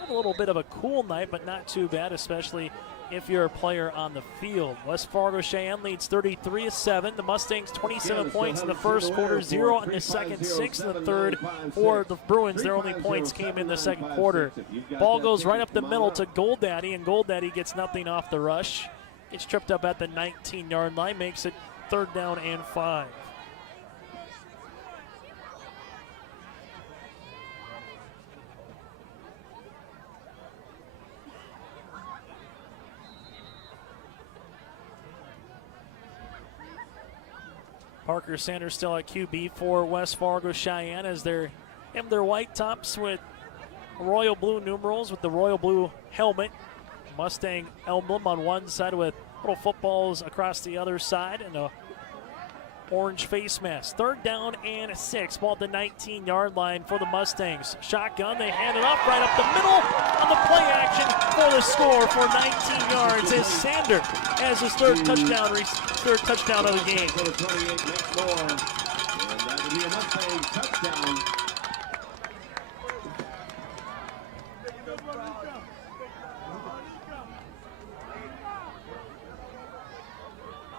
have a little bit of a cool night, but not too bad, especially if you're a player on the field. West Fargo Cheyenne leads 33-7. The Mustangs 27 points in the first quarter, 0 in the second, 6 in the third. For the Bruins, their only points came in the second quarter. Ball goes right up the middle to Goldaddy, and Goldaddy gets nothing off the rush. Gets tripped up at the 19-yard line, makes it 3rd down and 5. Parker Sanders still at QB for West Fargo Cheyenne as they have their white tops with royal blue numerals with the royal blue helmet. Mustang emblem on one side with little footballs across the other side and a orange face mask. 3rd down and 6. Ball at the 19-yard line for the Mustangs. Shotgun, they hand it off right up the middle on the play action for the score for 19 yards as Sander has his third touchdown of the game.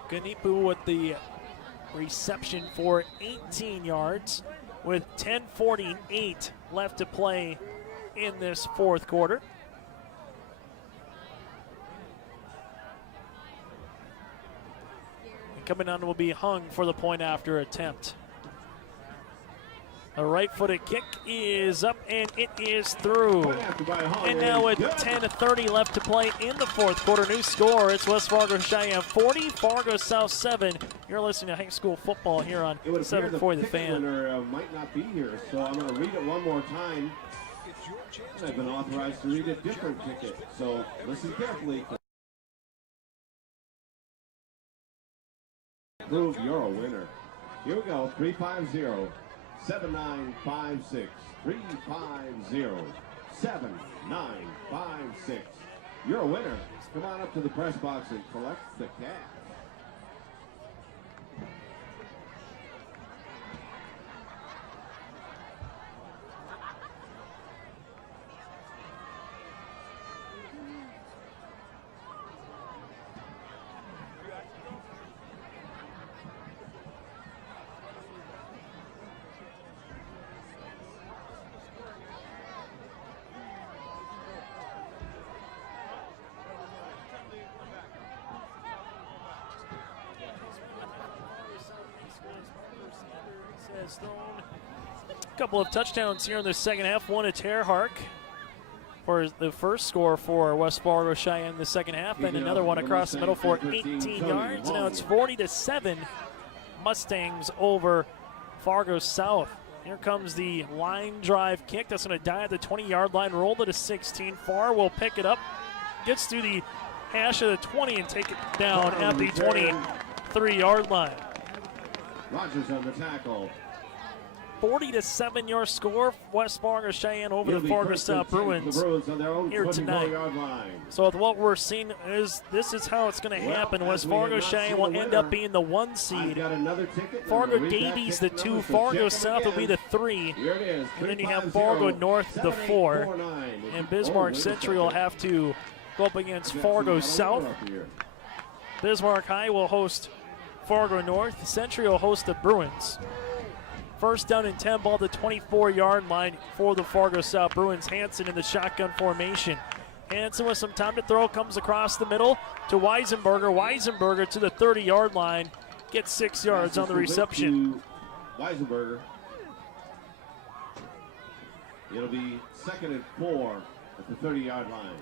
Ganipu with the reception for 18 yards with 10:48 left to play in this fourth quarter. And coming on will be Hung for the point after attempt. A right-footed kick is up, and it is through. And now with 10:30 left to play in the fourth quarter, new score, it's West Fargo Cheyenne 40, Fargo South 7. You're listening to high school football here on 740 The Fan. Might not be here, so I'm going to read it one more time. I've been authorized to read a different ticket, so listen carefully. Prove you're a winner. Here we go, 350. 7956 350 7956. You're a winner. Come on up to the press box and collect the cash. Has thrown a couple of touchdowns here in the second half. One to Terhark for the first score for West Fargo Cheyenne in the second half, and another one across the middle for 18 yards. Now it's 40-7 Mustangs over Fargo South. Here comes the line drive kick. That's going to die at the 20-yard line. Roll to the 16. Farr will pick it up. Gets to the hash of the 20 and take it down at the 23-yard line. Rogers on the tackle. 40-7 your score. West Fargo Cheyenne over the Fargo South Bruins here tonight. So with what we're seeing is this is how it's going to happen. West Fargo Cheyenne will end up being the 1 seed. Fargo Davies the 2. Fargo South will be the 3. And then you have Fargo North the 4. And Bismarck Century will have to go up against Fargo South. Bismarck High will host Fargo North. Century will host the Bruins. First down and 10, ball at the 24-yard line for the Fargo South Bruins. Hansen in the shotgun formation. Hansen with some time to throw, comes across the middle to Weisenberger. Weisenberger to the 30-yard line, gets 6 yards on the reception. Weisenberger. It'll be 2nd and 4 at the 30-yard line.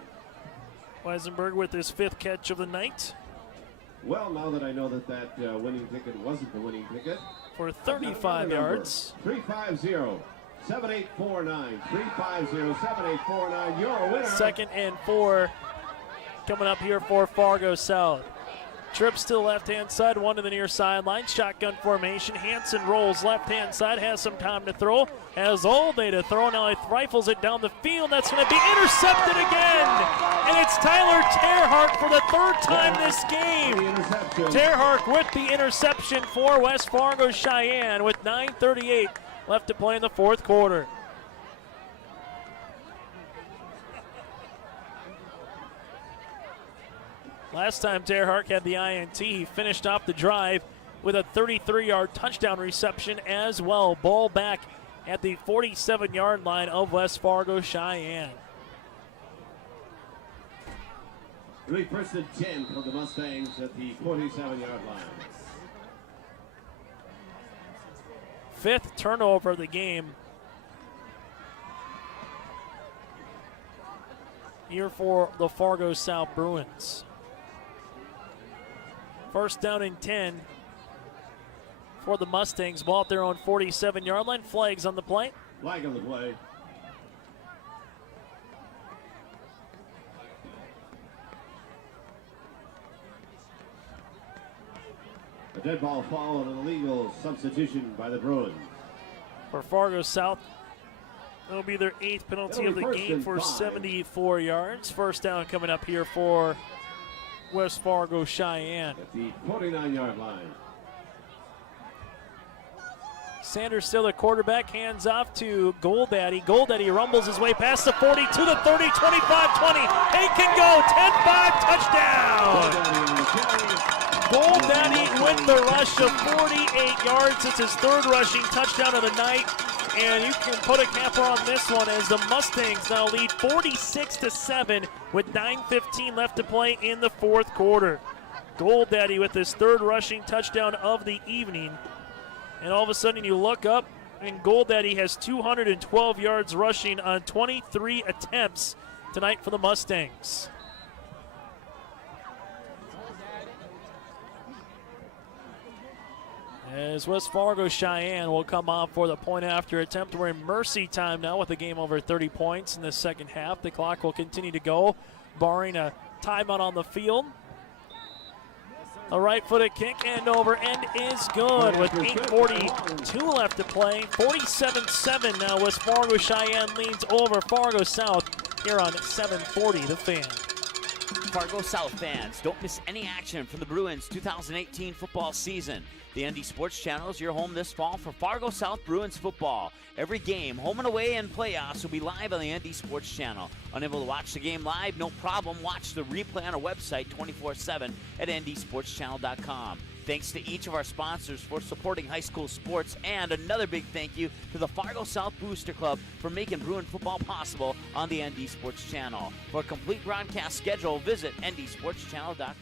Weisenberger with his 5th catch of the night. Well, now that I know that winning ticket wasn't the winning ticket. For 35 yards. 350-7849. 350-7849. You're a winner. 2nd and 4 coming up here for Fargo South. Trips to the left-hand side, one to the near sideline. Shotgun formation. Hansen rolls left-hand side, has some time to throw. Has all day to throw. Now he rifles it down the field. That's going to be intercepted again. And it's Tyler Terhart for the 3rd time this game. Terhart with the interception for West Fargo Cheyenne with 9:38 left to play in the 4th quarter. Last time Terhart had the INT, he finished off the drive with a 33-yard touchdown reception as well. Ball back at the 47-yard line of West Fargo Cheyenne. It'll be 1st and 10 for the Mustangs at the 47-yard line. 5th turnover of the game here for the Fargo South Bruins. First down and 10 for the Mustangs. Ball at their own 47-yard line. Flags on the play. Flag on the play. A dead ball foul and an illegal substitution by the Bruins. For Fargo South, it'll be their 8th penalty of the game for 74 yards. First down coming up here for West Fargo Cheyenne. At the 49-yard line. Sanders still the quarterback, hands off to Goldaddy. Goldaddy rumbles his way past the 40 to the 30, 25, 20. He can go, 10-5, touchdown. Goldaddy with the rush of 48 yards. It's his 3rd rushing touchdown of the night. And you can put a capper on this one as the Mustangs now lead 46-7 with 9:15 left to play in the 4th quarter. Goldaddy with his 3rd rushing touchdown of the evening. And all of a sudden you look up and Goldaddy has 212 yards rushing on 23 attempts tonight for the Mustangs. As West Fargo Cheyenne will come on for the point after attempt. We're in mercy time now with a game over 30 points in the second half. The clock will continue to go, barring a timeout on the field. A right-footed kick and over and is good with 8:42 left to play. 47-7 now. West Fargo Cheyenne leads over Fargo South here on 740 The Fan. Fargo South fans, don't miss any action from the Bruins 2018 football season. The ND Sports Channel is your home this fall for Fargo South Bruins football. Every game, home and away, and playoffs will be live on the ND Sports Channel. Unable to watch the game live? No problem. Watch the replay on our website 24/7 at ndsportschannel.com. Thanks to each of our sponsors for supporting high school sports, and another big thank you to the Fargo South Booster Club for making Bruin football possible on the ND Sports Channel. For a complete broadcast schedule, visit ndsportschannel.com.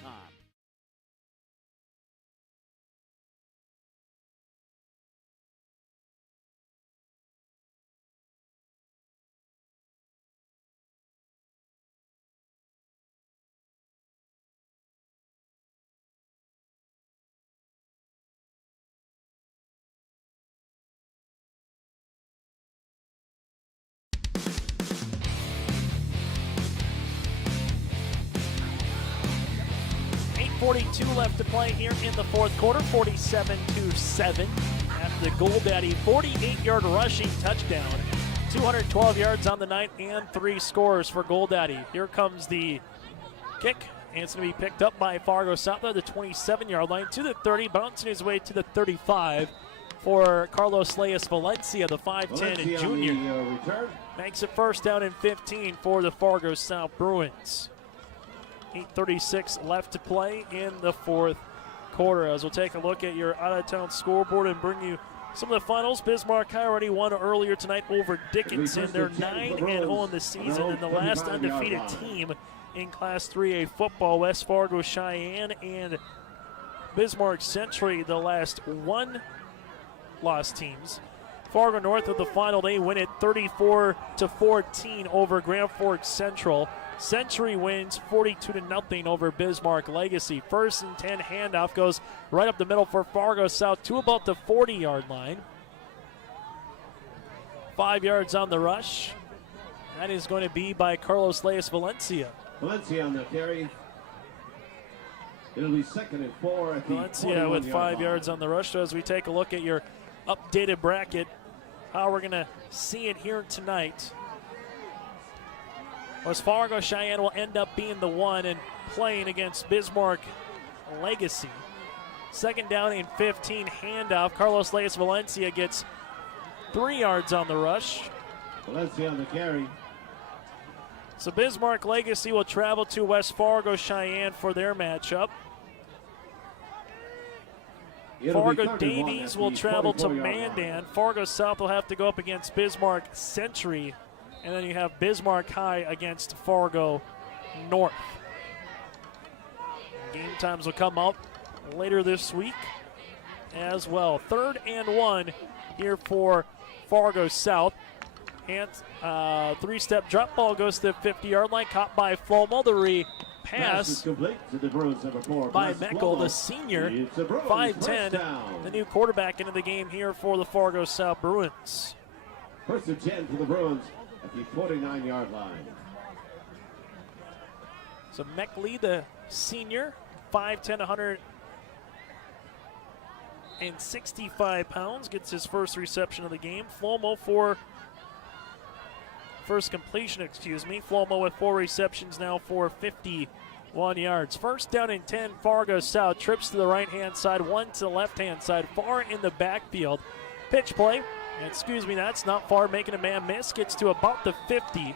3:42 left to play here in the fourth quarter, 47-7. After the Goldaddy 48-yard rushing touchdown, 212 yards on the night and 3 scores for Goldaddy. Here comes the kick, and it's going to be picked up by Fargo South at the 27-yard line to the 30, bouncing his way to the 35 for Carlos Leyes Valencia, the 5'10" junior. Makes it first down and 15 for the Fargo South Bruins. 8:36 left to play in the fourth quarter. As we'll take a look at your out-of-town scoreboard and bring you some of the finals. Bismarck High already won earlier tonight over Dickinson. They're 9-0 in the season, and the last undefeated team in Class 3A football. West Fargo Cheyenne and Bismarck Century, the last one-loss teams. Fargo North of the final, they win it 34-14 over Grand Forks Central. Century wins 42-0 over Bismarck Legacy. First and 10 handoff goes right up the middle for Fargo South to about the 40-yard line. 5 yards on the rush. That is going to be by Carlos Leyes Valencia. Valencia on the carry. It'll be 2nd and 4 at the Valencia with 5 yards on the rush. So as we take a look at your updated bracket, how we're going to see it here tonight. West Fargo Cheyenne will end up being the one and playing against Bismarck Legacy. 2nd down and 15 handoff. Carlos Leyes Valencia gets 3 yards on the rush. Valencia on the carry. So Bismarck Legacy will travel to West Fargo Cheyenne for their matchup. Fargo Davies will travel to Mandan. Fargo South will have to go up against Bismarck Century. And then you have Bismarck High against Fargo North. Game times will come out later this week as well. 3rd and 1 here for Fargo South. And 3-step drop ball goes to the 50-yard line, caught by Flomo. The pass by Meckel, the senior, 5'10", the new quarterback into the game here for the Fargo South Bruins. 1st and 10 for the Bruins at the 49-yard line. So Meckley, the senior, 5'10", 165 pounds, gets his first reception of the game. Flomo for first completion, Flomo with 4 receptions now for 51 yards. 1st down and 10, Fargo South. Trips to the right-hand side, 1 to the left-hand side, far in the backfield. Pitch play. That's not far, making a man miss. Gets to about the 50.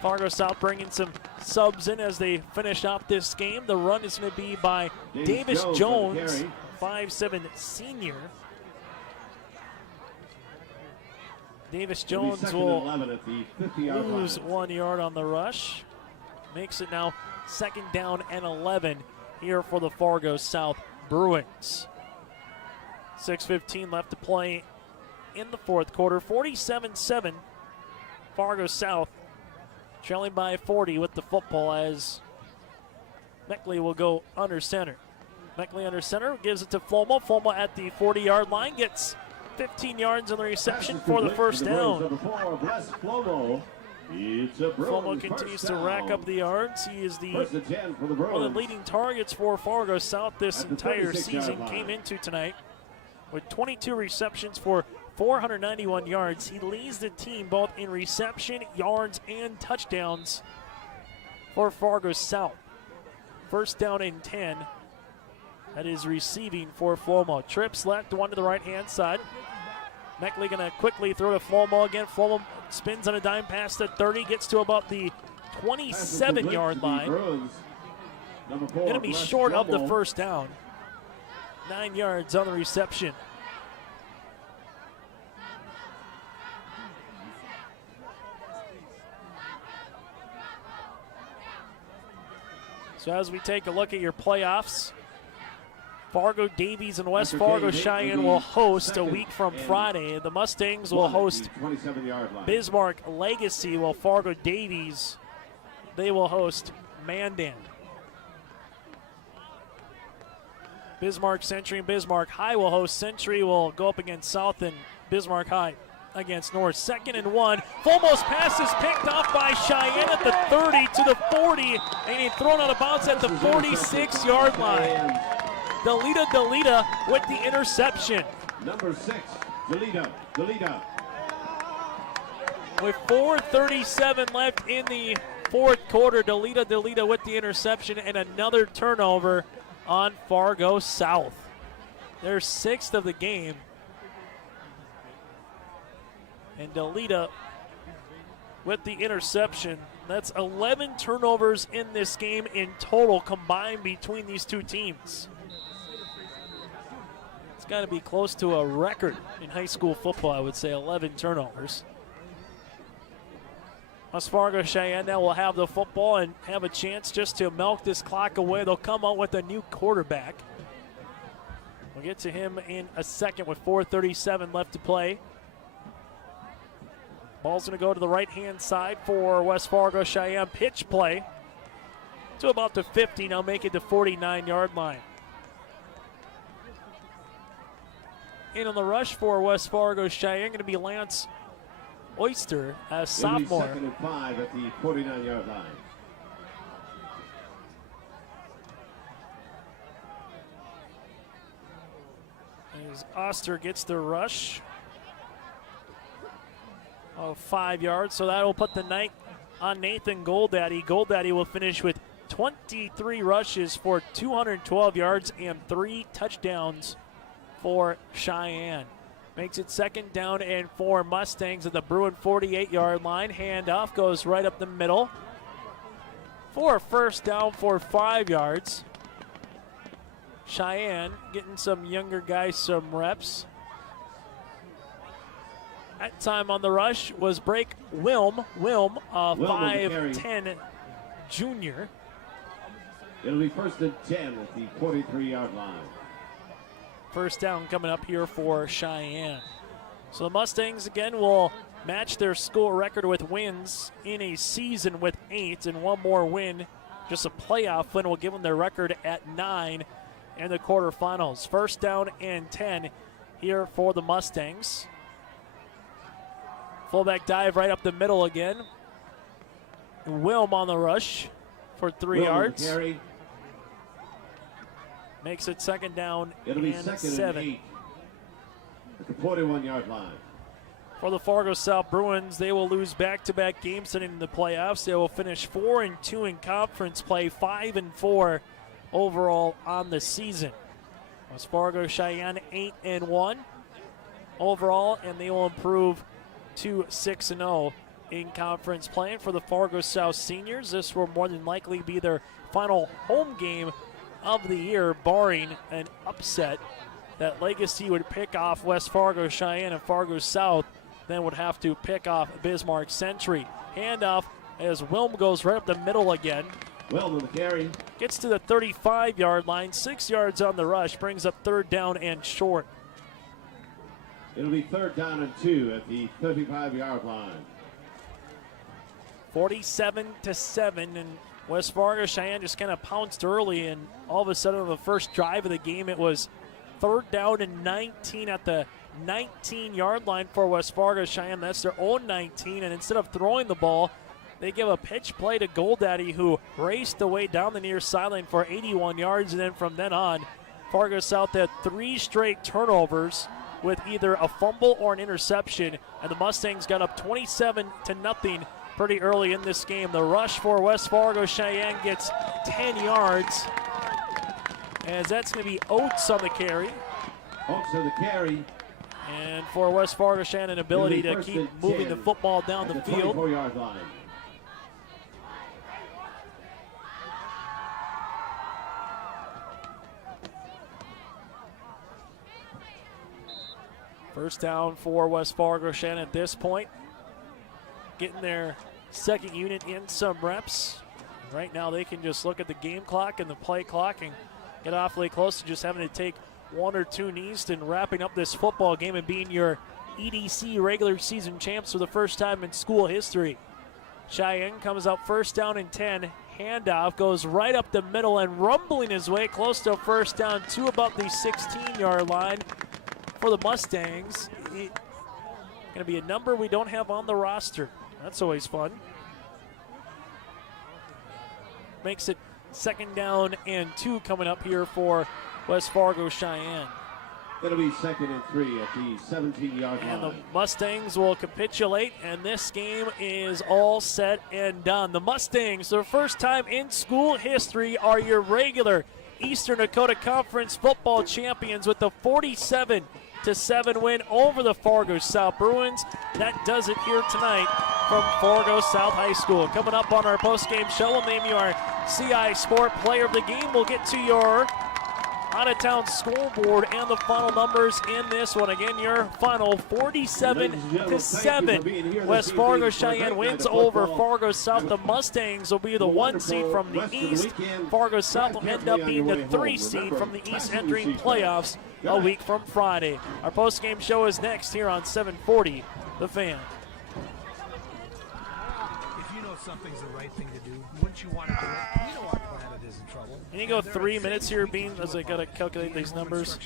Fargo South bringing some subs in as they finish off this game. The run is going to be by Davis Jones, 5'7" senior. Davis Jones will lose 1 yard on the rush. Makes it now 2nd down and 11 here for the Fargo South Bruins. 6:15 left to play in the fourth quarter. 47-7, Fargo South trailing by 40 with the football as Meckley will go under center. Meckley under center, gives it to Flomo. Flomo at the 40-yard line, gets 15 yards on the reception for the first down. Flomo continues to rack up the yards. He is one of the leading targets for Fargo South this entire season. Came into tonight with 22 receptions for 491 yards. He leads the team both in reception, yards, and touchdowns for Fargo South. 1st down and 10. That is receiving for Flomo. Trips left, 1 to the right-hand side. Meckley going to quickly throw to Flomo again. Flomo spins on a dime pass to 30, gets to about the 27-yard line. Going to be short of the first down. 9 yards on the reception. So as we take a look at your playoffs, Fargo Davies and West Fargo Cheyenne will host a week from Friday. The Mustangs will host Bismarck Legacy, while Fargo Davies, they will host Mandan. Bismarck Century and Bismarck High will host. Century will go up against South and Bismarck High. against North. 2nd and 1. Fomos pass is picked off by Cheyenne at the 30 to the 40, and he's thrown out of bounds at the 46-yard line. Delita with the interception. Number 6, Delita. With 4:37 left in the fourth quarter, Delita with the interception and another turnover on Fargo South. Their 6th of the game. And Delita with the interception. That's 11 turnovers in this game in total combined between these two teams. It's got to be close to a record in high school football, I would say, 11 turnovers. West Fargo Cheyenne now will have the football and have a chance just to milk this clock away. They'll come out with a new quarterback. We'll get to him in a second with 4:37 left to play. Ball's going to go to the right-hand side for West Fargo Cheyenne. Pitch play to about the 50. Now make it the 49-yard line. In on the rush for West Fargo Cheyenne going to be Lance Oyster as sophomore. 2nd and 5 at the 49-yard line. As Oster gets the rush of 5 yards, so that will put the night on Nathan Goldaddy. Goldaddy will finish with 23 rushes for 212 yards and 3 touchdowns for Cheyenne. Makes it 2nd down and 4 Mustangs at the Bruin 48-yard line. Handoff goes right up the middle for a 1st down for 5 yards. Cheyenne getting some younger guys some reps. That time on the rush was Blake Wilm, 5'10" junior. It'll be 1st and 10 at the 43-yard line. 1st down coming up here for Cheyenne. So the Mustangs again will match their school record with wins in a season with 8, and one more win, just a playoff win, will give them their record at 9 in the quarterfinals. 1st down and 10 here for the Mustangs. Fullback dive right up the middle again. Wilm on the rush for 3 yards. Carry. Makes it 2nd down It'll be and 2nd 7. and 8 at the 41-yard line. For the Fargo South Bruins, they will lose back-to-back games heading into the playoffs. They will finish 4-2 in conference play, 5-4 overall on the season. West Fargo Cheyenne 8-1 overall, and they will improve to 6-0 in conference play. And for the Fargo South seniors, this will more than likely be their final home game of the year, barring an upset. That Legacy would pick off West Fargo Cheyenne, and Fargo South then would have to pick off Bismarck Century. Handoff as Wilm goes right up the middle again. Wilm with the carry. Gets to the 35-yard line, 6 yards on the rush, brings up 3rd down and short. It'll be 3rd down and 2 at the 35-yard line. 47-7, and West Fargo Cheyenne just kind of pounced early, and all of a sudden on the first drive of the game, it was 3rd down and 19 at the 19-yard line for West Fargo Cheyenne. That's their own 19, and instead of throwing the ball, they give a pitch play to Goldaddy, who raced the way down the near sideline for 81 yards, and then from then on, Fargo South had 3 straight turnovers with either a fumble or an interception, and the Mustangs got up 27-0 pretty early in this game. The rush for West Fargo Cheyenne gets 10 yards, as that's going to be Oates on the carry. Oates on the carry. And for West Fargo Cheyenne, an ability to keep moving the football down the field. 24-yard line. First down for West Fargo Cheyenne at this point. Getting their second unit in some reps. Right now they can just look at the game clock and the play clock and get awfully close to just having to take 1 or 2 knees and wrapping up this football game and being your EDC regular season champs for the first time in school history. Cheyenne comes up 1st down and 10. Handoff goes right up the middle and rumbling his way close to 1st down to about the 16-yard line for the Mustangs. Going to be a number we don't have on the roster. That's always fun. Makes it 2nd down and 2 coming up here for West Fargo Cheyenne. It'll be 2nd and 3 at the 17-yard line. And the Mustangs will capitulate, and this game is all set and done. The Mustangs, their first time in school history, are your regular Eastern Dakota Conference football champions with the 47-7 win over the Fargo South Bruins. That does it here tonight from Fargo South High School. Coming up on our post-game show, we'll name you our CI Sport Player of the Game. We'll get to your out-of-town scoreboard and the final numbers in this one. Again, your final 47-7. West Fargo Cheyenne wins over Fargo South. The Mustangs will be the 1 seed from the East. Fargo South will end up being the 3 seed from the East, entering playoffs a week from Friday. Our post-game show is next here on 740 The Fan. If you know something's the right thing to do, wouldn't you want to do it? You know our planet is in trouble. Can you go 3 minutes here, Bean, as I got to calculate these numbers?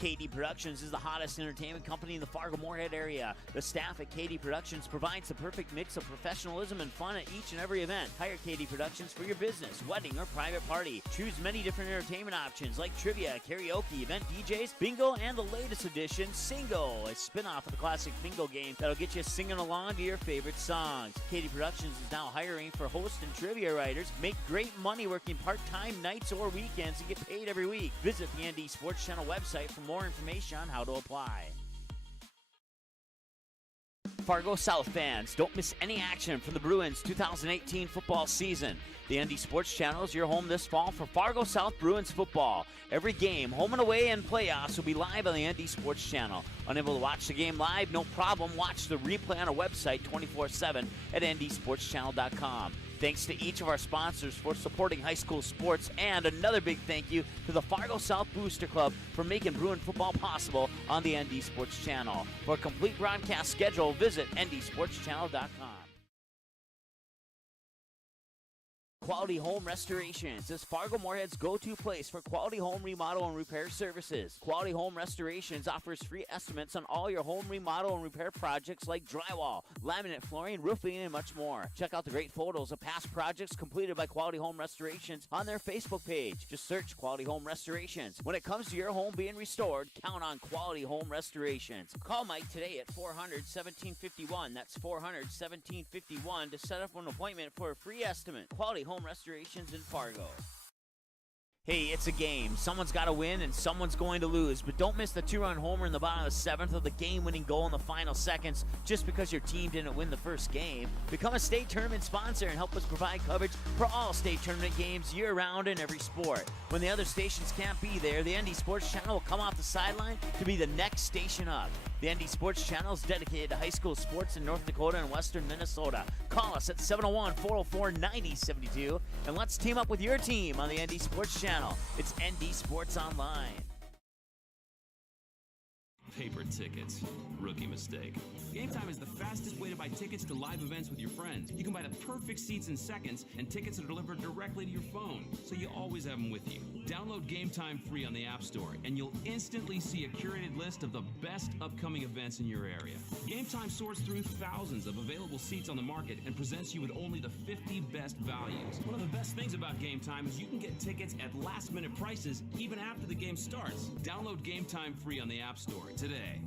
Katty Productions is the hottest entertainment company in the Fargo-Moorhead area. The staff at Katty Productions provides the perfect mix of professionalism and fun at each and every event. Hire Katty Productions for your business, wedding, or private party. Choose many different entertainment options like trivia, karaoke, event DJs, bingo, and the latest edition, Singo, a spin-off of the classic bingo game that'll get you singing along to your favorite songs. Katty Productions is now hiring for host and trivia writers. Make great money working part-time nights or weekends and get paid every week. Visit the ND Sports Channel website for more information on how to apply. Fargo South fans, don't miss any action from the Bruins 2018 football season. The ND Sports Channel is your home this fall for Fargo South Bruins football. Every game, home and away, and playoffs will be live on the ND Sports Channel. Unable to watch the game live? No problem. Watch the replay on our website 24/7 at ndsportschannel.com. Thanks to each of our sponsors for supporting high school sports, and another big thank you to the Fargo South Booster Club for making Bruin football possible on the ND Sports Channel. For a complete broadcast schedule, visit ndsportschannel.com. Quality Home Restorations is Fargo-Moorhead's go-to place for quality home remodel and repair services. Quality Home Restorations offers free estimates on all your home remodel and repair projects like drywall, laminate flooring, roofing, and much more. Check out the great photos of past projects completed by Quality Home Restorations on their Facebook page. Just search Quality Home Restorations. When it comes to your home being restored, count on Quality Home Restorations. Call Mike today at 400-1751. That's 400-1751 to set up an appointment for a free estimate. Quality Home Restorations in Fargo. Hey, it's a game. Someone's got to win and someone's going to lose. But don't miss the 2-run homer in the bottom of the 7th or the game-winning goal in the final seconds just because your team didn't win the first game. Become a state tournament sponsor and help us provide coverage for all state tournament games year-round in every sport. When the other stations can't be there, the ND Sports Channel will come off the sideline to be the next station up. The ND Sports Channel is dedicated to high school sports in North Dakota and western Minnesota. Call us at 701-404-9072 and let's team up with your team on the ND Sports Channel. It's ND Sports Online. Paper tickets. Rookie mistake. Game Time is the fastest way to buy tickets to live events with your friends. You can buy the perfect seats in seconds, and tickets are delivered directly to your phone, so you always have them with you. Download Game Time free on the App Store, and you'll instantly see a curated list of the best upcoming events in your area. Game Time sorts through thousands of available seats on the market and presents you with only the 50 best values. One of the best things about Game Time is you can get tickets at last-minute prices even after the game starts. Download Game Time free on the App Store today.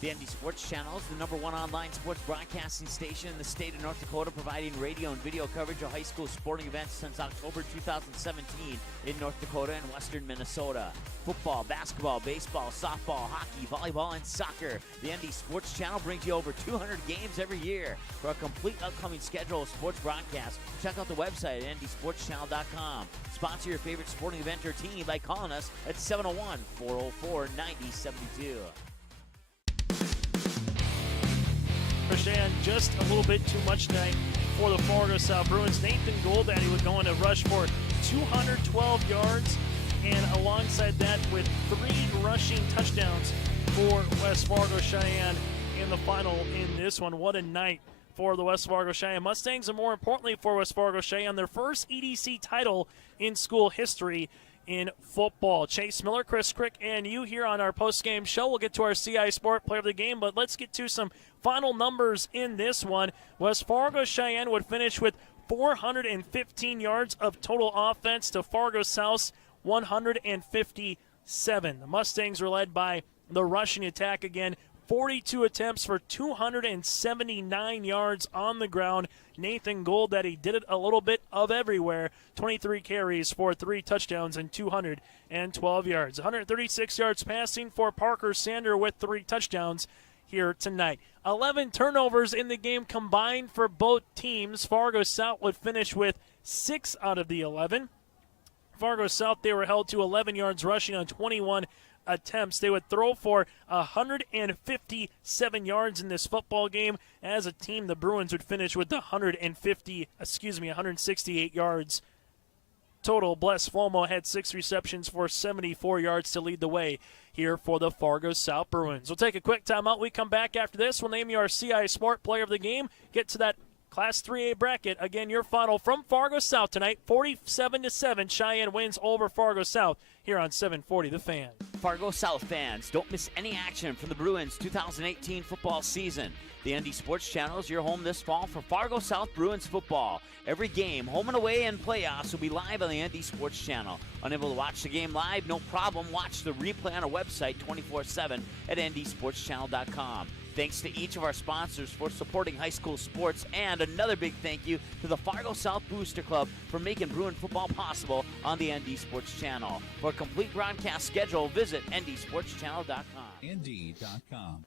The ND Sports Channel is the #1 online sports broadcasting station in the state of North Dakota, providing radio and video coverage of high school sporting events since October 2017 in North Dakota and western Minnesota. Football, basketball, baseball, softball, hockey, volleyball, and soccer. The ND Sports Channel brings you over 200 games every year. For a complete upcoming schedule of sports broadcasts, check out the website at ndsportschannel.com. Sponsor your favorite sporting event or team by calling us at 701-404-9072. For Sheyenne, just a little bit too much tonight for the Fargo South Bruins. Nathan Goldaddy would go on to rush for 212 yards, and alongside that with 3 rushing touchdowns for West Fargo Cheyenne. in the final in this one. What a night for the West Fargo Cheyenne Mustangs, and more importantly for West Fargo Cheyenne, their first EDC title in school history in football. Chase Miller, Chris Crick, and you here on our post-game show. We'll get to our CI Sport Player of the Game, but let's get to some final numbers in this one. West Fargo Cheyenne would finish with 415 yards of total offense to Fargo South's 157. The Mustangs were led by the rushing attack again. 42 attempts for 279 yards on the ground. Nathan Goldaddy did it a little bit of everywhere. 23 carries for 3 touchdowns and 212 yards. 136 yards passing for Parker Sander with 3 touchdowns here tonight. 11 turnovers in the game combined for both teams. Fargo South would finish with 6 out of the 11. Fargo South, they were held to 11 yards rushing on 21 attempts. They would throw for 157 yards in this football game. As a team, the Bruins would finish with 168 yards total. Bless Flomo had 6 receptions for 74 yards to lead the way here for the Fargo South Bruins. We'll take a quick timeout. We come back after this. We'll name you our CI Sport Player of the Game. Get to that Class 3A bracket. Again, your final from Fargo South tonight, 47-7. Cheyenne wins over Fargo South here on 740 The Fan. Fargo South fans, don't miss any action from the Bruins 2018 football season. The ND Sports Channel is your home this fall for Fargo South Bruins football. Every game, home and away, and playoffs will be live on the ND Sports Channel. Unable to watch the game live? No problem. Watch the replay on our website 24/7 at ndsportschannel.com. Thanks to each of our sponsors for supporting high school sports, and another big thank you to the Fargo South Booster Club for making Bruin football possible on the ND Sports Channel. For a complete broadcast schedule, visit ndsportschannel.com. nd.com.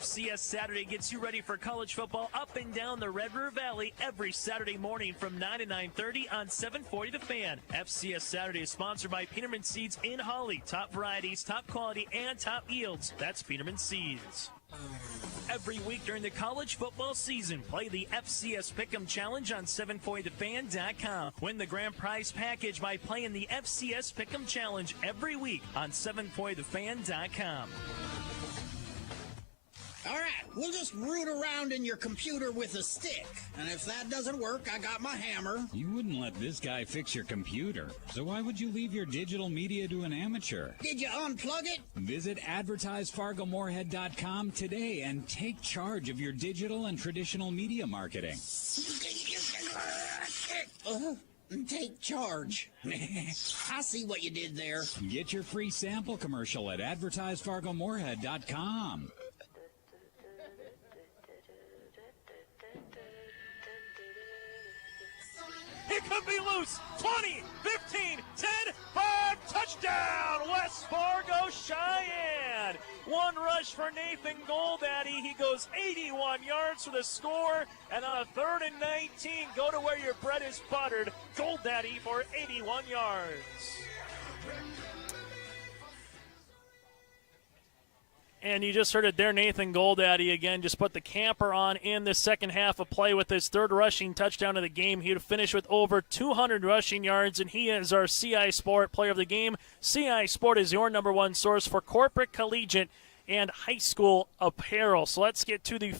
FCS Saturday gets you ready for college football up and down the Red River Valley every Saturday morning from 9 to 9:30 on 740 The Fan. FCS Saturday is sponsored by Peterman Seeds in Holly. Top varieties, top quality, and top yields. That's Peterman Seeds. Every week during the college football season, play the FCS Pick'em Challenge on 740thefan.com. Win the grand prize package by playing the FCS Pick'em Challenge every week on 740thefan.com. All right, we'll just root around in your computer with a stick. And if that doesn't work, I got my hammer. You wouldn't let this guy fix your computer. So why would you leave your digital media to an amateur? Did you unplug it? Visit advertisefargomoorhead.com today and take charge of your digital and traditional media marketing. Take charge. I see what you did there. Get your free sample commercial at advertisefargomoorhead.com. He could be loose. 20, 15, 10, 5, touchdown, West Fargo Cheyenne. One rush for Nathan Goldaddy. He goes 81 yards for the score. And on a 3rd and 19, go to where your bread is buttered. Goldaddy for 81 yards. And you just heard it there, Nathan Goldaddy again just put the camper on in the second half of play with his 3rd rushing touchdown of the game. He would finish with over 200 rushing yards, and he is our CI Sport Player of the Game. CI Sport is your #1 source for corporate, collegiate, and high school apparel. So let's get to the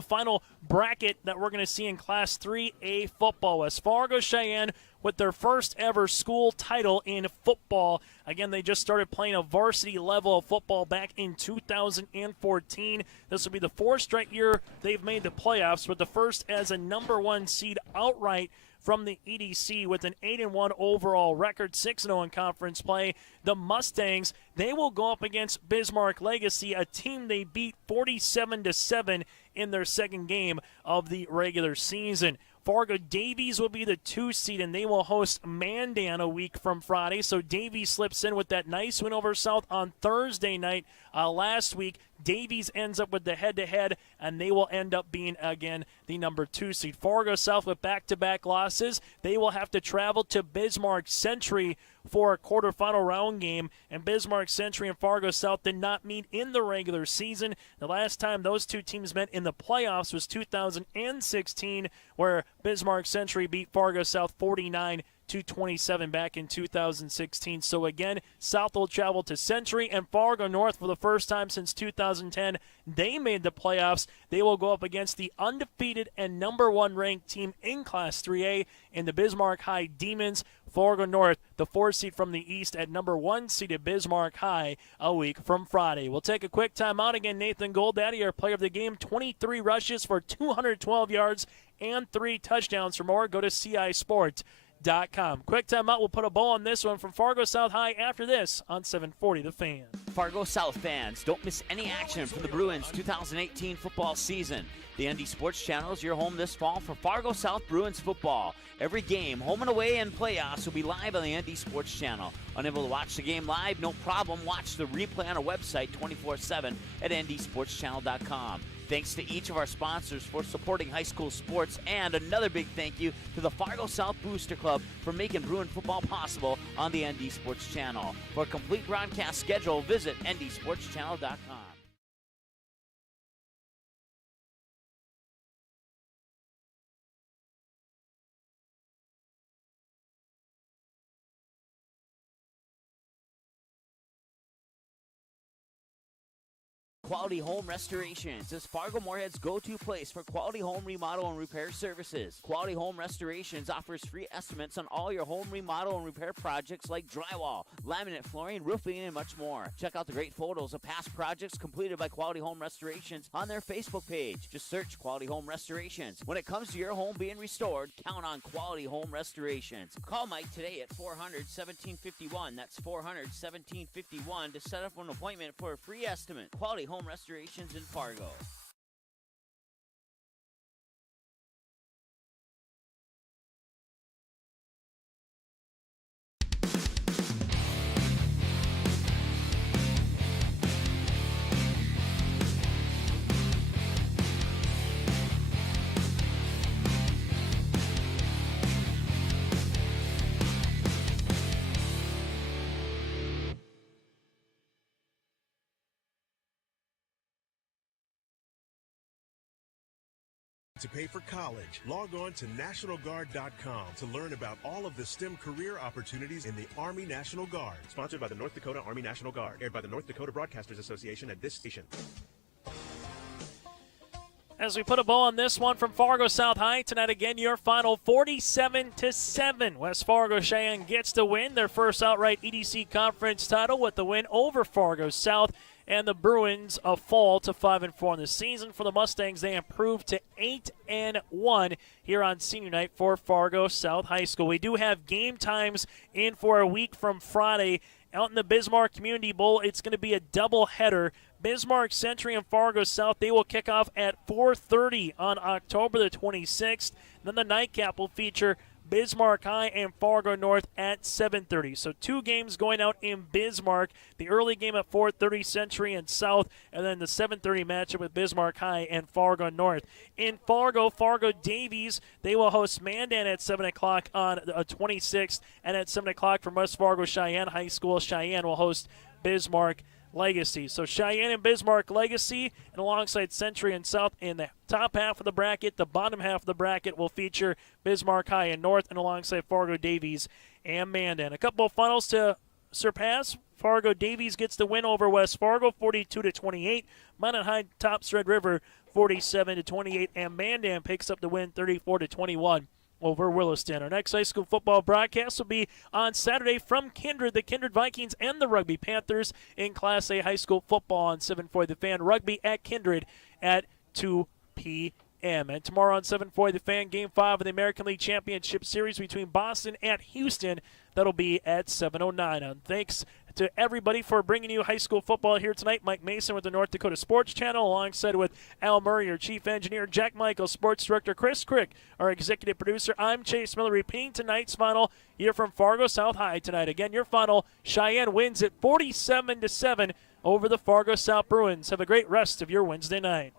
final bracket that we're going to see in Class 3A football. West Fargo Cheyenne with their first ever school title in football. Again, they just started playing a varsity level of football back in 2014. This will be the 4th straight year they've made the playoffs, but the first as a #1 seed outright from the EDC with an 8-1 overall record, 6-0 in conference play. The Mustangs, they will go up against Bismarck Legacy, a team they beat 47-7 in their second game of the regular season. Fargo Davies will be the 2 seed, and they will host Mandan a week from Friday. So Davies slips in with that nice win over South on Thursday night last week. Davies ends up with the head-to-head, and they will end up being, again, the number 2 seed. Fargo South with back-to-back losses. They will have to travel to Bismarck Century for a quarterfinal round game, and Bismarck Century and Fargo South did not meet in the regular season. The last time those two teams met in the playoffs was 2016, where Bismarck Century beat Fargo South 49-27 back in 2016. So again, South will travel to Century, and Fargo North for the first time since 2010. They made the playoffs. They will go up against the undefeated and number 1 ranked team in Class 3A in the Bismarck High Demons. Fargo North, the 4 seed from the East, at number 1 seeded Bismarck High a week from Friday. We'll take a quick timeout. Again, Nathan Goldaddy, our player of the game, 23 rushes for 212 yards and 3 touchdowns. For more, go to CISports.com. Quick timeout. We'll put a bow on this one from Fargo South High after this on 740 The Fan. Fargo South fans, don't miss any action from the Bruins 2018 football season. The ND Sports Channel is your home this fall for Fargo South Bruins football. Every game, home and away, and playoffs will be live on the ND Sports Channel. Unable to watch the game live? No problem. Watch the replay on our website 24/7 at ndsportschannel.com. Thanks to each of our sponsors for supporting high school sports, and another big thank you to the Fargo South Booster Club for making Bruin football possible on the ND Sports Channel. For a complete broadcast schedule, visit ndsportschannel.com. Quality Home Restorations is Fargo-Moorhead's go-to place for quality home remodel and repair services. Quality Home Restorations offers free estimates on all your home remodel and repair projects like drywall, laminate flooring, roofing, and much more. Check out the great photos of past projects completed by Quality Home Restorations on their Facebook page. Just search Quality Home Restorations. When it comes to your home being restored, count on Quality Home Restorations. Call Mike today at 400-1751. That's 400-1751 to set up an appointment for a free estimate. Quality Home Restorations in Fargo. To pay for college, log on to NationalGuard.com to learn about all of the STEM career opportunities in the Army National Guard. Sponsored by the North Dakota Army National Guard. Aired by the North Dakota Broadcasters Association at this station. As we put a bow on this one from Fargo South High tonight, again, your final 47-7. West Fargo Cheyenne gets the win, their first outright EDC conference title with the win over Fargo South. And the Bruins fall to 5-4 in the season. For the Mustangs, they improved to 8-1 here on senior night for Fargo South High School. We do have game times in for a week from Friday. Out in the Bismarck Community Bowl, it's going to be a doubleheader. Bismarck Century and Fargo South, they will kick off at 4:30 on October the 26th. Then the nightcap will feature Bismarck High and Fargo North at 7:30. So 2 games going out in Bismarck. The early game at 4:30, Century and South, and then the 7:30 matchup with Bismarck High and Fargo North. In Fargo, Fargo Davies, they will host Mandan at 7 o'clock on the 26th, and at 7 o'clock from West Fargo Cheyenne High School, Cheyenne will host Bismarck Legacy. So Cheyenne and Bismarck Legacy, and alongside Century and South in the top half of the bracket. The bottom half of the bracket will feature Bismarck High and North, and alongside Fargo Davies and Mandan. A couple of finals to surpass. Fargo Davies gets the win over West Fargo, 42-28. Mandan High tops Red River, 47-28, and Mandan picks up the win, 34-21. Over Williston. Our next high school football broadcast will be on Saturday from Kindred, the Kindred Vikings and the Rugby Panthers in Class A high school football on 740 The Fan. Rugby at Kindred at 2 p.m. And tomorrow on 740 The Fan, Game 5 of the American League Championship Series between Boston and Houston. That'll be at 7:09. And thanks to everybody for bringing you high school football here tonight. Mike Mason with the North Dakota Sports Channel, alongside with Al Murray, our chief engineer, Jack Michael, sports director, Chris Crick, our executive producer. I'm Chase Miller, repeating tonight's final here from Fargo South High tonight. Again, your final, Cheyenne wins it 47-7 over the Fargo South Bruins. Have a great rest of your Wednesday night.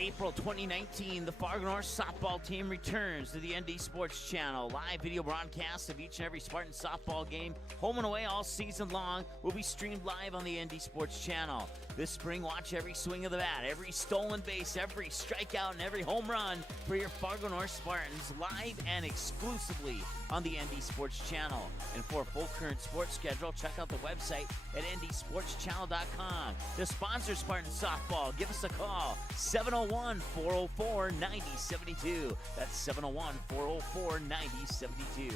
April 2019, the Fargo North softball team returns to the ND Sports Channel. Live video broadcasts of each and every Spartan softball game, home and away all season long, will be streamed live on the ND Sports Channel. This spring, watch every swing of the bat, every stolen base, every strikeout, and every home run for your Fargo North Spartans, live and exclusively on the ND Sports Channel. And for a full current sports schedule, check out the website at ndsportschannel.com. To sponsor Spartan softball, give us a call, 701-404-9072. That's 701-404-9072.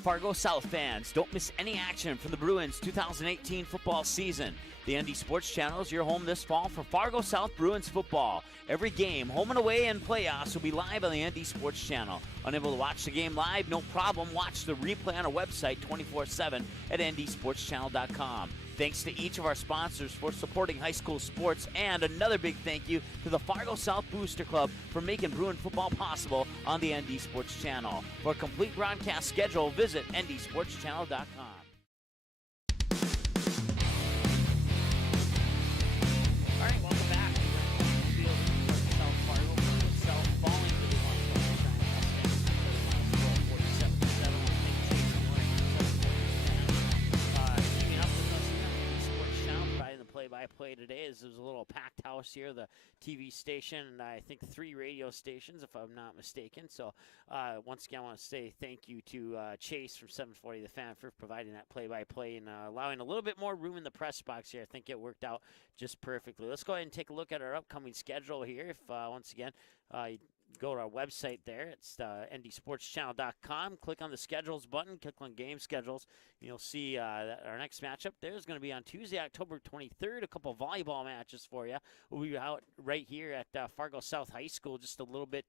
Fargo South fans, don't miss any action from the Bruins 2018 football season. The ND Sports Channel is your home this fall for Fargo South Bruins football. Every game, home and away, and playoffs will be live on the ND Sports Channel. Unable to watch the game live? No problem. Watch the replay on our website 24/7 at ndsportschannel.com. Thanks to each of our sponsors for supporting high school sports, and another big thank you to the Fargo South Booster Club for making Bruin football possible on the ND Sports Channel. For a complete broadcast schedule, visit ndsportschannel.com. All right, welcome back. South Fargo, South falling to the 147-7. Keeping up with us here on the Sports Channel, providing the play-by-play today. This is a little packed house here, the TV station, and I think 3 radio stations, if I'm not mistaken. So once again, I want to say thank you to Chase from 740 The Fan for providing that play-by-play and allowing a little bit more room in the press box here. I think it worked out just perfectly. Let's go ahead and take a look at our upcoming schedule here. If once again, you go to our website there. It's ndsportschannel.com. Click on the schedules button. Click on game schedules. You'll see that our next matchup there is going to be on Tuesday, October 23rd. A couple volleyball matches for you. We'll be out right here at Fargo South High School, just a little bit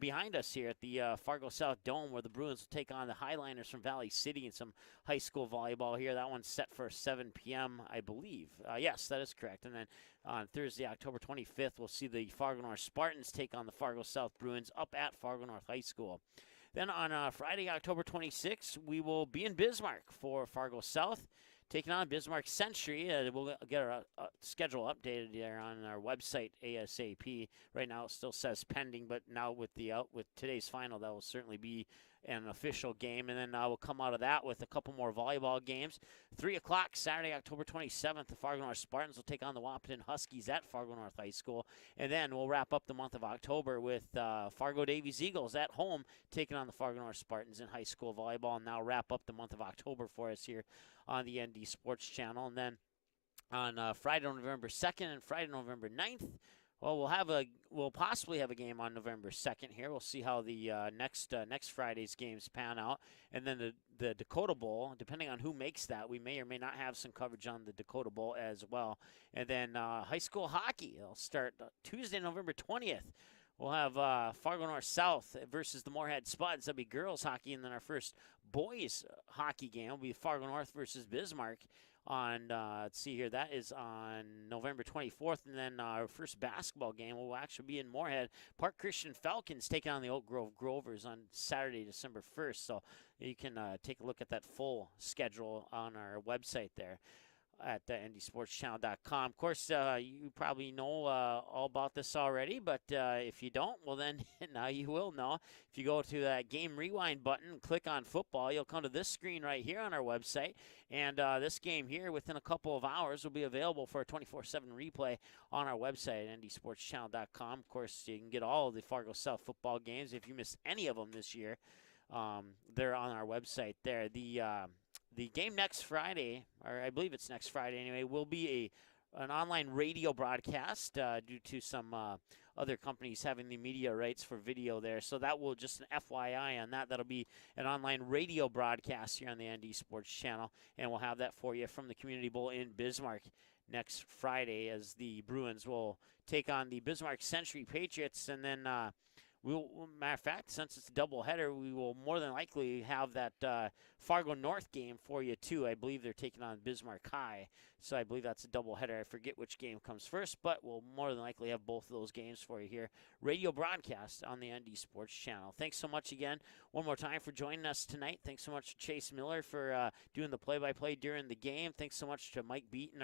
behind us here at the Fargo South Dome, where the Bruins will take on the Highliners from Valley City in some high school volleyball here. That one's set for 7 p.m., I believe. Yes, that is correct. And then on Thursday, October 25th, we'll see the Fargo North Spartans take on the Fargo South Bruins up at Fargo North High School. Then on Friday, October 26th, we will be in Bismarck for Fargo South, taking on Bismarck Century. We'll get our schedule updated there on our website ASAP. Right now it still says pending, but now with today's final, that will certainly be an official game. And then we'll come out of that with a couple more volleyball games. 3 o'clock Saturday, October 27th, the Fargo North Spartans will take on the Wahpeton Huskies at Fargo North High School. And then we'll wrap up the month of October with Fargo Davies Eagles at home taking on the Fargo North Spartans in high school volleyball, and now wrap up the month of October for us here on the ND Sports Channel. And then on Friday, November 2nd and Friday, November 9th, well, we'll possibly have a game on November 2nd here. We'll see how the next Friday's games pan out. And then the Dakota Bowl, depending on who makes that, we may or may not have some coverage on the Dakota Bowl as well. And then high school hockey, it'll start Tuesday, November 20th. We'll have Fargo North South versus the Moorhead Spuds. That'll be girls hockey. And then our first boys hockey game will be Fargo North versus Bismarck on, let's see here, that is on November 24th. And then our first basketball game will actually be in Moorhead. Park Christian Falcons taking on the Oak Grove Grovers on Saturday, December 1st. So you can take a look at that full schedule on our website there at ndsportschannel.com. Of course, you probably know all about this already, but if you don't, well then, now you will know. If you go to that game rewind button and click on football, you'll come to this screen right here on our website, and this game here, within a couple of hours, will be available for a 24/7 replay on our website at ndsportschannel.com. Of course, you can get all of the Fargo South football games. If you missed any of them this year, they're on our website there. The game next Friday, or I believe it's next Friday anyway, will be an online radio broadcast due to some other companies having the media rights for video there. So that will, just an FYI on that, that'll be an online radio broadcast here on the ND Sports Channel, and we'll have that for you from the Community Bowl in Bismarck next Friday, as the Bruins will take on the Bismarck Century Patriots. And then Matter of fact, since it's a doubleheader, we will more than likely have that Fargo North game for you, too. I believe they're taking on Bismarck High, so I believe that's a doubleheader. I forget which game comes first, but we'll more than likely have both of those games for you here. Radio broadcast on the ND Sports Channel. Thanks so much again, one more time, for joining us tonight. Thanks so much to Chase Miller for doing the play-by-play during the game. Thanks so much to Mike Beaton,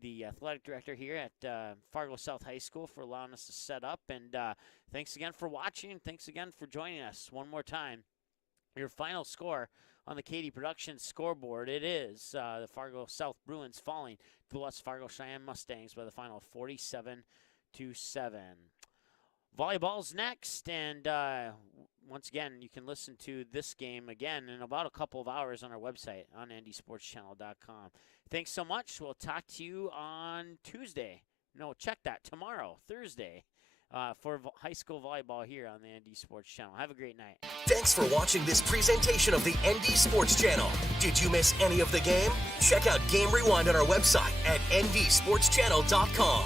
the athletic director here at Fargo South High School, for allowing us to set up. And thanks again for watching. Thanks again for joining us one more time. Your final score on the Katty Productions scoreboard, it is the Fargo South Bruins falling to the West Fargo Cheyenne Mustangs by the final of 47-7. Volleyball's next, and once again, you can listen to this game again in about a couple of hours on our website on ndsportschannel.com. Thanks so much. We'll talk to you on Tuesday. No, check that. Tomorrow, Thursday, for high school volleyball here on the ND Sports Channel. Have a great night. Thanks for watching this presentation of the ND Sports Channel. Did you miss any of the game? Check out Game Rewind on our website at ndsportschannel.com.